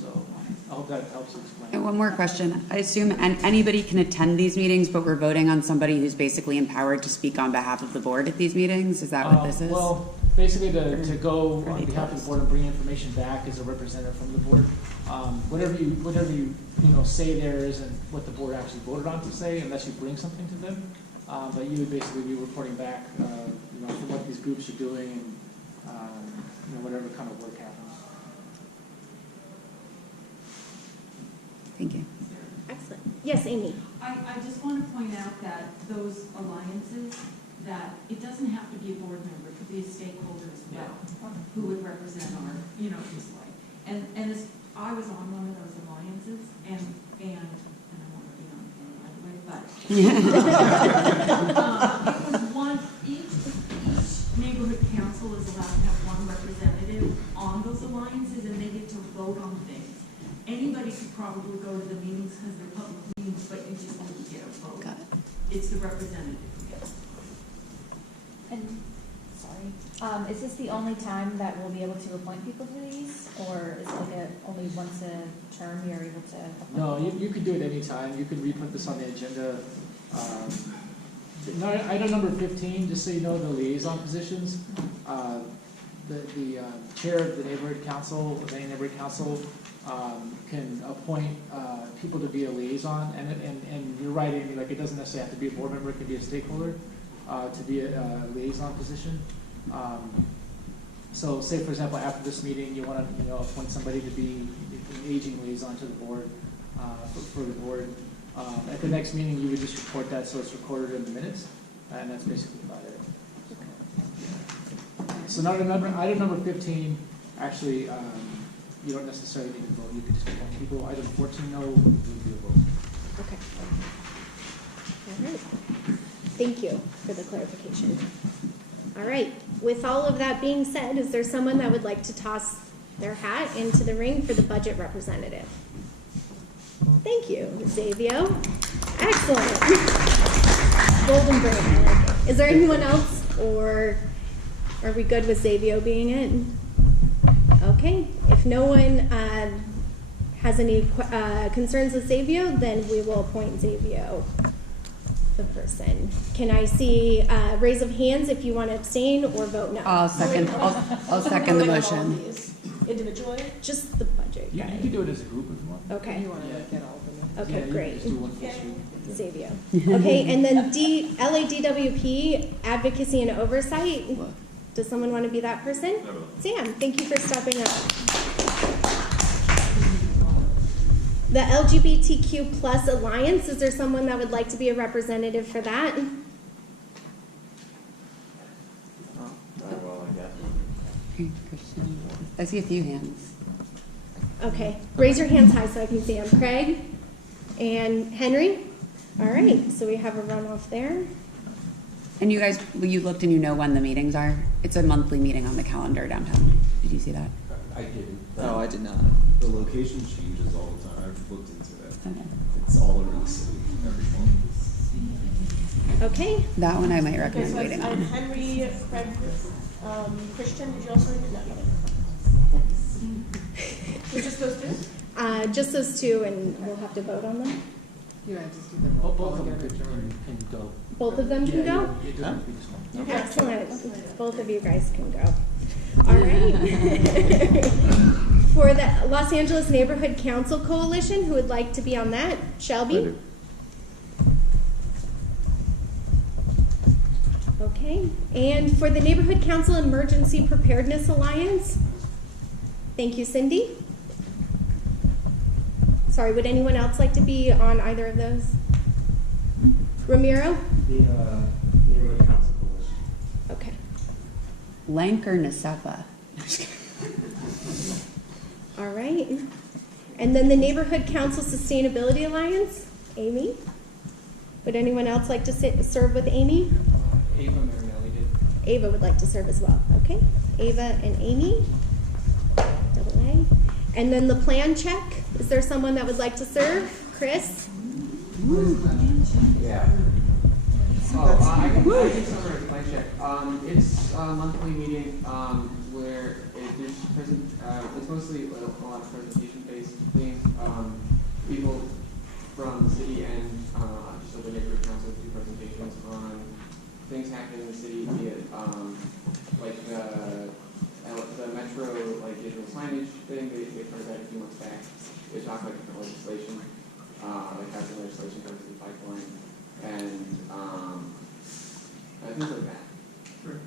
So I hope that helps explain. And one more question. I assume anybody can attend these meetings, but we're voting on somebody who's basically empowered to speak on behalf of the board at these meetings? Is that what this is? Well, basically to go on behalf of the board and bring information back as a representative from the board. Whatever you say there isn't what the board actually voted on to say, unless you bring something to them. But you would basically be reporting back, for what these groups are doing and whatever kind of work happens. Thank you. Excellent. Yes, Amy. I just want to point out that those alliances, that it doesn't have to be a board member, it could be a stakeholder as well, who would represent our, just like, and as I was on one of those alliances, and I don't want to be on the by the way, but it was one, each neighborhood council is allowed to have one representative on those alliances, and they get to vote on things. Anybody could probably go to the meetings because they're public meetings, but you just wouldn't get a vote. Got it. It's the representative who gets it. And sorry, is this the only time that we'll be able to appoint people to these, or is it like only once a term you're able to appoint? No, you could do it anytime. You can re-put this on the agenda. Item number 15, just so you know, the liaison positions. the chair of the neighborhood council, of any neighborhood council, can appoint people to be a liaison, and you're right, Amy, like, it doesn't necessarily have to be a board member, it could be a stakeholder, to be a liaison position. So say, for example, after this meeting, you want to, appoint somebody to be an aging liaison to the board, for the board. At the next meeting, you would just report that, so it's recorded in the minutes, and that's basically about it. So now remember, item number 15, actually, you don't necessarily need to vote, you could just appoint people. Item 14, no, would be a vote. Okay. All right. Thank you for the clarification. All right. With all of that being said, is there someone that would like to toss their hat into the ring for the budget representative? Thank you, Xavier. Excellent. Golden brain, I like it. Is there anyone else, or are we good with Xavier being in? Okay. If no one has any concerns with Xavier, then we will appoint Xavier the person. Can I see raise of hands if you want to abstain or vote no? I'll second the motion. Individually? Just the budget You guy. can do it as a group if you want. Okay. You want to get all of them? Okay, Yeah, you great. can just do one full sheet. Xavier. Okay, and then LADWP, advocacy and oversight. Does someone want to be that person? Sam, thank you for stepping up. The LGBTQ plus alliance, is there someone that would like to be a representative for that? Very well, I guess. Okay, Christian. I see a few hands. Okay, raise your hands high so I can see them. Craig and Henry? All right, so we have a runoff there. And you guys, you looked and you know when the meetings are? It's a monthly meeting on the calendar downtown. Did you see that? I didn't. No, I did not. The location changes all the time. I've looked into it. Okay. It's all over the city every month. Okay. That one I might Okay, recommend so waiting on. Henry, Fred, Christian, did you also read that? Was just those two? Just those two, and we'll have to vote on them. You guys just do them Oh, all both of them together. can go. Both of them can Yeah, go? yeah, it doesn't have to be just one. Okay. Excellent. Both of you guys can go. All right. For the Los Angeles Neighborhood Council Coalition, who would like to be on that? Shelby? Okay. And for the Neighborhood Council Emergency Preparedness Alliance? Thank you, Cindy. Sorry, would anyone else like to be on either of those? Ramiro? The neighborhood council coalition. Okay. Lank or Nasepa? All right. And then the Neighborhood Council Sustainability Alliance, Amy. Would anyone else like to serve with Amy? Ava Marinelli did. Ava would like to serve as well. Okay. Ava and Amy. Double A. And then the plan check. Is there someone that would like to serve? Chris? Yeah. I can start a plan check. It's a monthly meeting where it's mostly a lot of presentation-based things. People from the city and just other neighborhood councils do presentations on things happening in the city, be it like the metro digital signage thing. They heard that a few months back. They talk about different legislation, like how the legislation comes to the pipeline, and things like that. Sure.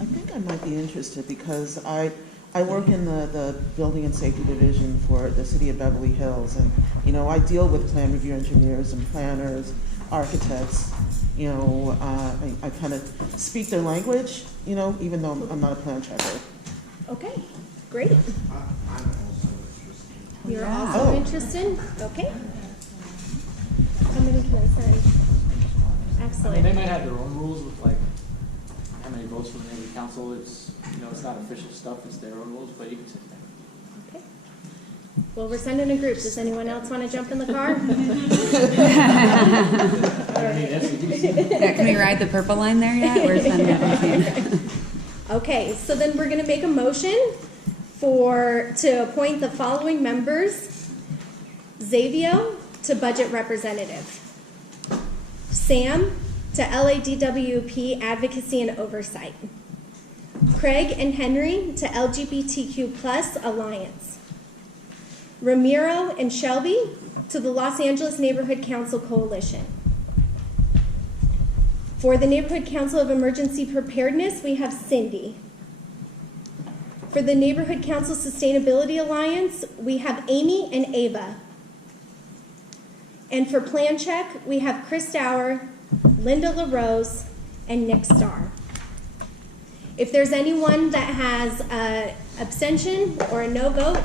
I think I might be interested because I work in the Building and Safety Division for the City of Beverly Hills, and I deal with plan review engineers and planners, architects. I kind of speak their language, even though I'm not a plan checker. Okay. Great. I'm also interested. You're Yeah. also interested? Okay. How many can I send? I Excellent. mean, they might have their own rules with how many votes from the neighborhood council. It's it's not official stuff. It's their own rules, but you can send that. Okay. Well, we're sending a group. Does anyone else want to jump in the car? I don't need SCDC. Yeah, can we ride the purple line there yet? We're sending it. Okay, so then we're going to make a motion to appoint the following members. Xavier to budget representative. Sam to LADWP Advocacy and Oversight. Craig and Henry to LGBTQ+ Alliance. Ramiro and Shelby to the Los Angeles Neighborhood Council Coalition. For the Neighborhood Council of Emergency Preparedness, we have Cindy. For the Neighborhood Council Sustainability Alliance, we have Amy and Ava. And for Plan Check, we have Chris Dower, Linda LaRose, and Nick Starr. If there's anyone that has an abstention or a no vote,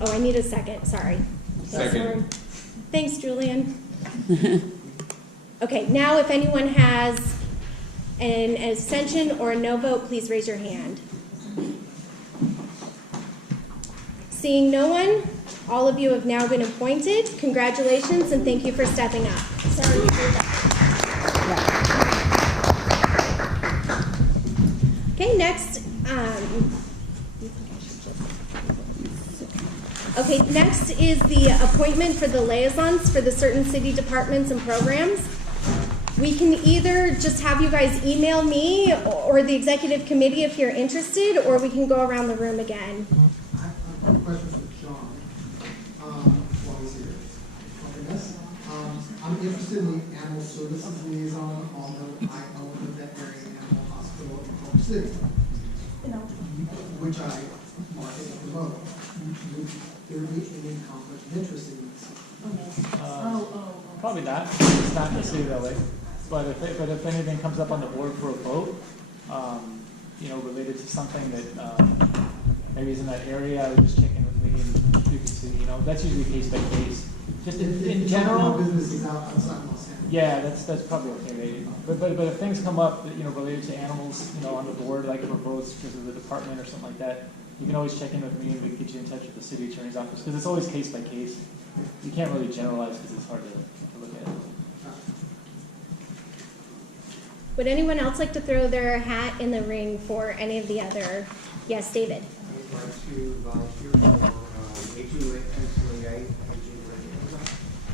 oh, I need a second, sorry. Second. Thanks, Julian. Okay, now if anyone has an abstention or a no vote, please raise your hand. Seeing no one, all of you have now been appointed. Congratulations and thank you for stepping up. Sorry for that. Okay, next. Okay, next is the appointment for the liaisons for the certain city departments and programs. We can either just have you guys email me or the executive committee if you're interested, or we can go around the room again. I have a question for John while he's here. Okay, yes. I'm interested in the animal services liaison, although I own the veterinary animal hospital in Culver City, which I market and promote. Would there be any conflict of interest in this? Probably not. It's not in the city of LA. But if anything comes up on the board for a vote, related to something that maybe is in that area, I would just check in with me and you can see, that's usually case by case. Just in general. Businesses outside Los Angeles. Yeah, that's probably okay. But if things come up that, related to animals, on the board, like for votes because of the department or something like that, you can always check in with me and we can get you in touch with the city attorney's office because it's always case by case. You can't really generalize because it's hard to look at. Would anyone else like to throw their hat in the ring for any of the other? Yes, David. I'd like to volunteer for HOA.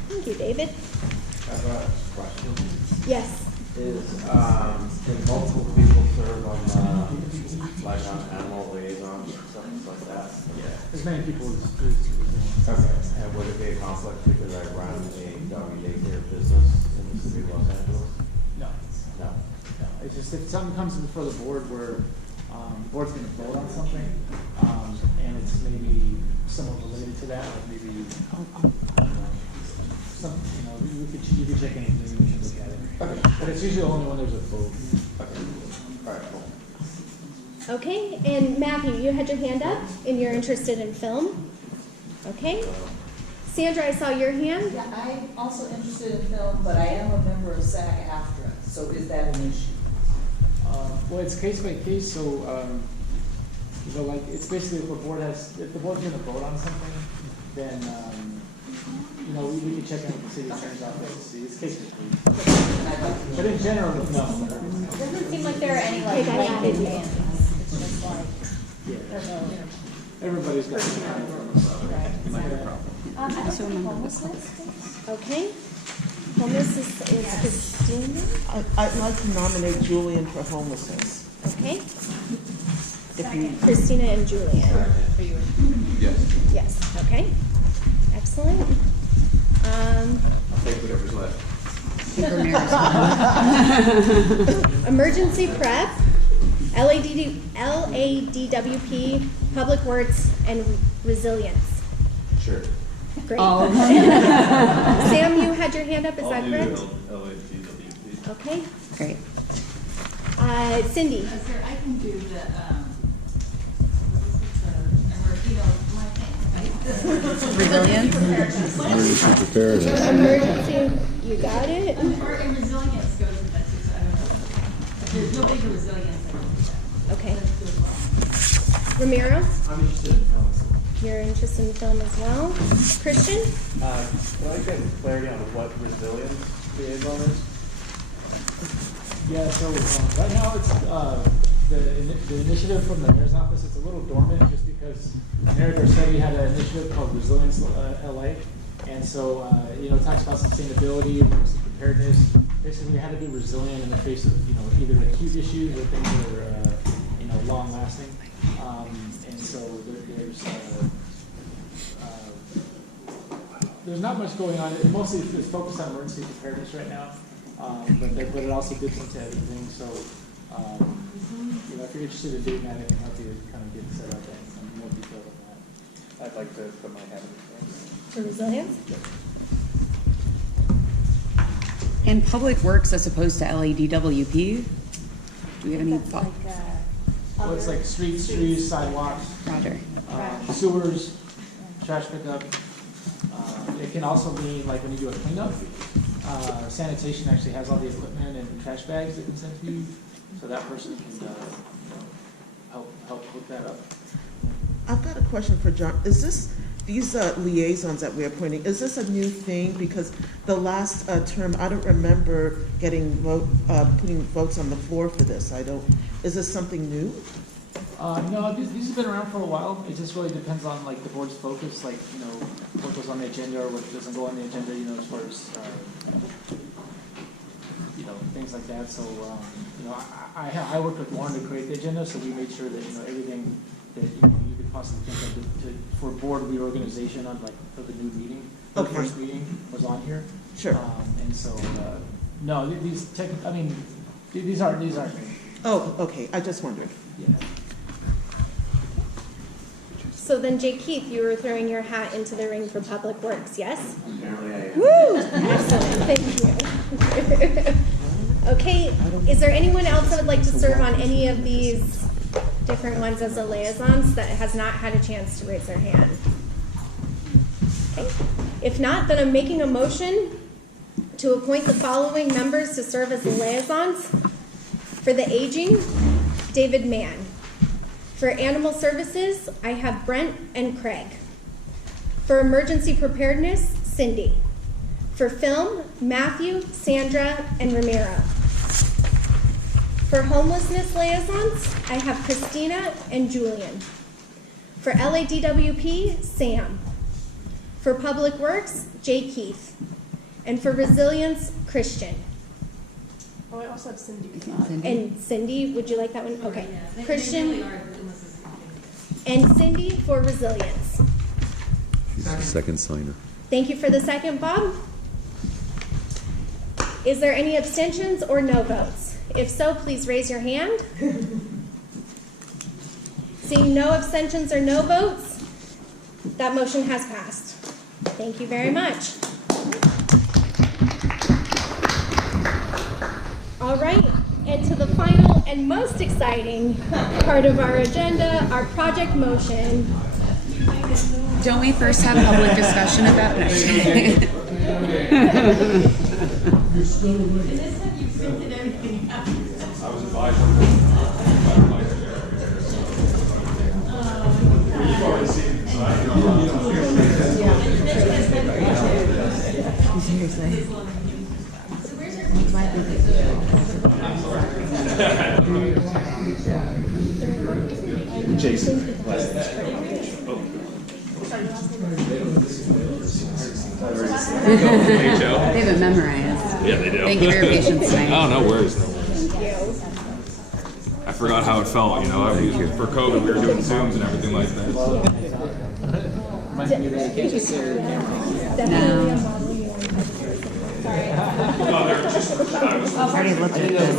Thank you, David. I have a question. Yes. Can multiple people serve on, on animal liaisons or stuff like that? Yeah. As many people as Okay. And would it be a conflict because I run a doggy daycare business in the city of Los Angeles? No. No. No. It's just if something comes before the board where the board's going to vote on something, and it's maybe somewhat related to that, like maybe you could check anything, we can look at it. Okay. But it's usually only when there's a vote. Okay. All right, cool. Okay, and Matthew, you had your hand up and you're interested in film. Okay. Sandra, I saw your hand. Yeah, I'm also interested in film, but I am a member of SAG-AFTRA, so is that an issue? Well, it's case by case, so it's basically if the board's going to vote on something, then we can check in with the city attorney's office to see. It's case by case. But in general, no. It doesn't seem like there are any blanket bans. It's just like everybody's got I have a homelessness. Okay. Homelessness is Christina. I'd like to nominate Julian for homelessness. Okay. Christina and Julian. Yes. Yes. Okay. Excellent. I'll take whatever's left. Emergency prep, LADWP, Public Works, and Resilience. Sure. Great. Oh. Sam, you had your hand up, is that correct? LADWP. Okay. Great. Cindy. Sir, I can do the, Resilience? Emergency preparedness. Emergency, you got it? Or in resilience goes with that too, so I don't know. If there's no big resilience, I don't do that. Okay. Let's do it well. Ramiro? I'm interested in film as well. You're interested in film as well. Christian? Can I get clarity on what resilience liaison is? Yeah, so right now it's the initiative from the mayor's office. It's a little dormant just because Mayor Garcetti had an initiative called Resilience LA, And so, it talks about sustainability, emergency preparedness. Basically, we had to be resilient in the face of, either acute issues or things that are, long lasting. And so there's not much going on. Mostly it's focused on emergency preparedness right now. But it also dips into everything. So, if you're interested in doing that, I can help you kind of get set up and more detail on that. I'd like to put my hand in the For resilience? And Public Works as opposed to LADWP, do we have any thought? Well, it's like streets, trees, sidewalks, Roger. Sewers, trash pickup. It can also be like when you do a cleanup. Sanitation actually has all the equipment and trash bags that can send to you, so that person can help hook that up. I've got a question for John. Is these liaisons that we're appointing, is this a new thing? Because the last term, I don't remember putting votes on the floor for this. Is this something new? No, these have been around for a while. It just really depends on the board's focus, what goes on the agenda or what doesn't go on the agenda, as far as, things like that. So, I worked with Lauren to create the agenda, so we made sure that, everything that, you could possibly think of for board reorganization on for the new meeting, the first meeting was on here. Sure. And so, no, these aren't new. Oh, okay, I just wondered. Yeah. So then, Jay Keith, you were throwing your hat into the ring for Public Works, yes? Apparently I am. Woo! Excellent, thank you. Okay, is there anyone else that would like to serve on any of these different ones as a liaisons that has not had a chance to raise their hand? Okay. If not, then I'm making a motion to appoint the following members to serve as the liaisons. For the aging, David Mann. For animal services, I have Brent and Craig. For emergency preparedness, Cindy. For film, Matthew, Sandra, and Ramiro. For homelessness liaisons, I have Christina and Julian. For LADWP, Sam. For Public Works, Jay Keith. And for resilience, Christian. Oh, I also have Cindy. And Cindy, would you like that one? Okay. They Christian really are, unless it's- and Cindy for resilience. She's the second signer. Thank you for the second, Bob. Is there any abstentions or no votes? If so, please raise your hand. Seeing no abstentions or no votes, that motion has passed. Thank you very much. All right, and to the final and most exciting part of our agenda, our project motion. Don't we first have public discussion about it? You're still awake. Is this that you printed everything out? I was advised. You've already seen it. Seriously. So where's your Jason. They have it memorized. Yeah, they do. Thank you for your patience tonight. Oh, no worries. I forgot how it felt, for COVID, we were doing Zooms and everything like that. I've already looked at this.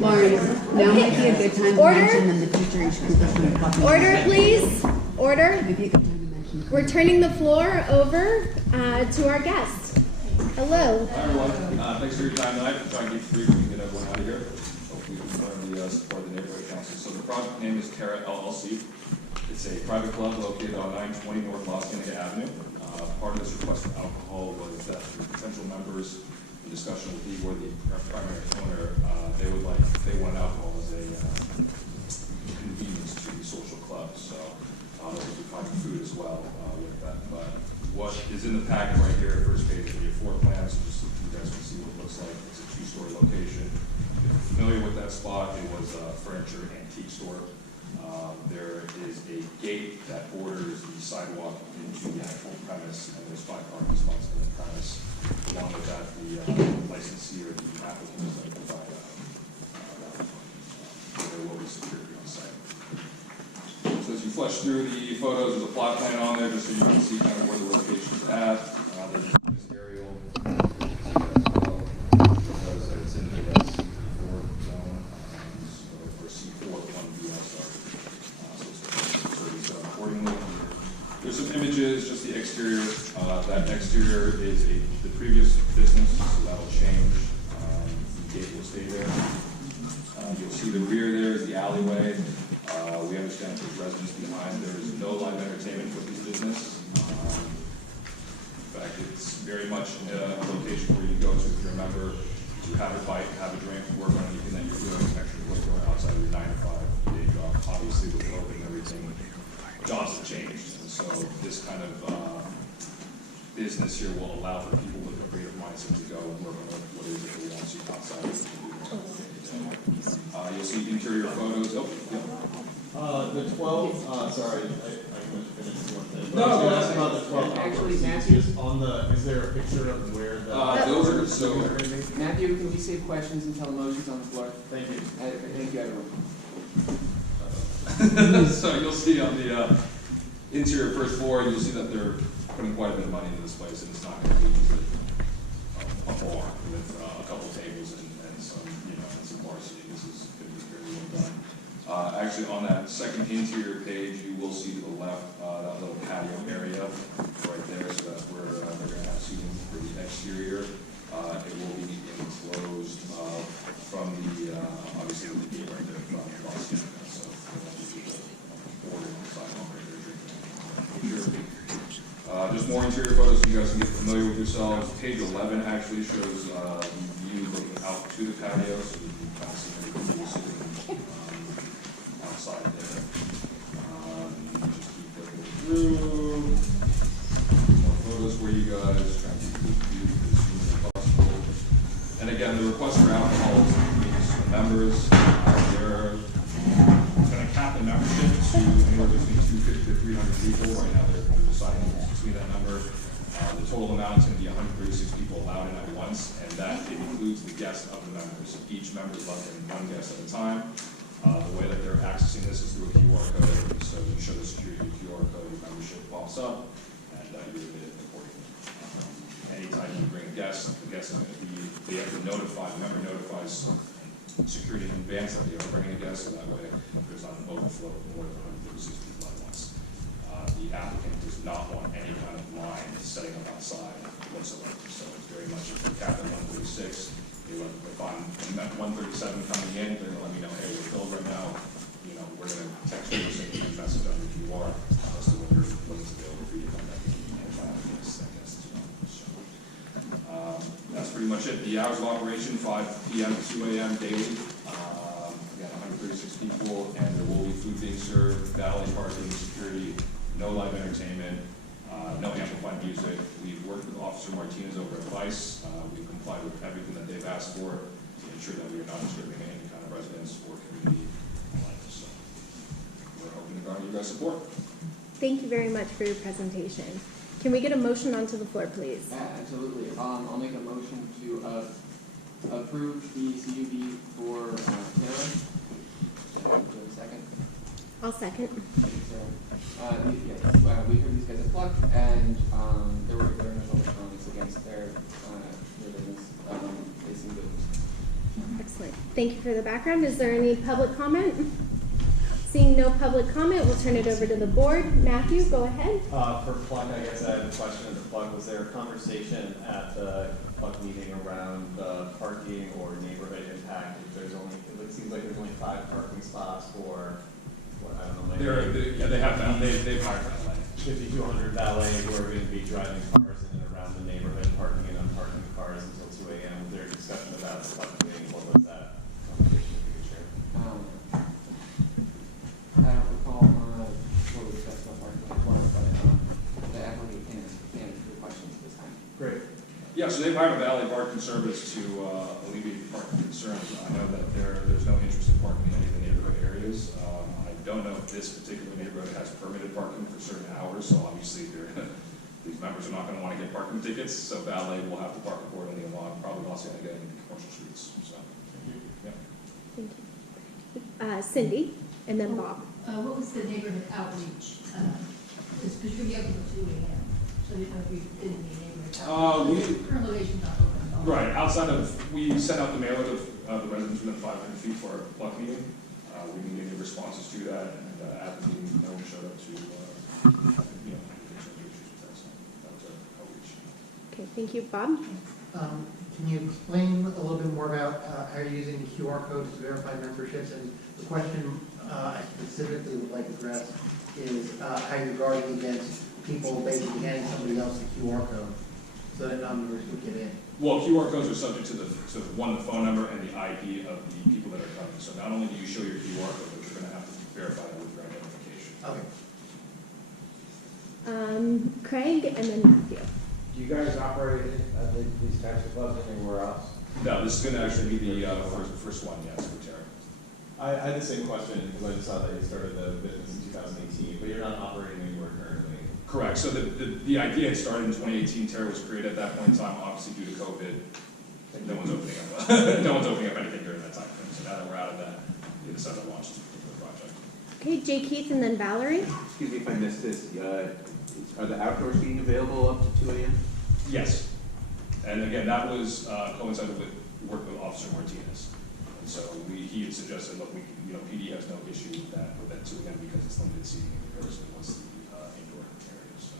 Lauren, now might be a good time to mention in the future you should put this in the Order, please. Order. We're turning the floor over to our guest. Hello. Hi, everyone. Thanks for your time tonight. I'm trying to keep brief. We can get everyone out of here. Hopefully, we can finally support the neighborhood council. So the project name is Terra LLC. It's a private club located on 920 North Los Angeles Avenue. Part of this request for alcohol was that the potential members, in discussion with Igor, the primary owner, they want alcohol as a convenience to the social club. So we find food as well with that. But what is in the packet right here, first page, will be 4 plans, just so you guys can see what it looks like. It's a 2-story location. If you're familiar with that west spot, it was a furniture antique store. There is a gate that borders the sidewalk into the actual premise, and there's 5 parking spots in the premise. Along with that, the licensee or the applicant is going to provide there will be security on site. So as you flush through the photos, there's a plot plan on there just so you can see kind of where the location's at. There's this aerial. Notice that it's in the C4 zone, or C4 1BS, sorry. So it's accordingly. There's some images, just the exterior. That exterior is the previous business, so that'll change. The gate will stay there. You'll see the rear there is the alleyway. We understand there's residents behind. There is no live entertainment with this business. In fact, it's very much a location where you go to, if you're a member, to have a bite, have a drink, work on anything that you're doing, extra work outside of your 9 to 5 day job. Obviously, with COVID and everything, jobs have changed. And so this kind of business here will allow for people with a creative mindset to go and work on what it is that they want to see outside. You'll see interior photos. Oh, yeah. The 12, sorry, I finished one thing. No, I was no, gonna ask about the 12 actually, outdoor Matthew. seats. Is there a picture of where the... Those are, so... Matthew, can we save questions until the motion's on the floor? Thank you. Thank you, everyone. So you'll see on the interior first floor, you'll see that they're putting quite a bit of money into this place, and it's not going to be a bar with a couple tables and some, and some bar seating. This is going to be very well done. Actually, on that second interior page, you will see to the left that little patio area right there. So that's where they're going to have seating for the exterior. It will be enclosed from the obviously the gate right there from Los Angeles. So border on the sidewalk right there. Just more interior photos so you guys can get familiar with yourselves. Page 11 actually shows the view looking out to the patio, so you can kind of see everything sitting outside there. Just keep looking through. More photos for you guys, trying to keep the view as soon as possible. And again, the request for alcohol is the members. They're going to cap the membership to anywhere between 250 to 300 people. Right now they're deciding between that number. The total amount is going to be 136 people allowed in at once, and that includes the guests of the members. Each member is allowed in one guest at a time. The way that they're accessing this is through a QR code. So you show the security QR code, your membership pops up, and you're admitted accordingly. Anytime you bring a guest, the guest is going to be, they have to notify, the member notifies security in advance that they are bringing a guest, so that way there's not an overflow of more than 136 people at once. The applicant does not want any kind of line setting up outside whatsoever. So it's very much if they're capped at 136. If I'm at 137 coming in, they're going to let me know, hey, we're filled right now. We're going to text you or send you a message on the QR as to when it's available for you to come back and find out guests as well. So that's pretty much it. The hours of operation, 5 p.m. to 2 a.m. daily. Again, 136 people, and there will be food being served, valet parking, security, no live entertainment, no amplified music. We've worked with Officer Martinez over at Vice. We've complied with everything that they've asked for to ensure that we are not disturbing any kind of residents or community life. So we're hoping to garner your guys' support. Thank you very much for your presentation. Can we get a motion onto the floor, please? Absolutely. I'll make a motion to approve the CUB for Taylor. Second. I'll second. We heard these guys at Pluck, and there were initial comments against their business. They seem good. Excellent. Thank you for the background. Is there any public comment? Seeing no public comment, we'll turn it over to the board. Matthew, go ahead. For Pluck, I guess I have a question at the Pluck. Was there a conversation at the Pluck meeting around parking or neighborhood impact? If there's only, it seems like there's only 5 parking spots for, what, I don't know, maybe they have that. They've hired valet. 5,200 valet who are going to be driving cars in and around the neighborhood, parking and unparking the cars until 2 a.m. Was there a discussion about the Pluck meeting? What was that conversation, if you could share? I don't recall what we discussed about parking before, but the applicant can answer the questions this time. Great. Yeah, so they've hired a valet parking service to alleviate the parking concerns. I know that there's no interest don't know if this particular neighborhood has permitted parking for certain hours, so obviously these members are not gonna wanna get parking tickets, so valet will have to park accordingly along, probably also gonna get into commercial streets, so, yeah. Thank you. Cindy, and then Bob. What was the neighborhood outreach? Because you're gonna be open till 2 a.m., so I didn't know if you did any neighborhood outreach. Current location's not open at all. Right, outside of, we sent out the mailer to the residents within 500 feet for our pluck meeting. We didn't get any responses to that, and at the meeting, no one showed up to, issues with that, so that was our outreach. Okay, thank you. Bob? Can you explain a little bit more about how you're using the QR codes to verify memberships? And the question I specifically would like to address is how you're guarding against people basically handing somebody else the QR code so that non-members would get in. Well, QR codes are subject to the phone number and the ID of the people that are coming. So not only do you show your QR code, but you're going to have to verify that with your identification. Okay. Craig, and then Matthew. Do you guys operate these types of clubs anywhere else? No, this is going to actually be the first one, yes, for Terry. I had the same question because I just saw that you started the business in 2018, but you're not operating anywhere currently. Correct. So the idea had started in 2018. Terry was created at that point in time, obviously due to COVID. No one's opening up. No one's opening up anything during that time frame. So now that we're out of that, we decided to launch this particular project. Okay, Jay Keith, and then Valerie. Excuse me if I missed this. Are the outdoor seating available up to 2 a.m.? Yes. And again, that was coincided with work with Officer Martinez. And so he had suggested, look, PD has no issue with that 2 a.m. because it's limited seating in comparison to what's the indoor areas. So.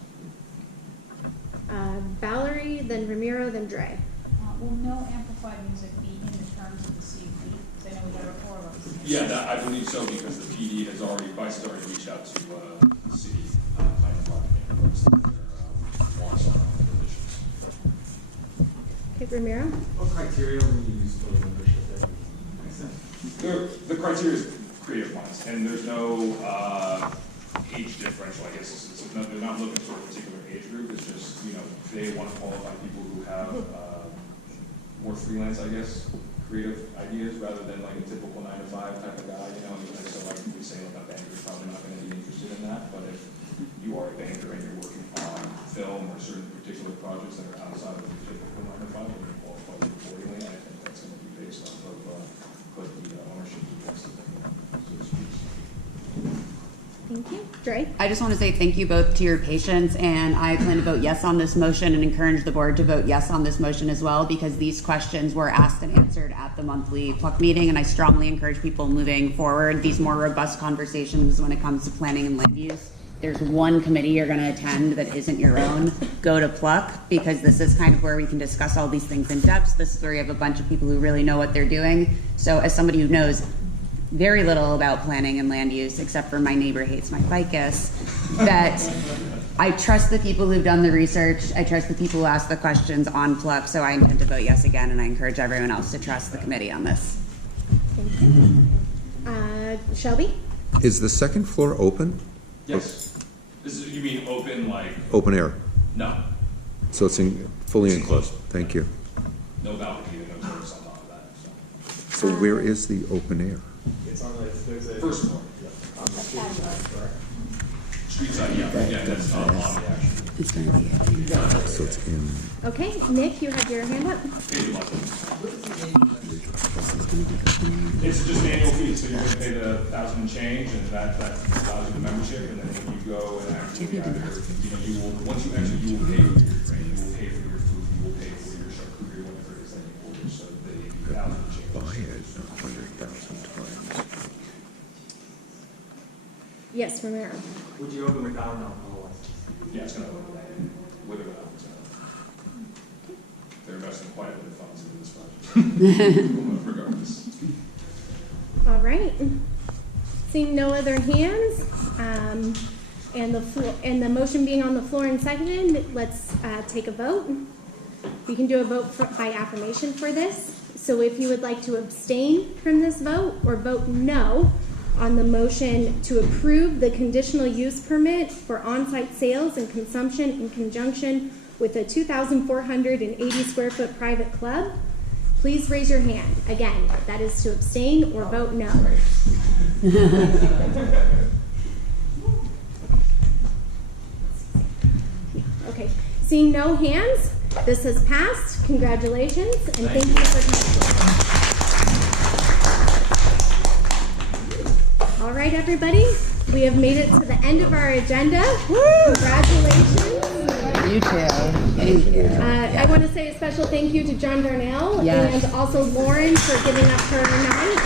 Valerie, then Ramiro, then Dre. Will no amplified music be in the terms of the CUP? Because I know we got a 4 of us. Yeah, I believe so because the PD has already, Vice has already reached out to the city planning department and requested their wants on conditions. Okay, Ramiro. What criteria will you use for the membership? The criteria is creative ones, and there's no age differential, I guess. They're not looking for a particular age group. It's just, they want to qualify people who have more freelance, I guess, creative ideas rather than like a typical 9-to-5 type of guy, So like we say, like a banker's probably not going to be interested in that, but if you are a banker and you're working on film or certain particular projects that are outside of the typical 9-to-5, we're going to qualify you accordingly. I think that's going to be based off of what the ownership against it, so to speak. Thank you. Dre? I just want to say thank you both to your patience, and I plan to vote yes on this motion and encourage the board to vote yes on this motion as well, because these questions were asked and answered at the monthly pluck meeting, and I strongly encourage people moving forward these more robust conversations when it comes to planning and land use. There's one committee you're going to attend that isn't your own, go to pluck, because this is kind of where we can discuss all these things in depth. This is where you have a bunch of people who really know what they're doing. So as somebody who knows very little about planning and land use, except for my neighbor hates my ficus, that I trust the people who've done the research. I trust the people who ask the questions on pluck. So I intend to vote yes again, and I encourage everyone else to trust the committee on this. Thank you. Shelby? Is the second floor open? Yes. You mean open like? Open air? No. So it's fully enclosed. Thank you. No balcony, no doors on top of that. So where is the open air? It's on there's a First floor. On the street side, correct? Street side, yeah, that's on the actual. It's going to be So it's in. Okay, Nick, you had your hand up. It's just an annual fee, so you're going to pay the $1,000 and change, and that allows you the membership, and then when you go and actually either, you will, once you enter, you will pay for your drink, you will pay for your food, you will pay for your charcuterie, whatever it is that you order, so the $1,000 and change. Buy it 100,000 times. Yes, Ramiro. Would you open without an alcohol license? Yeah, it's going to open with or without. They're investing quite a bit of funds into this project, regardless. All right. Seeing no other hands, and the motion being on the floor and seconded, let's take a vote. We can do a vote by affirmation for this. So if you would like to abstain from this vote or vote no on the motion to approve the conditional use permit for on-site sales and consumption in conjunction with a 2,480 square foot private club, please raise your hand. Again, that is to abstain or vote no. Okay, seeing no hands, this has passed. Congratulations, and thank you for coming. All right, everybody, we have made it to the end of our agenda. Congratulations. You too. Thank you. I want to say a special thank you to John Darnell Yes. and also Lauren for giving up her night.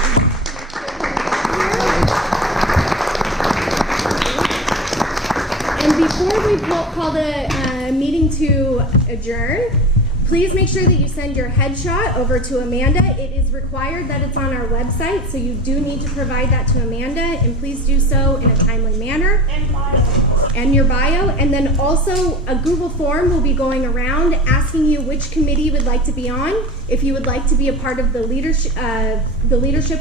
And before we call the meeting to adjourn, please make sure that you send your headshot over to Amanda. It is required that it's on our website, so you do need to provide that to Amanda, and please do so in a timely manner. And bio. And your bio, and then also a Google form will be going around asking you which committee you would like to be on, if you would like to be a part of the leadership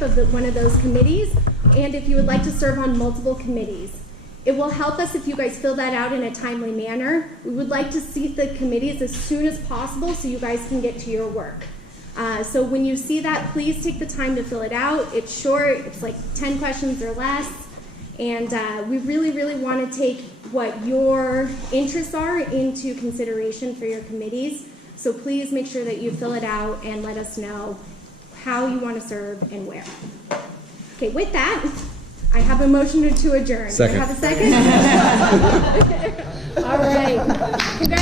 of one of those committees, and if you would like to serve on multiple committees. It will help us if you guys fill that out in a timely manner. We would like to see the committees as soon as possible so you guys can get to your work. So when you see that, please take the time to fill it out. It's short, it's like 10 questions or less. And we really, really want to take what your interests are into consideration for your committees. So please make sure that you fill it out and let us know how you want to serve and where. Okay, with that, I have a motion to adjourn. Second. Do I have a second? All right. Congratulations.